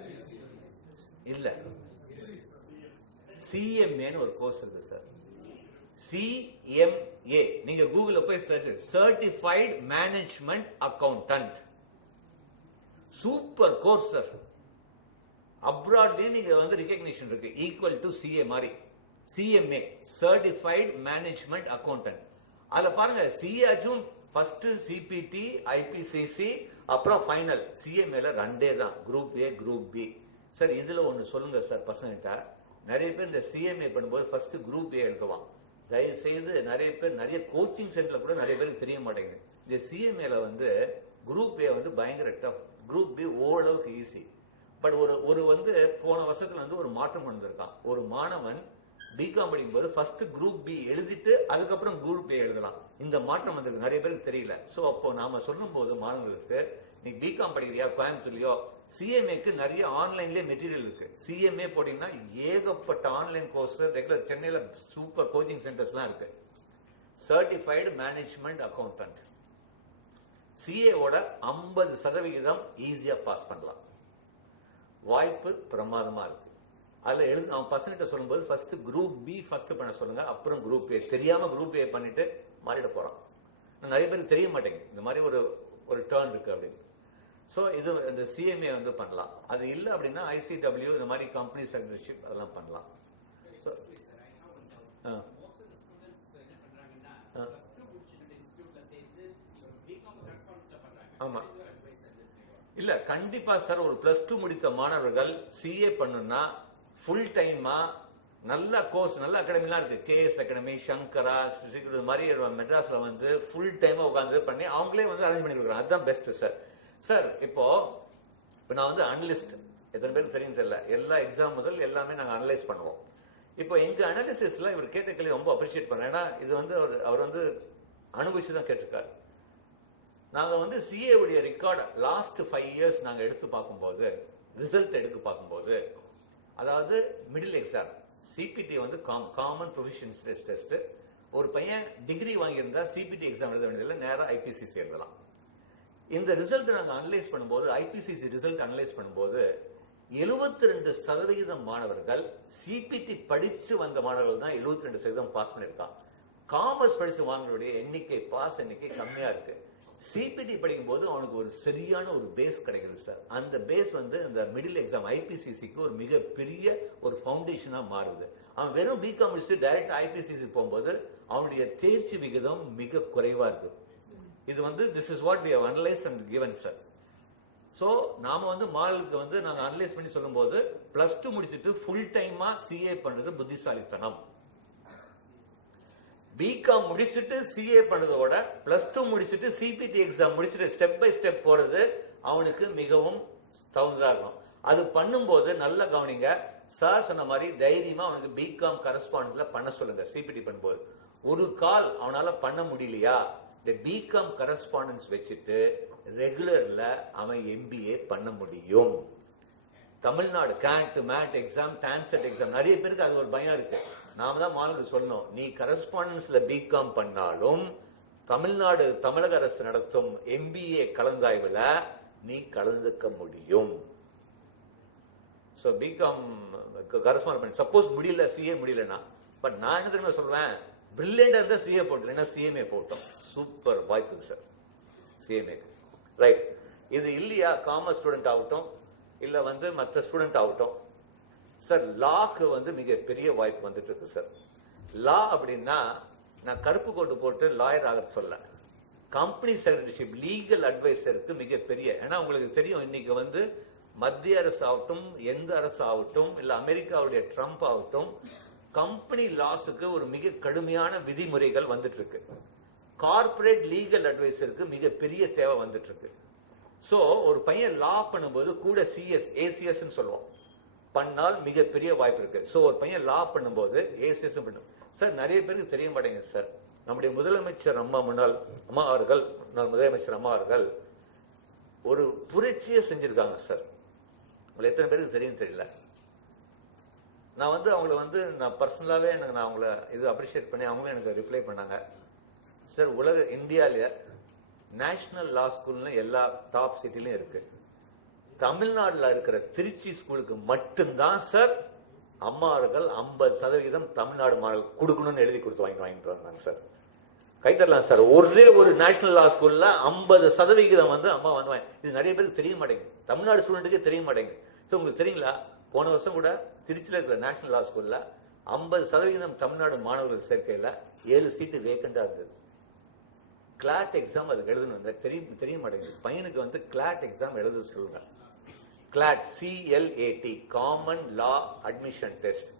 இல்ல சிஎம்ஏன்னு ஒரு கோர்ஸ் இருக்கு சார். சிஎம்ஏ நீங்க கூகுள்ல போய் search, certified management accountant. Super course sir. அப்ராட்லயும் நீங்க வந்து ரிகக்னிஷன் இருக்கு ஈக்குவல் டு சிஏ மாதிரி. CMA certified management accountant. அதுல பாருங்க சிஏச்சும் ஃபர்ஸ்ட் சிபிடி ஐபிசிசி அப்புறம் ஃபைனல். சிஎம்ஏல 2 தான், group A group B. Sir இதுல ஒண்ணு சொல்லுங்க சார் பசங்கிட்ட. நிறைய பேர் இந்த சிஎம்ஏ பண்ணும்போது ஃபர்ஸ்ட் குரூப் ஏ எழுதுவான். தயவு செய்து நிறைய பேர் நிறைய கோச்சிங் சென்டர்ல கூட நிறைய பேருக்கு தெரிய மாட்டேங்குது. இந்த சிஎம்ஏல வந்து குரூப் ஏ வந்து பயங்கர டஃப், குரூப் பி ஓரளவுக்கு ஈஸி. பட் ஒரு வந்து போன வருஷத்துல வந்து ஒரு மாற்றம் வந்திருக்கான். ஒரு மாணவன் பிகாம் படிக்கும் போது ஃபர்ஸ்ட் குரூப் பி எழுதிட்டு அதுக்கப்புறம் குரூப் ஏ எழுதலாம். இந்த மாற்றம் வந்திருக்கு, நிறைய பேருக்கு தெரியல. சோ அப்போ நாம சொல்லும் போது மாணவர்களுக்கு நீ பிகாம் படிக்கிறியா கோயம்புத்தூர்லயோ, சிஎம்ஏக்கு நிறைய ஆன்லைன்லயே மெட்டீரியல் இருக்கு. சிஎம்ஏ போட்டீங்கன்னா ஏகப்பட்ட ஆன்லைன் கோர்ஸ் ரெகுலர் சென்னையில சூப்பர் கோச்சிங் சென்டர்ஸ்லாம் இருக்கு. சர்டிஃபைடு மேனேஜ்மெண்ட் அக்கவுண்டன்ட் சிஏவோட 50% ஈஸியா பாஸ் பண்ணலாம். வாய்ப்பு பிரமாதமா இருக்கு. அதுல எழுது அவன் பசங்கிட்ட சொல்லும்போது ஃபர்ஸ்ட் குரூப் பி ஃபர்ஸ்ட் பண்ண சொல்லுங்க, அப்புறம் குரூப் ஏ. தெரியாம குரூப் ஏ பண்ணிட்டு மாறிட போறான். நிறைய பேருக்கு தெரிய மாட்டேங்குது இந்த மாதிரி ஒரு டர்ன் இருக்கு அப்படின்னு. ஸோ இது இந்த சிஎம்ஏ வந்து பண்ணலாம். அது இல்லை அப்படின்னா ஐசிடபிள்யூ இந்த மாதிரி கம்பெனி செக்ரட்டரிஷிப் அதெல்லாம் பண்ணலாம். ஆமா இல்ல கண்டிப்பா சார். ஒரு +2 முடித்த மாணவர்கள் சிஏ பண்ணுனா ஃபுல் டைமா நல்ல கோர்ஸ், நல்ல அகாடமிலாம் இருக்கு. கேஎஸ் அகாடமி, சங்கரா மாதிரி மெட்ராஸ்ல வந்து ஃபுல் டைமா உட்காந்து பண்ணி அவங்களே வந்து அரேஞ்ச் பண்ணி கொடுக்குறாங்க. அதுதான் பெஸ்ட் சார். சார் இப்போ நான் வந்து அனலிஸ்ட், எத்தனை பேருக்கு தெரியும் தெரியல, எல்லா எக்ஸாம் முதல் எல்லாமே நாங்கள் அனலைஸ் பண்ணுவோம். இப்போ எங்க அனாலிசிஸ்ல இவர் கேட்ட கேள்வி ரொம்ப அப்ரிஷியேட் பண்றேன். ஏன்னா இது வந்து அவர் வந்து அனுபவிச்சு தான் கேட்டிருக்காரு. நாங்க வந்து சிஏ உடைய ரெக்கார்டு லாஸ்ட் 5 years நாங்க எடுத்து பார்க்கும்போது, ரிசல்ட் எடுத்து பார்க்கும்போது, அதாவது மிடில் எக்ஸாம் சிபிடி வந்து காமன் ப்ரொவிஷன்ஸ் டெஸ்ட், ஒரு பையன் டிகிரி வாங்கியிருந்தா சிபிடி எக்ஸாம் எழுத வேண்டியதில்லை, நேரம் ஐபிசிசி எழுதலாம். இந்த ரிசல்ட் நாங்கள் அனலைஸ் பண்ணும்போது, ஐபிசிசி ரிசல்ட் அனலைஸ் பண்ணும்போது 72% மாணவர்கள் சிபிடி படிச்சு வந்த மாணவர்கள் தான் 72% பாஸ் பண்ணியிருக்கான். காமர்ஸ் படிச்சு வாங்கினுடைய எண்ணிக்கை, பாஸ் எண்ணிக்கை கம்மியா இருக்கு. சிபிடி படிக்கும் போது அவனுக்கு ஒரு சரியான ஒரு பேஸ் கிடைக்குது சார். அந்த பேஸ் வந்து அந்த மிடில் எக்ஸாம் ஐபிசிசிக்கு ஒரு மிகப்பெரிய ஒரு ஃபவுண்டேஷனா மாறுது. அவன் வெறும் பிகாம் முடிச்சுட்டு டைரக்ட் ஐபிசிசி போகும்போது அவனுடைய தேர்ச்சி விகிதம் மிக குறைவா இருக்கு. இது வந்து this is what we have analysed and given sir. So நாம வந்து மாணவர்களுக்கு வந்து நாங்க அனலைஸ் பண்ணி சொல்லும் போது +2 முடிச்சுட்டு ஃபுல் டைமா சிஏ பண்றது புத்திசாலித்தனம். பிகாம் முடிச்சுட்டு சிஏ பண்றதோட +2 முடிச்சுட்டு சிபிடி எக்ஸாம் முடிச்சுட்டு ஸ்டெப் பை ஸ்டெப் போறது அவனுக்கு மிகவும் தகுந்ததா இருக்கும். அது பண்ணும்போது நல்ல கவனிங்க சார் சொன்ன மாதிரி தைரியமா அவனுக்கு பிகாம் கரஸ்பாண்டன்ட்ல பண்ண சொல்லுங்க. சிபிடி பண்ணும்போது ஒரு கால் அவனால பண்ண முடியலையா, இந்த பிகாம் கரஸ்பாண்டன்ஸ் வச்சுட்டு ரெகுலர்ல அவன் எம்பிஏ பண்ண முடியும். Tamil Nadu CAT MAT exam, TANCET exam நிறைய பேருக்கு அது ஒரு பயம் இருக்கு. நாம தான் மாணவர்கள் சொல்லணும், நீ கரஸ்பாண்டன்ஸ்ல பிகாம் பண்ணாலும் தமிழ்நாடு தமிழக அரசு நடத்தும் எம்பிஏ கலந்தாய்வுல நீ கலந்துக்க முடியும். பிகாம் கரஸ்பாண்ட் பண்ணி சப்போஸ் முடியல, சிஏ முடியலன்னா, பட் நான் என்ன தெரியுமா சொல்றேன், பிரில்லியண்டா இருந்தா சிஏ போட்டு சிஎம்ஏ போட்டோம். சூப்பர் வாய்ப்பு சார் சிஎம்ஏ. ரைட், இது இல்லையா காமர்ஸ் ஸ்டூடெண்ட் ஆகட்டும் இல்ல வந்து மற்ற ஸ்டூடெண்ட் ஆகட்டும் சார், லாக்கு வந்து மிகப்பெரிய வாய்ப்பு வந்துட்டு இருக்கு சார். லா அப்படின்னா நான் கருப்பு கோட்டு போட்டு லாயர் ஆக சொல்ல, கம்பெனி செக்ரட்டரிஷிப், லீகல் அட்வைசருக்கு மிகப்பெரிய, ஏன்னா உங்களுக்கு தெரியும் இன்னைக்கு வந்து மத்திய அரசு ஆகட்டும், எந்த அரசு ஆகட்டும், இல்ல அமெரிக்காவுடைய ட்ரம்ப் ஆகட்டும், கம்பெனி லாஸுக்கு ஒரு மிக கடுமையான விதிமுறைகள் வந்துட்டு இருக்கு. கார்பரேட் லீகல் அட்வைசருக்கு மிகப்பெரிய தேவை வந்துட்டு இருக்கு. சோ ஒரு பையன் லா பண்ணும்போது கூட சிஎஸ், ஏசிஎஸ் சொல்லுவோம், பண்ணால் மிகப்பெரிய வாய்ப்பு இருக்கு. சோ ஒரு பையன் லா பண்ணும்போது ஏசிஎஸ் பண்ணும் சார். நிறைய பேருக்கு தெரிய மாட்டேங்குது சார், நம்முடைய முதலமைச்சர் முன்னாள் அம்மா அவர்கள், முதலமைச்சர் அம்மா அவர்கள் ஒரு புரட்சியை செஞ்சிருக்காங்க சார். உங்களுக்கு எத்தனை பேருக்கு தெரியும் தெரியல. நான் வந்து அவங்கள வந்து நான் பர்சனலாவே நான் அவங்கள இது அப்ரிஷியேட் பண்ணி அவங்களும் எனக்கு ரிப்ளை பண்ணாங்க. சார் உலக இந்தியாவில நேஷனல் லா ஸ்கூல்னு எல்லா டாப் சிட்டிலையும் இருக்கு. தமிழ்நாடுல இருக்கிற திருச்சி ஸ்கூலுக்கு மட்டும்தான் சார் அம்மா அவர்கள் 50% தமிழ்நாடு மாணவர்கள் கொடுக்கணும்னு எழுதி கொடுத்து வாங்கிட்டு வந்தாங்க சார். கைத்தரலாம் சார். ஒரே ஒரு நேஷனல் லா ஸ்கூல்ல 50% வந்து அம்மா வந்து இது நிறைய பேருக்கு தெரிய மாட்டேங்குது, தமிழ்நாடு ஸ்டூடெண்ட்டுக்கே தெரிய மாட்டேங்குது. உங்களுக்கு தெரியுங்களா, போன வருஷம் கூட திருச்சியில் இருக்கிற நேஷனல் லா ஸ்கூல்ல 50% தமிழ்நாடு மாணவர்கள் சேர்க்கையில 7 சீட்டு வேக்கண்டா இருந்தது. கிளாட் எக்ஸாம் அதுக்கு எழுதணும், தெரிய மாட்டேங்குது. பையனுக்கு வந்து கிளாட் எக்ஸாம் எழுத சொல்லுங்க. கிளாட், CLAT, காமன் லா அட்மிஷன் டெஸ்ட்.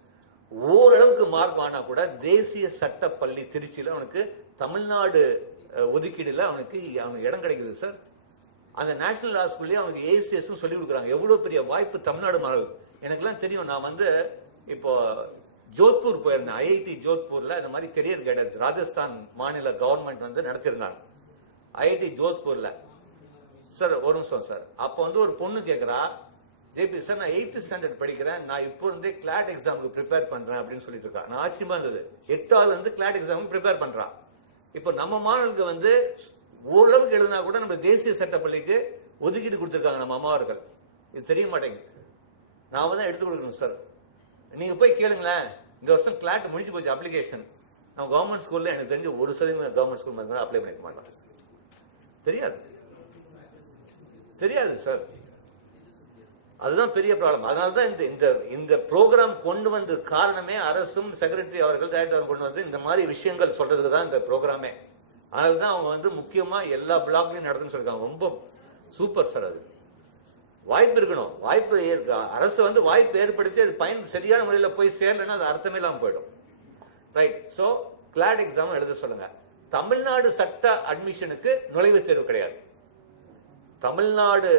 ஓரளவுக்கு மார்க் ஆனா கூட தேசிய சட்ட பள்ளி திருச்சியில அவனுக்கு தமிழ்நாடு ஒதுக்கீடுல அவனுக்கு இடம் கிடைக்குது சார். அந்த நேஷனல் லா ஸ்கூல்லயே அவனுக்கு ஏசிஎஸ் சொல்லி கொடுக்குறாங்க. எவ்வளவு பெரிய வாய்ப்பு தமிழ்நாடு மாணவர்கள். எனக்கு எல்லாம் தெரியும். நான் வந்து இப்போ ஜோத்பூர் போயிருந்தேன். IIT ஜோத்பூர்ல இந்த மாதிரி கெரியர் கைடன்ஸ் ராஜஸ்தான் மாநில கவர்மெண்ட் வந்து நடத்திருந்தாங்க. IIT ஜோத்பூர்ல சார் ஒரு நிமிஷம் சார். அப்ப வந்து ஒரு பொண்ணு கேட்கிறா, ஜேபி சார் நான் 8th ஸ்டாண்டர்ட் படிக்கிறேன், நான் இப்போ இருந்தே கிளாட் எக்ஸாமுக்கு ப்ரிப்பேர் பண்றேன் அப்படின்னு சொல்லிட்டு இருக்கா. நான் ஆச்சரியமா இருந்தது. 8வது வந்து கிளாட் எக்ஸாமுக்கு ப்ரிப்பேர் பண்றா. இப்போ நம்ம மாணவர்களுக்கு வந்து ஓரளவுக்கு எழுதினா கூட நம்ம தேசிய சட்டப்பள்ளிக்கு ஒதுக்கீடு கொடுத்திருக்காங்க நம்ம அம்மாவர்கள். இது தெரிய மாட்டேங்குது. நாம தான் எடுத்து கொடுக்கணும் சார். நீங்க போய் கேளுங்களேன், இந்த வருஷம் கிளாட் முடிஞ்சு போச்சு அப்ளிகேஷன். நம்ம கவர்மெண்ட் ஸ்கூல்ல எனக்கு தெரிஞ்சு 1% கவர்மெண்ட் ஸ்கூல் அப்ளை பண்ணிக்க மாட்டோம். தெரியாது சார். அதுதான் பெரிய ப்ராப்ளம். அதனாலதான் இந்த ப்ரோக்ராம் கொண்டு வந்த காரணமே அரசும் செக்ரட்டரி அவர்கள் டைரக்டர் கொண்டு வந்து இந்த மாதிரி விஷயங்கள் சொல்றதுக்கு தான் இந்த ப்ரோக்ராமே. அதனாலதான் அவங்க வந்து முக்கியமா எல்லா பிளாக்லயும் நடத்துன்னு சொல்லிருக்காங்க. ரொம்ப சூப்பர் சார். அது வாய்ப்பு இருக்கணும். வாய்ப்பு அரசு வந்து வாய்ப்பு ஏற்படுத்தி அது பயன் சரியான முறையில் போய் சேரலன்னா அது அர்த்தமே இல்லாம போயிடும். ரைட். சோ கிளாட் எக்ஸாம் எழுத சொல்லுங்க. தமிழ்நாடு சட்ட அட்மிஷனுக்கு நுழைவுத் தேர்வு கிடையாது. தமிழ்நாடு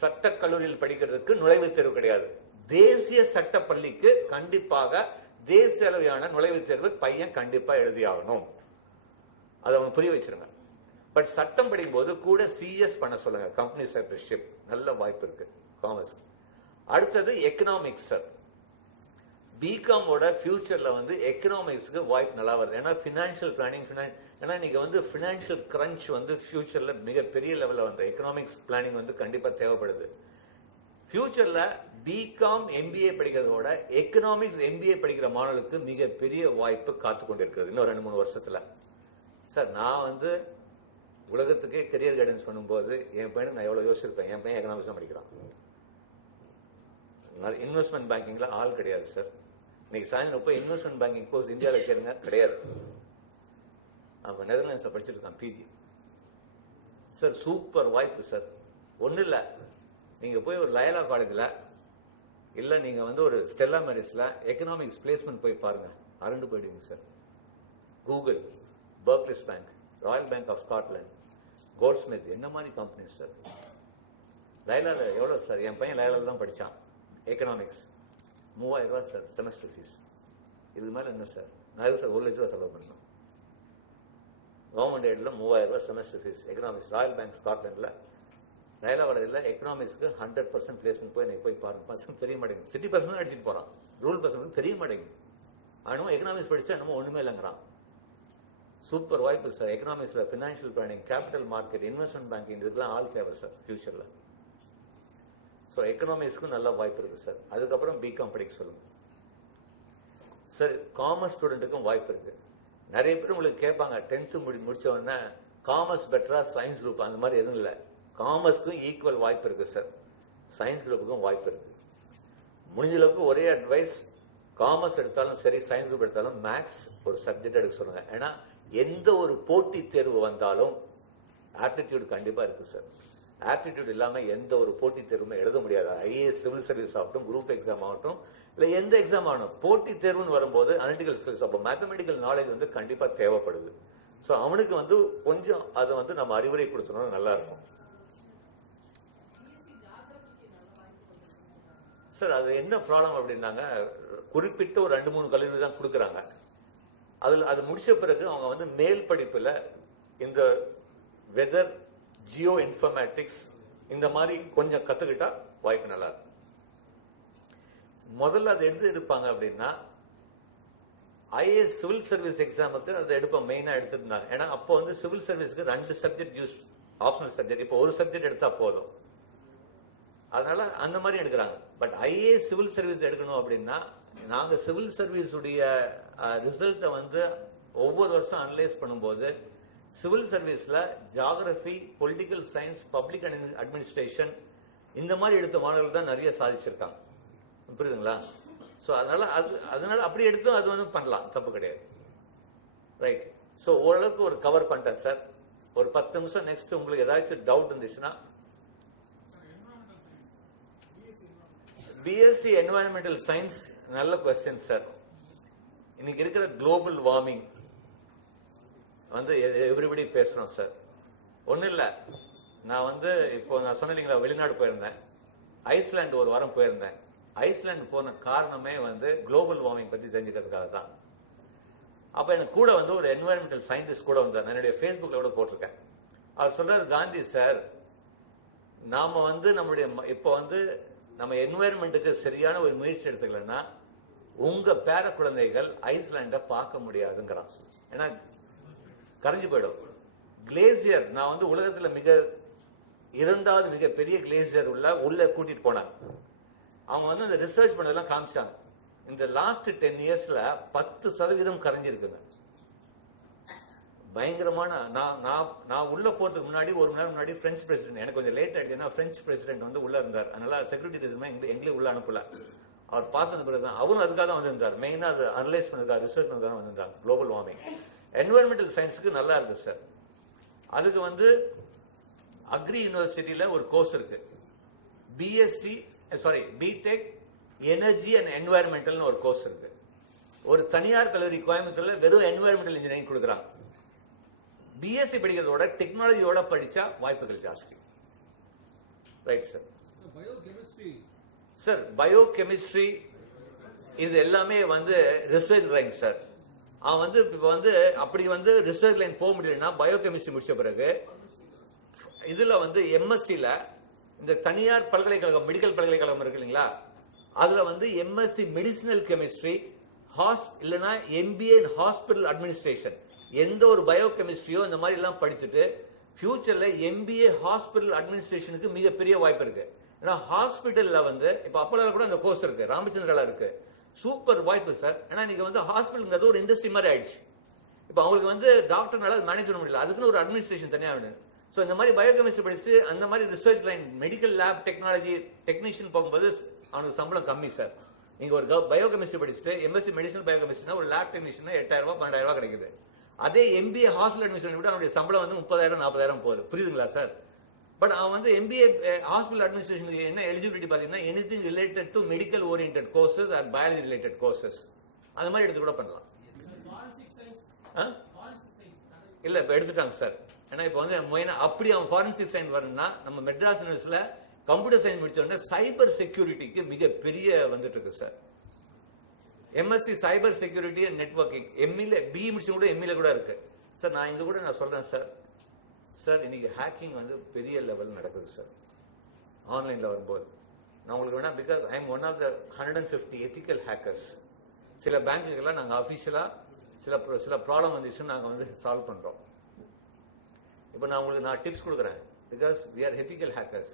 சட்ட கல்லூரியில் படிக்கிறதுக்கு நுழைவுத் தேர்வு கிடையாது. தேசிய சட்ட பள்ளிக்கு கண்டிப்பாக தேசிய அளவிலான நுழைவுத் தேர்வு பையன் கண்டிப்பா எழுதி ஆகணும். அதை அவங்க புரிய வச்சிருங்க. பட் சட்டம் படிக்கும் போது கூட CS பண்ண சொல்லுங்க. கம்பெனி செக்ரட்டரிஷிப் நல்ல வாய்ப்பு இருக்கு காமர்ஸ். அடுத்தது எக்கனாமிக்ஸ் சார். பிகாமோட ஃபியூச்சர்ல வந்து எக்கனாமிக்ஸ்க்கு வாய்ப்பு நல்லா வருது. ஏன்னா ஃபினான்ஷியல் பிளானிங், ஏன்னா நீங்க வந்து ஃபினான்ஷியல் கிரன்ச் வந்து ஃபியூச்சர்ல மிகப்பெரிய லெவலில் வந்து எக்கனாமிக்ஸ் பிளானிங் வந்து கண்டிப்பா தேவைப்படுது. ஃபியூச்சர்ல பிகாம் எம்பிஏ படிக்கிறதோட எக்கனாமிக்ஸ் எம்பிஏ படிக்கிற மாணவர்களுக்கு மிகப்பெரிய வாய்ப்பு காத்து கொண்டிருக்கிறது இன்னும் 2-3 வருஷத்துல. சார் நான் வந்து உலகத்துக்கு கெரியர் கைடன்ஸ் பண்ணும்போது என் பையனுக்கு நான் எவ்வளவு யோசிச்சிருப்பேன். என் பையன் எக்கனாமிக்ஸ் தான் படிக்கிறான். இன்வெஸ்ட்மெண்ட் பேங்கிங்ல ஆள் கிடையாது சார். இன்னைக்கு சாயந்தரம் போய் இன்வெஸ்ட்மெண்ட் பேங்கிங் கோர்ஸ் இந்தியாவில் கேளுங்க, கிடையாது. அவன் நெதர்லாண்ட்ஸ்ல படிச்சுட்டு இருக்கான் பிஜி. சார் சூப்பர் வாய்ப்பு சார். ஒன்றும் இல்லை, நீங்க போய் ஒரு லயலா காலேஜில் இல்லை நீங்க வந்து ஒரு ஸ்டெல்லா மேரிஸ்ல எக்கனாமிக்ஸ் பிளேஸ்மெண்ட் போய் பாருங்க, அரண்டு போயிடுவீங்க sir. Google, Barclays Bank, Royal Bank of Scotland, Goldsmith, என்ன மாதிரி கம்பெனி சார். லயலால எவ்வளோ சார்? என் பையன் லயலால தான் படித்தான் எக்கனாமிக்ஸ். 3000 ரூபா சார் செமஸ்டர் ஃபீஸ். இதுக்கு மேலே என்ன சார்? நான் எதுக்கு சார் 1 லட்ச ரூபா செலவு பண்ணணும்? கவர்மெண்ட் எய்டில் 3000 ரூபா semester fees economics. Royal Bank ஸ்காட்லாண்டில் லயலா காலேஜில் எக்கனாமிக்ஸ்க்கு 100% பிளேஸ்மெண்ட் போய் எனக்கு போய் பாருங்க. பசங்க தெரிய மாட்டேங்குது. சிட்டி பசங்க அடிச்சுட்டு போகிறான், ரூல் பசங்களுக்கு தெரிய மாட்டேங்குது. அவனும் எக்கனாமிக்ஸ் படித்தா என்னமோ ஒன்றுமே இல்லைங்கிறான். சூப்பர் வாய்ப்பு சார். எக்கனாமிக்ஸில் financial planning, capital market, investment banking, இதுக்கெல்லாம் ஆள் தேவை சார் ஃபியூச்சரில். ஸோ எக்கனாமிக்ஸ்க்கும் நல்ல வாய்ப்பு இருக்கு சார். அதுக்கப்புறம் பிகாம் படிக்க சொல்லுங்க சார். காமர்ஸ் ஸ்டூடெண்ட்டுக்கும் வாய்ப்பு இருக்கு. நிறைய பேர் உங்களுக்கு கேட்பாங்க, 10th முடிச்ச உடனே காமர்ஸ் பெட்டரா சயின்ஸ் குரூப், அந்த மாதிரி எதுவும் இல்லை. காமர்ஸ்க்கும் ஈக்குவல் வாய்ப்பு இருக்கு சார், சயின்ஸ் குரூப்புக்கும் வாய்ப்பு இருக்கு. முடிஞ்ச அளவுக்கு ஒரே அட்வைஸ், காமர்ஸ் எடுத்தாலும் சரி சயின்ஸ் குரூப் எடுத்தாலும் மேக்ஸ் ஒரு சப்ஜெக்ட் எடுக்க சொல்லுங்க. ஏன்னா எந்த ஒரு போட்டி தேர்வு வந்தாலும் ஆப்டிடியூட் கண்டிப்பா இருக்கு சார். ஆப்டிடியூட் இல்லாம எந்த ஒரு போட்டி தேர்வுமே எழுத முடியாது. ஐஏஎஸ், சிவில் சர்வீஸ் ஆகட்டும், குரூப் எக்ஸாம் ஆகட்டும், இல்ல எந்த எக்ஸாம் ஆகணும், போட்டி தேர்வுன்னு வரும்போது அனலிட்டிக்கல் ஸ்கில்ஸ், அப்போ மேத்தமெட்டிக்கல் நாலேஜ் வந்து கண்டிப்பா தேவைப்படுது. ஸோ அவனுக்கு வந்து கொஞ்சம் அதை வந்து நம்ம அறிவுரை கொடுத்தோம்னா நல்லா இருக்கும் சார். அது என்ன ப்ராப்ளம் அப்படின்னாங்க, குறிப்பிட்ட ஒரு 2-3 கல்லூரி தான் கொடுக்குறாங்க. அதில் அது முடிச்ச பிறகு அவங்க வந்து மேல் படிப்புல இந்த வெதர், ஜியோ இன்ஃபர்மேட்டிக்ஸ் இந்த மாதிரி கொஞ்சம் கத்துக்கிட்டா வாய்ப்பு நல்லா இருக்கும். முதல்ல அதை எடுப்பாங்க அப்படின்னா ஐஏஎஸ் சிவில் சர்வீஸ் எக்ஸாமுக்கு அதை எடுப்போம், மெயினா எடுத்துட்டு இருந்தாங்க. ஏன்னா அப்போ வந்து சிவில் சர்வீஸ்க்கு 2 சப்ஜெக்ட் யூஸ், ஆப்ஷனல் சப்ஜெக்ட். இப்போ ஒரு சப்ஜெக்ட் எடுத்தா போதும், அதனால அந்த மாதிரி எடுக்கிறாங்க. பட் ஐஏஎஸ் சிவில் சர்வீஸ் எடுக்கணும் அப்படின்னா நாங்க சிவில் சர்வீஸ் உடைய ரிசல்ட்டை வந்து ஒவ்வொரு வருஷம் அனலைஸ் பண்ணும்போது சிவில் சர்வீஸ்ல geography, political science, public administration இந்த மாதிரி எடுத்த மாணவர்கள் தான் நிறைய சாதிச்சிருக்காங்க. புரியுதுங்களா? ஸோ அதனால அப்படி எடுத்தும் அது வந்து பண்ணலாம், தப்பு கிடையாது. ரைட். ஸோ ஓரளவுக்கு ஒரு கவர் பண்ணிட்டேன் சார். ஒரு 10 நிமிஷம் நெக்ஸ்ட் உங்களுக்கு ஏதாச்சும் டவுட் இருந்துச்சுன்னா. பிஎஸ்சி என்வாயன்மெண்டல் சயின்ஸ், நல்ல கொஸ்டின் சார். இன்னைக்கு இருக்கிற குளோபல் வார்மிங் வந்து எவ்ரிபடி பேசுறோம் சார். ஒன்றும் இல்லை, நான் வந்து இப்போ நான் சொன்னேன் இல்லைங்களா, வெளிநாடு போயிருந்தேன், ஐஸ்லாந்து ஒரு வாரம் போயிருந்தேன். ஐஸ்லாந்து போன காரணமே வந்து குளோபல் வார்மிங் பத்தி தெரிஞ்சுக்கிறதுக்காக தான். அப்ப எனக்கு கூட வந்து ஒரு என்வாயன்மெண்டல் சயின்டிஸ்ட் கூட வந்தார், என்னுடைய ஃபேஸ்புக்ல கூட போட்டிருக்கேன். அவர் சொல்றாரு, காந்தி சார், நாம வந்து நம்மளுடைய இப்போ வந்து நம்ம என்வாயன்மெண்ட்டுக்கு சரியான ஒரு முயற்சி எடுத்துக்கலன்னா உங்க பேர குழந்தைகள் ஐஸ்லாண்டை பார்க்க முடியாதுங்கிறான். ஏன்னா கரைஞ்சு போயிடும். கிளேசியர், நான் வந்து உலகத்துல 2வது மிக பெரிய கிளேசியர் உள்ள கூட்டிட்டு போனாங்க. அவங்க வந்து அந்த ரிசர்ச் பண்ணதெல்லாம் காமிச்சாங்க. இந்த லாஸ்ட் 10 இயர்ஸ்ல 10% கரைஞ்சிருக்குங்க. பயங்கரமான. நான் உள்ள போறதுக்கு முன்னாடி 1 மணி நேரம் முன்னாடி பிரெஞ்சு பிரசிடென்ட், எனக்கு கொஞ்சம் லேட் ஆயிடுச்சுன்னா பிரெஞ்சு பிரசிடென்ட் வந்து உள்ள இருந்தார். அதனால செக்யூரிட்டி ரீசன் எங்களையும் உள்ள அனுப்பல. அவர் பார்த்தது பிறகுதான் அவரும் அதுக்காக தான் வந்திருந்தார். மெயினா அது அனலைஸ் பண்ணதுக்காக, ரிசர்ச் பண்ணதுக்காக வந்திருந்தாங்க. குளோபல் வார்மிங் என்வாயன்மெண்டல் சயின்ஸுக்கு நல்லா இருக்கு சார். அதுக்கு வந்து அக்ரி யூனிவர்சிட்டியில ஒரு கோர்ஸ் இருக்கு, பிடெக் எனர்ஜி அண்ட் என்வாயன்மெண்டல் ஒரு கோர்ஸ் இருக்கு. ஒரு தனியார் கல்லூரி கோயம்புத்தூர்ல வெறும் என்வாயன்மெண்டல் இன்ஜினியரிங் கொடுக்குறாங்க. பிஎஸ்சி படிக்கிறதோட டெக்னாலஜியோட படிச்சா வாய்ப்புகள் ஜாஸ்தி. Right sir. சார் பயோகெமிஸ்ட்ரி இது எல்லாமே வந்து ரிசர்ச் லைன் சார். அவன் வந்து இப்ப வந்து அப்படி வந்து ரிசர்ச் லைன் போக முடியலன்னா பயோகெமிஸ்ட்ரி முடிச்ச பிறகு இதுல வந்து எம்எஸ்சில இந்த தனியார் பல்கலைக்கழகம், மெடிக்கல் பல்கலைக்கழகம் இருக்கு இல்லைங்களா, அதுல வந்து எம்எஸ்சி மெடிசினல் கெமிஸ்ட்ரி, இல்லைன்னா எம்பிஏ இன் ஹாஸ்பிட்டல் அட்மினிஸ்ட்ரேஷன், எந்த ஒரு பயோ கெமிஸ்ட்ரியோ இந்த மாதிரி எல்லாம் படிச்சுட்டு ஃபியூச்சர்ல எம்பிஏ ஹாஸ்பிட்டல் அட்மினிஸ்ட்ரேஷனுக்கு மிகப்பெரிய வாய்ப்பு இருக்கு. ஏன்னா ஹாஸ்பிட்டல்ல வந்து இப்ப அப்போல கூட அந்த கோர்ஸ் இருக்கு, ராமச்சந்திரால இருக்கு, சூப்பர் வாய்ப்பு சார். ஏன்னா நீங்க வந்து ஹாஸ்பிட்டல் ஒரு இண்டஸ்ட்ரி மாதிரி ஆயிடுச்சு. இப்ப அவங்களுக்கு வந்து டாக்டர்னால மேனேஜ் பண்ண முடியல, அதுக்குன்னு ஒரு அட்மினிஸ்ட்ரேஷன் தனியாக வேணும். ஸோ இந்த மாதிரி பயோகெமிஸ்ட்ரி படிச்சு அந்த மாதிரி research line medical lab technology technician போகும்போது அவனுக்கு சம்பளம் கம்மி சார். நீங்க ஒரு பயோகெமிஸ்ட்ரி படிச்சுட்டு எம்எஸ்சி மெடிசனல் பயோகெமிஸ்ட்ரினா ஒரு லேப் டெக்னீஷியன் 8,000 ரூபாய் 12,000 ரூபாய் கிடைக்குது. அதே எம்பிஏ ஹாஸ்பிட்டல் அட்மினிஸ்ட்ரேஷன் விட அவனுடைய சம்பளம் வந்து 30,000 40,000 போகுது. புரியுதுங்களா சார்? பட் அவன் வந்து எம்பிஏ ஹாஸ்பிட்டல் அட்மினிஸ்ட்ரேஷனுக்கு என்ன எலிஜிபிலிட்டி பாத்தீங்கன்னா anything related to medical oriented courses or biology related courses அந்த மாதிரி எடுத்து கூட பண்ணலாம். இல்ல இப்ப எடுத்துட்டாங்க சார். ஏன்னா இப்ப வந்து அப்படி அவன் ஃபாரன்சிக் சயின்ஸ் வரணும்னா நம்ம மெட்ராஸ் யூனிவர்சிட்டியில கம்ப்யூட்டர் சயின்ஸ் முடிச்ச உடனே சைபர் செக்யூரிட்டிக்கு மிக பெரிய வந்துட்டு இருக்கு sir. MSc cyber security and networking எம்இல பி முடிச்சு கூட எம்இல கூட இருக்கு சார். நான் இங்க கூட நான் சொல்றேன் சார். சார் இன்னைக்கு ஹேக்கிங் வந்து பெரிய லெவல் நடக்குது சார் ஆன்லைன்ல வரும்போது. நான் உங்களுக்கு வேணா because I am one of the 150 ethical hackers. சில பேங்குக்கெல்லாம் நாங்கள் அஃபிஷியலா சில ப்ராப்ளம் வந்துச்சுன்னு நாங்கள் வந்து சால்வ் பண்றோம். இப்போ நான் உங்களுக்கு டிப்ஸ் கொடுக்குறேன் because we are ethical hackers.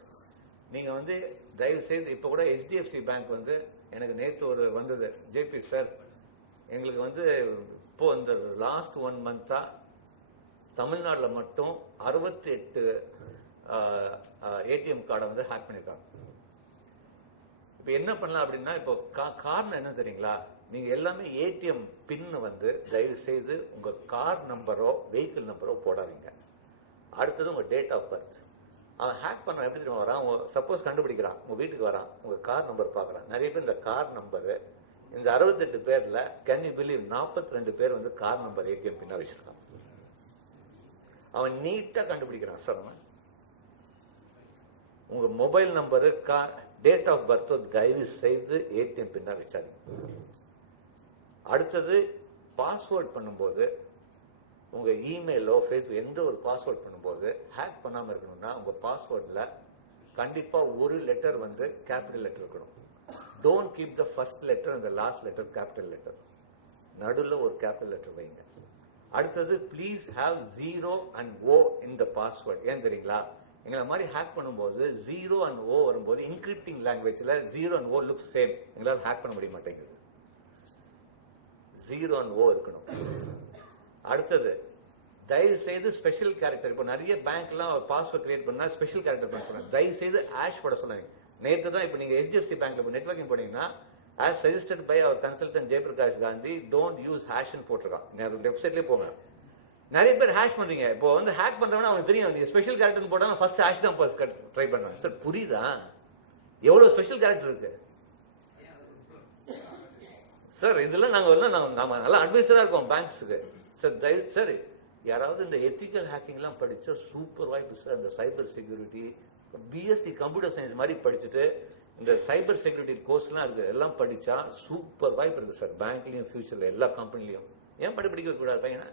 நீங்க வந்து தயவு செய்து இப்போ கூட HDFC பேங்க் வந்து எனக்கு நேற்று ஒரு வந்தது, ஜேபி சார் எங்களுக்கு வந்து இப்போ இந்த லாஸ்ட் 1 மந்த்தா தமிழ்நாட்டில் மட்டும் 68 ஏடிஎம் கார்டை வந்து ஹேக் பண்ணிருக்காங்க. இப்போ என்ன பண்ணலாம் அப்படின்னா இப்போ காரணம் என்ன தெரியுங்களா? நீங்க எல்லாமே ஏடிஎம் பின் வந்து தயவு செய்து உங்க கார் நம்பரோ வெஹிக்கிள் நம்பரோ போடாதீங்க. அடுத்தது உங்க டேட் ஆஃப் பர்த். அவன் ஹேக் பண்ண எப்படி தெரியுமா வரான்? சப்போஸ் கண்டுபிடிக்கிறான், உங்க வீட்டுக்கு வரான், உங்க கார் நம்பர் பாக்குறான். நிறைய பேர் இந்த கார் நம்பரு இந்த 68 பேர்ல கேன் யூ பிலீவ் 42 பேர் வந்து கார் நம்பர் ஏடிஎம் பின்னா வச்சிருக்கான். அவன் நீட்டா கண்டுபிடிக்கிறான் சார். உங்க mobile number date of birth தயவு செய்து ஏடிஎம் பின்னா வச்சாரு. அடுத்தது பாஸ்வேர்ட் பண்ணும்போது உங்க இமெயிலோ ஃபேஸ்புக் எந்த ஒரு பாஸ்வேர்ட் பண்ணும்போது ஹேக் பண்ணாம இருக்கணும்னா உங்க பாஸ்வேர்ட்ல கண்டிப்பா ஒரு லெட்டர் வந்து கேபிட்டல் லெட்டர் இருக்கணும். Don't keep the first letter and the last letter capital letter. நடுவில் ஒரு கேபிட்டல் லெட்டர் வைங்க. அடுத்தது please have 0 and O in the password. ஏன் தெரியுங்களா? எங்களை மாதிரி ஹேக் பண்ணும்போது 0 and O வரும்போது இன்கிரிப்டிங் லாங்குவேஜ்ல 0 and O லுக்ஸ் சேம். எங்களால் ஹேக் பண்ண முடிய மாட்டேங்குது. 0 and O இருக்கணும். அடுத்தது தயவு செய்து ஸ்பெஷல் கேரக்டர். இப்போ நிறைய பேங்க்லாம் பாஸ்வேர்ட் கிரியேட் பண்ணா ஸ்பெஷல் கேரக்டர் பண்ண சொன்னாங்க. தயவு செய்து ஆஷ் போட சொன்னாங்க. நேற்று தான் இப்போ நீங்க HDFC பேங்க்ல இப்போ நெட்வொர்க்கிங் போனீங்கன்னா as suggested by our consultant Jayprakash Gandhi, don't use hash ன்னு போட்டிருக்கான். வெப்சைட்லயே போங்க. நிறைய பேர் ஹேஷ் பண்றீங்க. இப்போ வந்து ஹேக் பண்றவனா அவனுக்கு தெரியும் நீங்க ஸ்பெஷல் கேரக்டர் போட்டா ஃபர்ஸ்ட் ஹேஷ் தான் ட்ரை பண்றாங்க. சார் புரியுதா எவ்வளவு ஸ்பெஷல் கேரக்டர் இருக்கு சார்? இதெல்லாம் நாம நல்லா அட்வைசரா இருக்கோம் பேங்க்ஸுக்கு சார். தயவு சார் யாராவது இந்த எத்திக்கல் ஹேக்கிங் எல்லாம் படிச்சா சூப்பர் வாய்ப்பு சார். இந்த cyber security BSc computer science மாதிரி படிச்சுட்டு இந்த சைபர் செக்யூரிட்டி கோர்ஸ்லாம் இருக்கு, எல்லாம் படிச்சா சூப்பர் வாய்ப்பு இருக்கு சார். பேங்க்லயும் ஃபியூச்சர்ல எல்லா கம்பெனிலையும். ஏன் படிக்க கூடாது பையனா?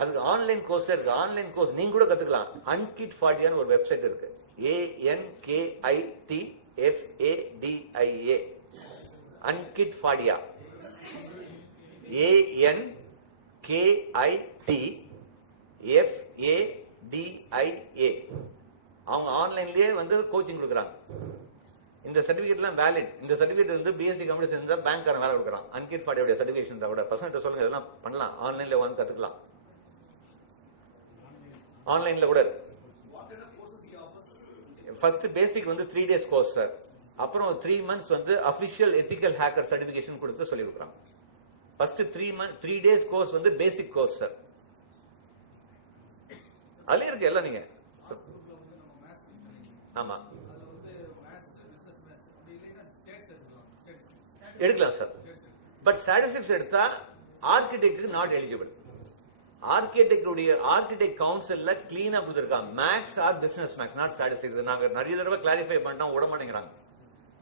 அதுக்கு ஆன்லைன் கோர்ஸ் இருக்கு. ஆன்லைன் கோர்ஸ் நீங்க கூட கத்துக்கலாம். அன்கிட் ஃபாடியான்னு ஒரு வெப்சைட் இருக்கு. ANKITFADIA அன்கிட் ஃபாடியா. ANKITFADIA. அவங்க ஆன்லைன்லயே வந்து கோச்சிங் கொடுக்குறாங்க. இந்த சர்டிபிகேட் எல்லாம் வேலிட். இந்த சர்டிபிகேட் வந்து பிஎஸ்சி கம்ப்யூட்டர் இருந்தா பேங்க்காரன் வேலை கொடுக்குறான். அன்கிட் ஃபாடியோட சர்டிபிகேஷன் கூட பசங்க சொல்லுங்க, இதெல்லாம் பண்ணலாம். ஆன்லைன்ல வந்து கத்துக்கலாம். ஆன்லைன்ல கூட ஃபர்ஸ்ட் பேசிக் வந்து 3 days கோர்ஸ் சார். அப்புறம் 3 months வந்து அபிஷியல் எத்திக்கல் ஹேக்கர் சர்டிபிகேஷன் கொடுத்து சொல்லி கொடுக்குறாங்க. ஃபர்ஸ்ட் 3 days கோர்ஸ் வந்து பேசிக் கோர்ஸ் சார். அதுல இருக்கு எல்லாம். நீங்க ஆமா எடுக்கலாம் சார். பட் ஸ்டாட்டிஸ்டிக்ஸ் எடுத்தா ஆர்கிடெக்ட் நாட் எலிஜிபிள். ஆர்கிடெக்ட் கவுன்சில்ல கிளீனா கொடுத்திருக்காங்க. Maths or business maths, not statistics. நாங்க நிறைய தடவை கிளாரிஃபை பண்ணிட்டோம், விட மாட்டேங்கிறாங்க.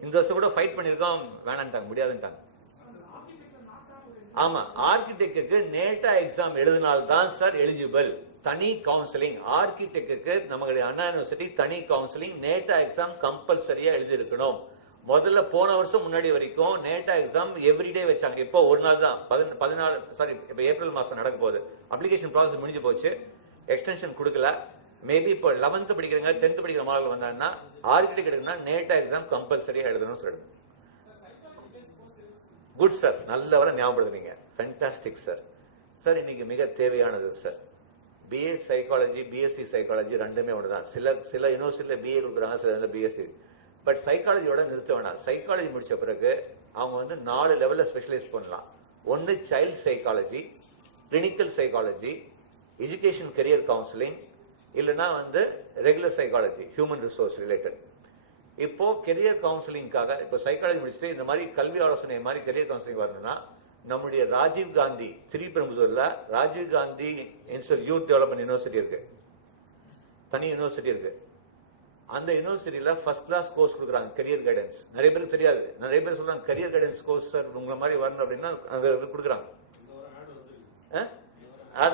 இந்த வருஷம் கூட ஃபைட் பண்ணிருக்கோம், வேணான்ட்டாங்க, முடியாதுன்ட்டாங்க. ஆமா, ஆர்கிடெக்டுக்கு நேட்டா எக்ஸாம் எழுதினால்தான் சார் எலிஜிபிள். தனி கவுன்சிலிங் ஆர்கிடெக்டுக்கு நம்மளுடைய அண்ணா யூனிவர்சிட்டி தனி கவுன்சிலிங். நேட்டா எக்ஸாம் கம்பல்சரியா எழுதி இருக்கணும். முதல்ல போன வருஷம் முன்னாடி வரைக்கும் நேட்டா எக்ஸாம் எவ்ரிடே வச்சாங்க. இப்போ ஒரு நாள் தான் 14 சாரி இப்போ ஏப்ரல் மாசம் நடக்க போகுது. அப்ளிகேஷன் ப்ராசஸ் முடிஞ்சு போச்சு, எக்ஸ்டென்ஷன் கொடுக்கல. மேபி இப்போ 11th படிக்கிறவங்க 10th படிக்கிற மாணவர்கள் வந்தாங்கன்னா ஆர்கிடெக்ட் எடுக்கணும்னா நேட்டா எக்ஸாம் கம்பல்சரியா எழுதணும்னு சொல்லுங்க. குட் சார், நல்ல வர ஞாபகப்படுத்துறீங்க. Fantastic sir. சார் இன்னைக்கு மிக தேவையானது sir. BA psychology, BSc psychology ரெண்டுமே ஒன்று தான். சில யூனிவர்சிட்டியில் பிஏ கொடுக்குறாங்க, சில பிஎஸ்சி. பட் சைக்காலஜியோட நிறுத்த வேண்டாம். சைக்காலஜி முடிச்ச பிறகு அவங்க வந்து 4 லெவலில் ஸ்பெஷலைஸ் பண்ணலாம். ஒன்று child psychology, clinical psychology, education career counselling, இல்லைன்னா வந்து regular psychology, human resource related. இப்போ கெரியர் கவுன்சிலிங்காக இப்போ சைக்காலஜி முடிச்சுட்டு இந்த மாதிரி கல்வி ஆலோசனை மாதிரி கெரியர் கவுன்சிலிங் வரணும்னா நம்முடைய ராஜீவ் காந்தி திருப்பெரும்புதூர்ல Rajiv Gandhi institute youth development university இருக்கு, தனி யூனிவர்சிட்டி இருக்கு. அந்த யூனிவர்சிட்டியில ஃபர்ஸ்ட் கிளாஸ் கோர்ஸ் கொடுக்குறாங்க, கெரியர் கைடன்ஸ். நிறைய பேருக்கு தெரியாது. நிறைய பேர் சொல்றாங்க கெரியர் கைடன்ஸ் கோர்ஸ் சார் உங்களை மாதிரி வரணும் அப்படின்னா அங்க கொடுக்குறாங்க.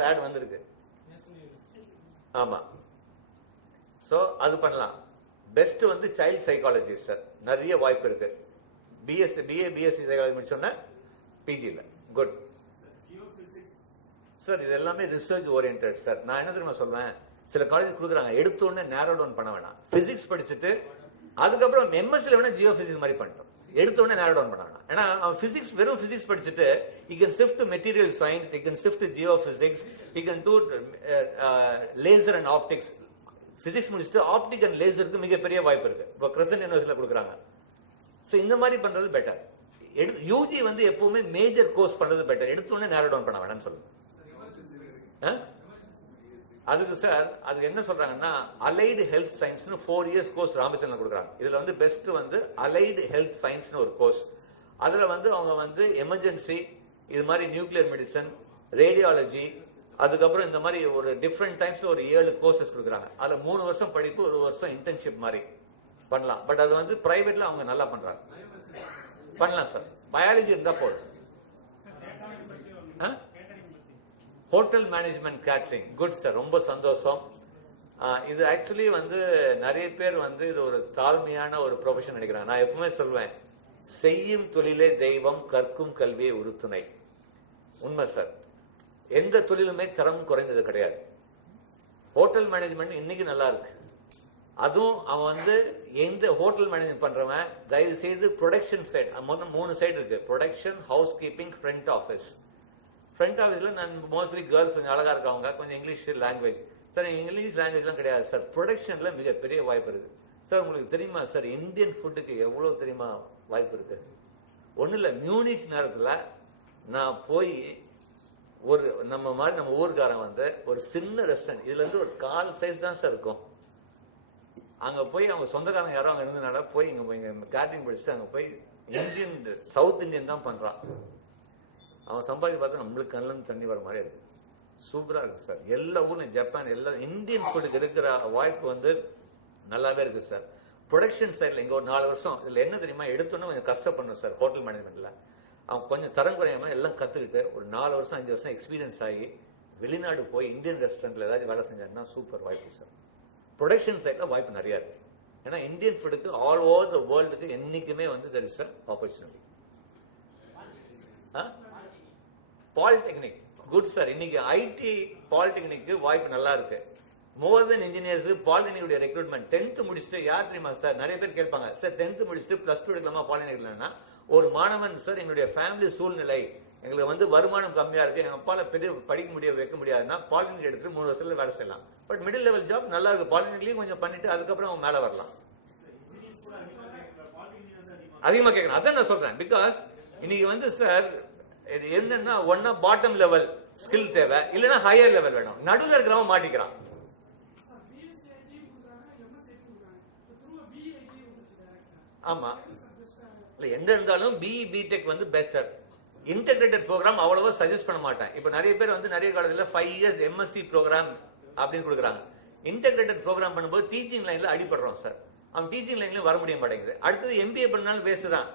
ஆட் வந்திருக்கு. ஆமா, சோ அது பண்ணலாம். பெஸ்ட் வந்து சைல்ட் சைக்காலஜி சார், நிறைய வாய்ப்பு இருக்கு. பிஎஸ்சி சைக்காலஜி முடிச்சோன்னா பிஜியில். குட் சார், இது எல்லாமே ரிசர்ச் ஓரியன்டட் சார். நான் என்ன தெரியுமா சொல்வேன், சில காலேஜ் கொடுக்குறாங்க எடுத்த உடனே நேரோ டவுன் பண்ண வேணாம். பிசிக்ஸ் படிச்சுட்டு அதுக்கப்புறம் எம்எஸ்சியில் வேணா ஜியோ பிசிக்ஸ் மாதிரி பண்ணிட்டோம். எடுத்த உடனே நேரோ டவுன் பண்ண வேணாம். ஏன்னா அவன் பிசிக்ஸ் வெறும் பிசிக்ஸ் படிச்சுட்டு he can shift to material science, he can shift to geophysics, he can do laser and optics. Physics முடிச்சுட்டு ஆப்டிக் அண்ட் லேசருக்கு மிகப்பெரிய வாய்ப்பு இருக்கு. இப்போ கிரசன்ட் யூனிவர்சிட்டியில் கொடுக்குறாங்க. ஸோ இந்த மாதிரி பண்றது பெட்டர். யூஜி வந்து எப்பவுமே மேஜர் கோர்ஸ் பண்றது பெட்டர். எடுத்த உடனே நேரோ டவுன் பண்ண வேணாம்னு சொல்லுங்க. அதுக்கு சார் அது என்ன சொல்றாங்கன்னா அலைடு ஹெல்த் சயின்ஸ்னு 4 இயர்ஸ் கோர்ஸ் ராமச்சந்திரன் கொடுக்குறாங்க. இதுல வந்து பெஸ்ட் வந்து அலைடு ஹெல்த் சயின்ஸ்னு ஒரு கோர்ஸ். அதுல வந்து அவங்க வந்து எமர்ஜென்சி, இது மாதிரி நியூக்ளியர் மெடிசன், ரேடியாலஜி, அதுக்கப்புறம் இந்த மாதிரி ஒரு டிஃப்ரெண்ட் டைம்ஸ்ல ஒரு 7 கோர்சஸ் கொடுக்குறாங்க. அதுல 3 வருஷம் படிப்பு, 1 வருஷம் இன்டர்ன்ஷிப் மாதிரி பண்ணலாம். பட் அது வந்து பிரைவேட்ல அவங்க நல்லா பண்றாங்க. பண்ணலாம் சார். பயாலஜி இருந்தா போதும். Hotel management catering, good sir, ரொம்ப சந்தோஷம். இது ஆக்சுவலி வந்து நிறைய பேர் வந்து இது ஒரு தாழ்மையான ஒரு ப்ரொஃபஷன் நினைக்கிறாங்க. நான் எப்பவுமே சொல்வேன், செய்யும் தொழிலே தெய்வம், கற்கும் கல்வியை உறுத்துணை. உண்மை சார். எந்த தொழிலுமே தரம் குறைந்தது கிடையாது. ஹோட்டல் மேனேஜ்மெண்ட் இன்னைக்கு நல்லா இருக்கு. அதுவும் அவன் வந்து எந்த ஹோட்டல் மேனேஜ்மெண்ட் பண்றவன் தயவு செய்து ப்ரொடக்ஷன் சைட், 3 சைடு இருக்கு, production, house keeping, front office. Front ஆஃபீஸ்ல நான் மோஸ்ட்லி கேர்ள்ஸ் கொஞ்சம் அழகா இருக்காங்க, கொஞ்சம் இங்கிலீஷ் லாங்குவேஜ். சார் இங்கிலீஷ் லாங்குவேஜ்லாம் கிடையாது சார். ப்ரொடக்ஷன்ல மிகப்பெரிய வாய்ப்பு இருக்கு சார். உங்களுக்கு தெரியுமா சார் இந்தியன் ஃபுட்டுக்கு எவ்வளவு தெரியுமா வாய்ப்பு இருக்கு? ஒன்றும் இல்லை, மியூனிச் நேரத்தில் நான் போய் ஒரு நம்ம ஊருக்காரன் வந்து ஒரு சின்ன ரெஸ்டாரண்ட், இதுல இருந்து ஒரு 1/4 சைஸ் தான் சார் இருக்கும். அங்க போய் அவங்க சொந்தக்காரங்க யாரும் அங்க இருந்தனால போய் இங்க கேட்டரிங் படிச்சுட்டு அங்க போய் இந்தியன், சவுத் இந்தியன் தான் பண்றான். அவன் சம்பாதிக்க பார்த்தா நம்மளுக்கு கண்ணில் தண்ணி வர மாதிரி இருக்கு. சூப்பரா இருக்கு சார். எல்லா ஊர்லயும் ஜப்பான் எல்லா இந்தியன் ஃபுட்டுக்கு இருக்கிற வாய்ப்பு வந்து நல்லாவே இருக்கு சார். ப்ரொடக்ஷன் சைட்ல இங்க ஒரு 4 வருஷம் இதுல என்ன தெரியுமா, எடுத்தோன்னு கொஞ்சம் கஷ்டப்படணும் சார். ஹோட்டல் மேனேஜ்மெண்ட்ல அவன் கொஞ்சம் தரம் குறையாம எல்லாம் கத்துக்கிட்டு ஒரு 4 வருஷம் 5 வருஷம் எக்ஸ்பீரியன்ஸ் ஆகி வெளிநாடு போய் இந்தியன் ரெஸ்டாரண்ட்ல ஏதாவது வேலை செஞ்சாங்கன்னா சூப்பர் வாய்ப்பு சார். ப்ரொடக்ஷன் சைட்ல வாய்ப்பு நிறைய இருக்கு. ஏன்னா இந்தியன் ஃபுட்டுக்கு ஆல் ஓவர் த வேர்ல்டுக்கு என்னைக்குமே வந்து there is opportunity. Polytechnic, good sir. இன்னைக்கு ஐடி பாலிடெக்னிக்கு வாய்ப்பு நல்லா இருக்கு. மோர் தென் இன்ஜினியர்ஸ் பாலிடெக்னிக் ரெக்ரூட்மெண்ட் 10th முடிச்சுட்டு யார் தெரியுமா சார், நிறைய பேர் கேட்பாங்க சார் 10th முடிச்சுட்டு +2 எடுக்கலாமா பாலிடெக்னிக்லன்னா, ஒரு மாணவன் சார் எங்களுடைய ஃபேமிலி சூழ்நிலை, எங்களுக்கு வந்து வருமானம் கம்மியா இருக்கு, எங்க அப்பால பெரிய படிக்க வைக்க முடியாதுன்னா பாலிடெக்னிக் எடுத்து 3 வருஷத்துல வேலை செய்யலாம். பட் மிடில் லெவல் ஜாப் நல்லா இருக்கு. பாலிடெக்னிக்லயும் கொஞ்சம் பண்ணிட்டு அதுக்கப்புறம் அவங்க மேல வரலாம். அதிகமா கேட்கணும். அதான் நான் சொல்றேன். பிகாஸ் இன்னைக்கு வந்து சார் என்னன்னா ஒன்னா பாட்டம் லெவல் ஸ்கில் தேவை, இல்லைன்னா ஹையர் லெவல் வேணும். நடுவில் இருக்கிறவன் மாட்டிக்கிறான். ஆமா, இல்ல எந்த இருந்தாலும் பிஇ பிடெக் வந்து பெஸ்டர். இன்டெகிரேட்டட் ப்ரோக்ராம் அவ்வளவா சஜஸ்ட் பண்ண மாட்டேன். இப்ப நிறைய பேர் வந்து நிறைய காலேஜ்ல 5 இயர்ஸ் எம்எஸ்சி ப்ரோக்ராம் அப்படின்னு கொடுக்குறாங்க. இன்டெகிரேட்டட் ப்ரோக்ராம் பண்ணும்போது டீச்சிங் லைன்ல அடிபடுறோம் சார். அவன் டீச்சிங் லைன்ல வர முடிய மாட்டேங்குது. அடுத்தது எம்பிஏ பண்ணாலும் வேஸ்ட் தான்.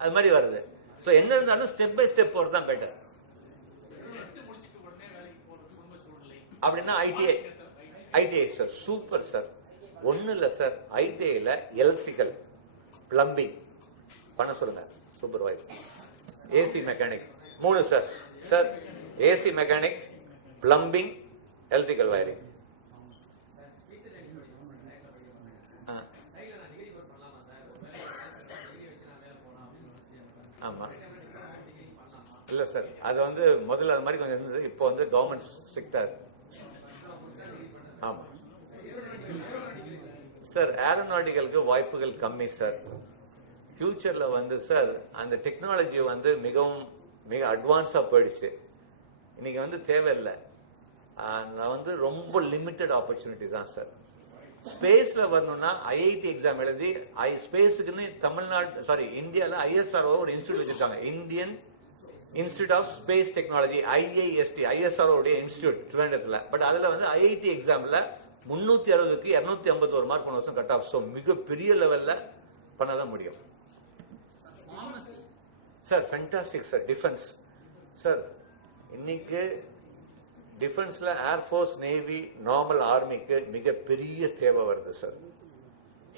அது மாதிரி வருது. சோ என்ன இருந்தாலும் ஸ்டெப் பை ஸ்டெப் போறது தான் பெட்டர். அப்படின்னா ஐடிஐ சார், சூப்பர் சார். ஒன்னும் இல்ல சார், ஐடிஐல எலக்ட்ரிக்கல், பிளம்பிங் பண்ண சொல்லுங்க supervisor. AC mechanic 3 sir. Sir AC mechanic, plumbing, electrical wiring. ஆமா இல்ல சார், அது வந்து முதல்ல அது மாதிரி கொஞ்சம் இருந்தது, இப்போ வந்து கவர்மெண்ட் ஸ்ட்ரிக்டா இருக்கு. ஆமா சார், ஏரோநாட்டிக்கலுக்கு வாய்ப்புகள் கம்மி சார். ஃபியூச்சர்ல வந்து சார் அந்த டெக்னாலஜி வந்து மிக அட்வான்ஸா போயிடுச்சு. இன்னைக்கு வந்து தேவையில்லை, நான் வந்து ரொம்ப லிமிட்டட் ஆப்பர்ச்சுனிட்டி தான் சார். ஸ்பேஸ்ல வரணும்னா ஐஐடி எக்ஸாம் எழுதி ஸ்பேஸுக்குன்னு தமிழ்நாடு இந்தியாவில் ISRO ஒரு இன்ஸ்டியூட் வச்சிருக்காங்க, Indian Institute of Space Technology, IIST, ISRO உடைய இன்ஸ்டியூட் திருவனந்தபுரத்துல. பட் அதுல வந்து ஐஐடி எக்ஸாம்ல 360க்கு 251 மார்க் போன வருஷம் கட் ஆஃப். ஸோ மிகப்பெரிய லெவல்ல பண்ணதான் முடியும் sir. Fantastic sir. Defence sir, இன்னைக்கு டிஃபென்ஸ்ல ஏர்ஃபோர்ஸ், நேவி, நார்மல் ஆர்மிக்கு மிகப்பெரிய தேவை வருது சார்.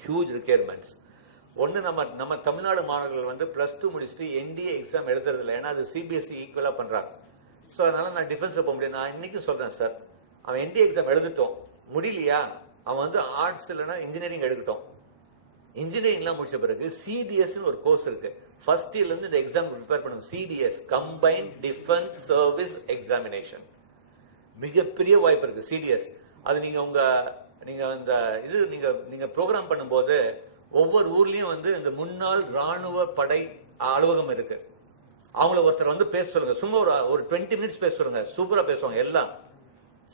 Huge requirements. ஒன்று நம்ம தமிழ்நாடு மாணவர்கள் வந்து +2 முடிச்சுட்டு NDA எக்ஸாம் எழுதுறது இல்லை, ஏன்னா அது CBSE ஈக்குவலா பண்றாங்க. ஸோ அதனால நான் டிஃபென்ஸ்ல போக முடியும். நான் இன்னைக்கும் சொல்றேன் சார், அவன் NDA எக்ஸாம் எழுதிட்டோம், முடியலையா அவன் வந்து ஆர்ட்ஸ் இல்லைன்னா இன்ஜினியரிங் எடுக்கட்டும். இன்ஜினியரிங்லாம் முடிச்ச பிறகு CDS ஒரு கோர்ஸ் இருக்கு, ஃபர்ஸ்ட் இயர்ல இருந்து இந்த எக்ஸாம் ப்ரிப்பேர் பண்ணுங்க. CDS, combined defence service examination, மிகப்பெரிய வாய்ப்பு இருக்கு. CDS அது நீங்க ப்ரோக்ராம் பண்ணும்போது ஒவ்வொரு ஊர்லயும் வந்து இந்த முன்னாள் ராணுவ படை அலுவலகம் இருக்கு, அவங்கள ஒருத்தர் வந்து பேச சொல்லுங்க. சும்மா ஒரு 20 மினிட்ஸ் பேச சொல்லுங்க, சூப்பரா பேசுவாங்க. எல்லாம்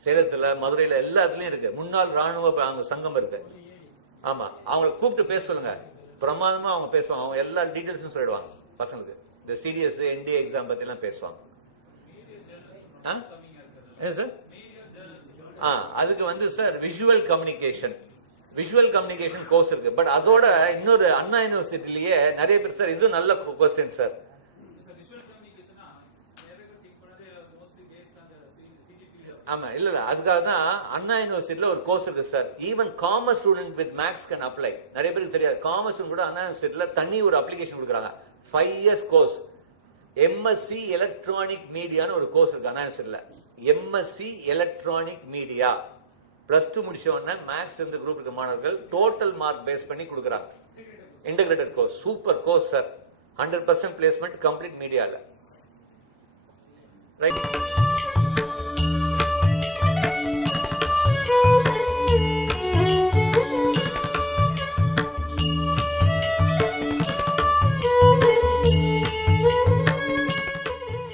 சேலத்துல, மதுரையில, எல்லா இடத்துலயும் இருக்கு முன்னாள் ராணுவ சங்கம் இருக்கு. ஆமா, அவங்களை கூப்பிட்டு பேச சொல்லுங்க, பிரமாதமா அவங்க பேசுவாங்க. அவங்க எல்லா டீடைல்ஸும் சொல்லிடுவாங்க பசங்களுக்கு. இந்த CDS NDA எக்ஸாம் பத்தி எல்லாம் பேசுவாங்க. சார் அதுக்கு வந்து சார் விஷுவல் கம்யூனிகேஷன் கோர்ஸ் இருக்கு. பட் அதோட இன்னொரு அண்ணா யூனிவர்சிட்டிலேயே நிறைய பேர் சார், இது நல்ல கொஸ்டின் சார். ஆமா இல்ல அதுக்காக தான் அண்ணா யூனிவர்சிட்டியில ஒரு கோர்ஸ் இருக்கு sir. Even commerce student with maths can apply. நிறைய பேருக்கு தெரியாது, காமர்ஸ் கூட அண்ணா யூனிவர்சிட்டியில தனி ஒரு அப்ளிகேஷன் கொடுக்குறாங்க. 5 years கோர்ஸ். MSc எலக்ட்ரானிக் மீடியான்னு ஒரு கோர்ஸ் இருக்கு அண்ணா யூனிவர்சிட்டியில. MSc எலக்ட்ரானிக் மீடியா +2 முடிச்ச உடனே மேக்ஸ் இந்த குரூப் இருக்க மாணவர்கள் டோட்டல் மார்க் பேஸ் பண்ணி கொடுக்குறாங்க. Integrated course, super course sir. 100% placement complete மீடியால. ரைட்.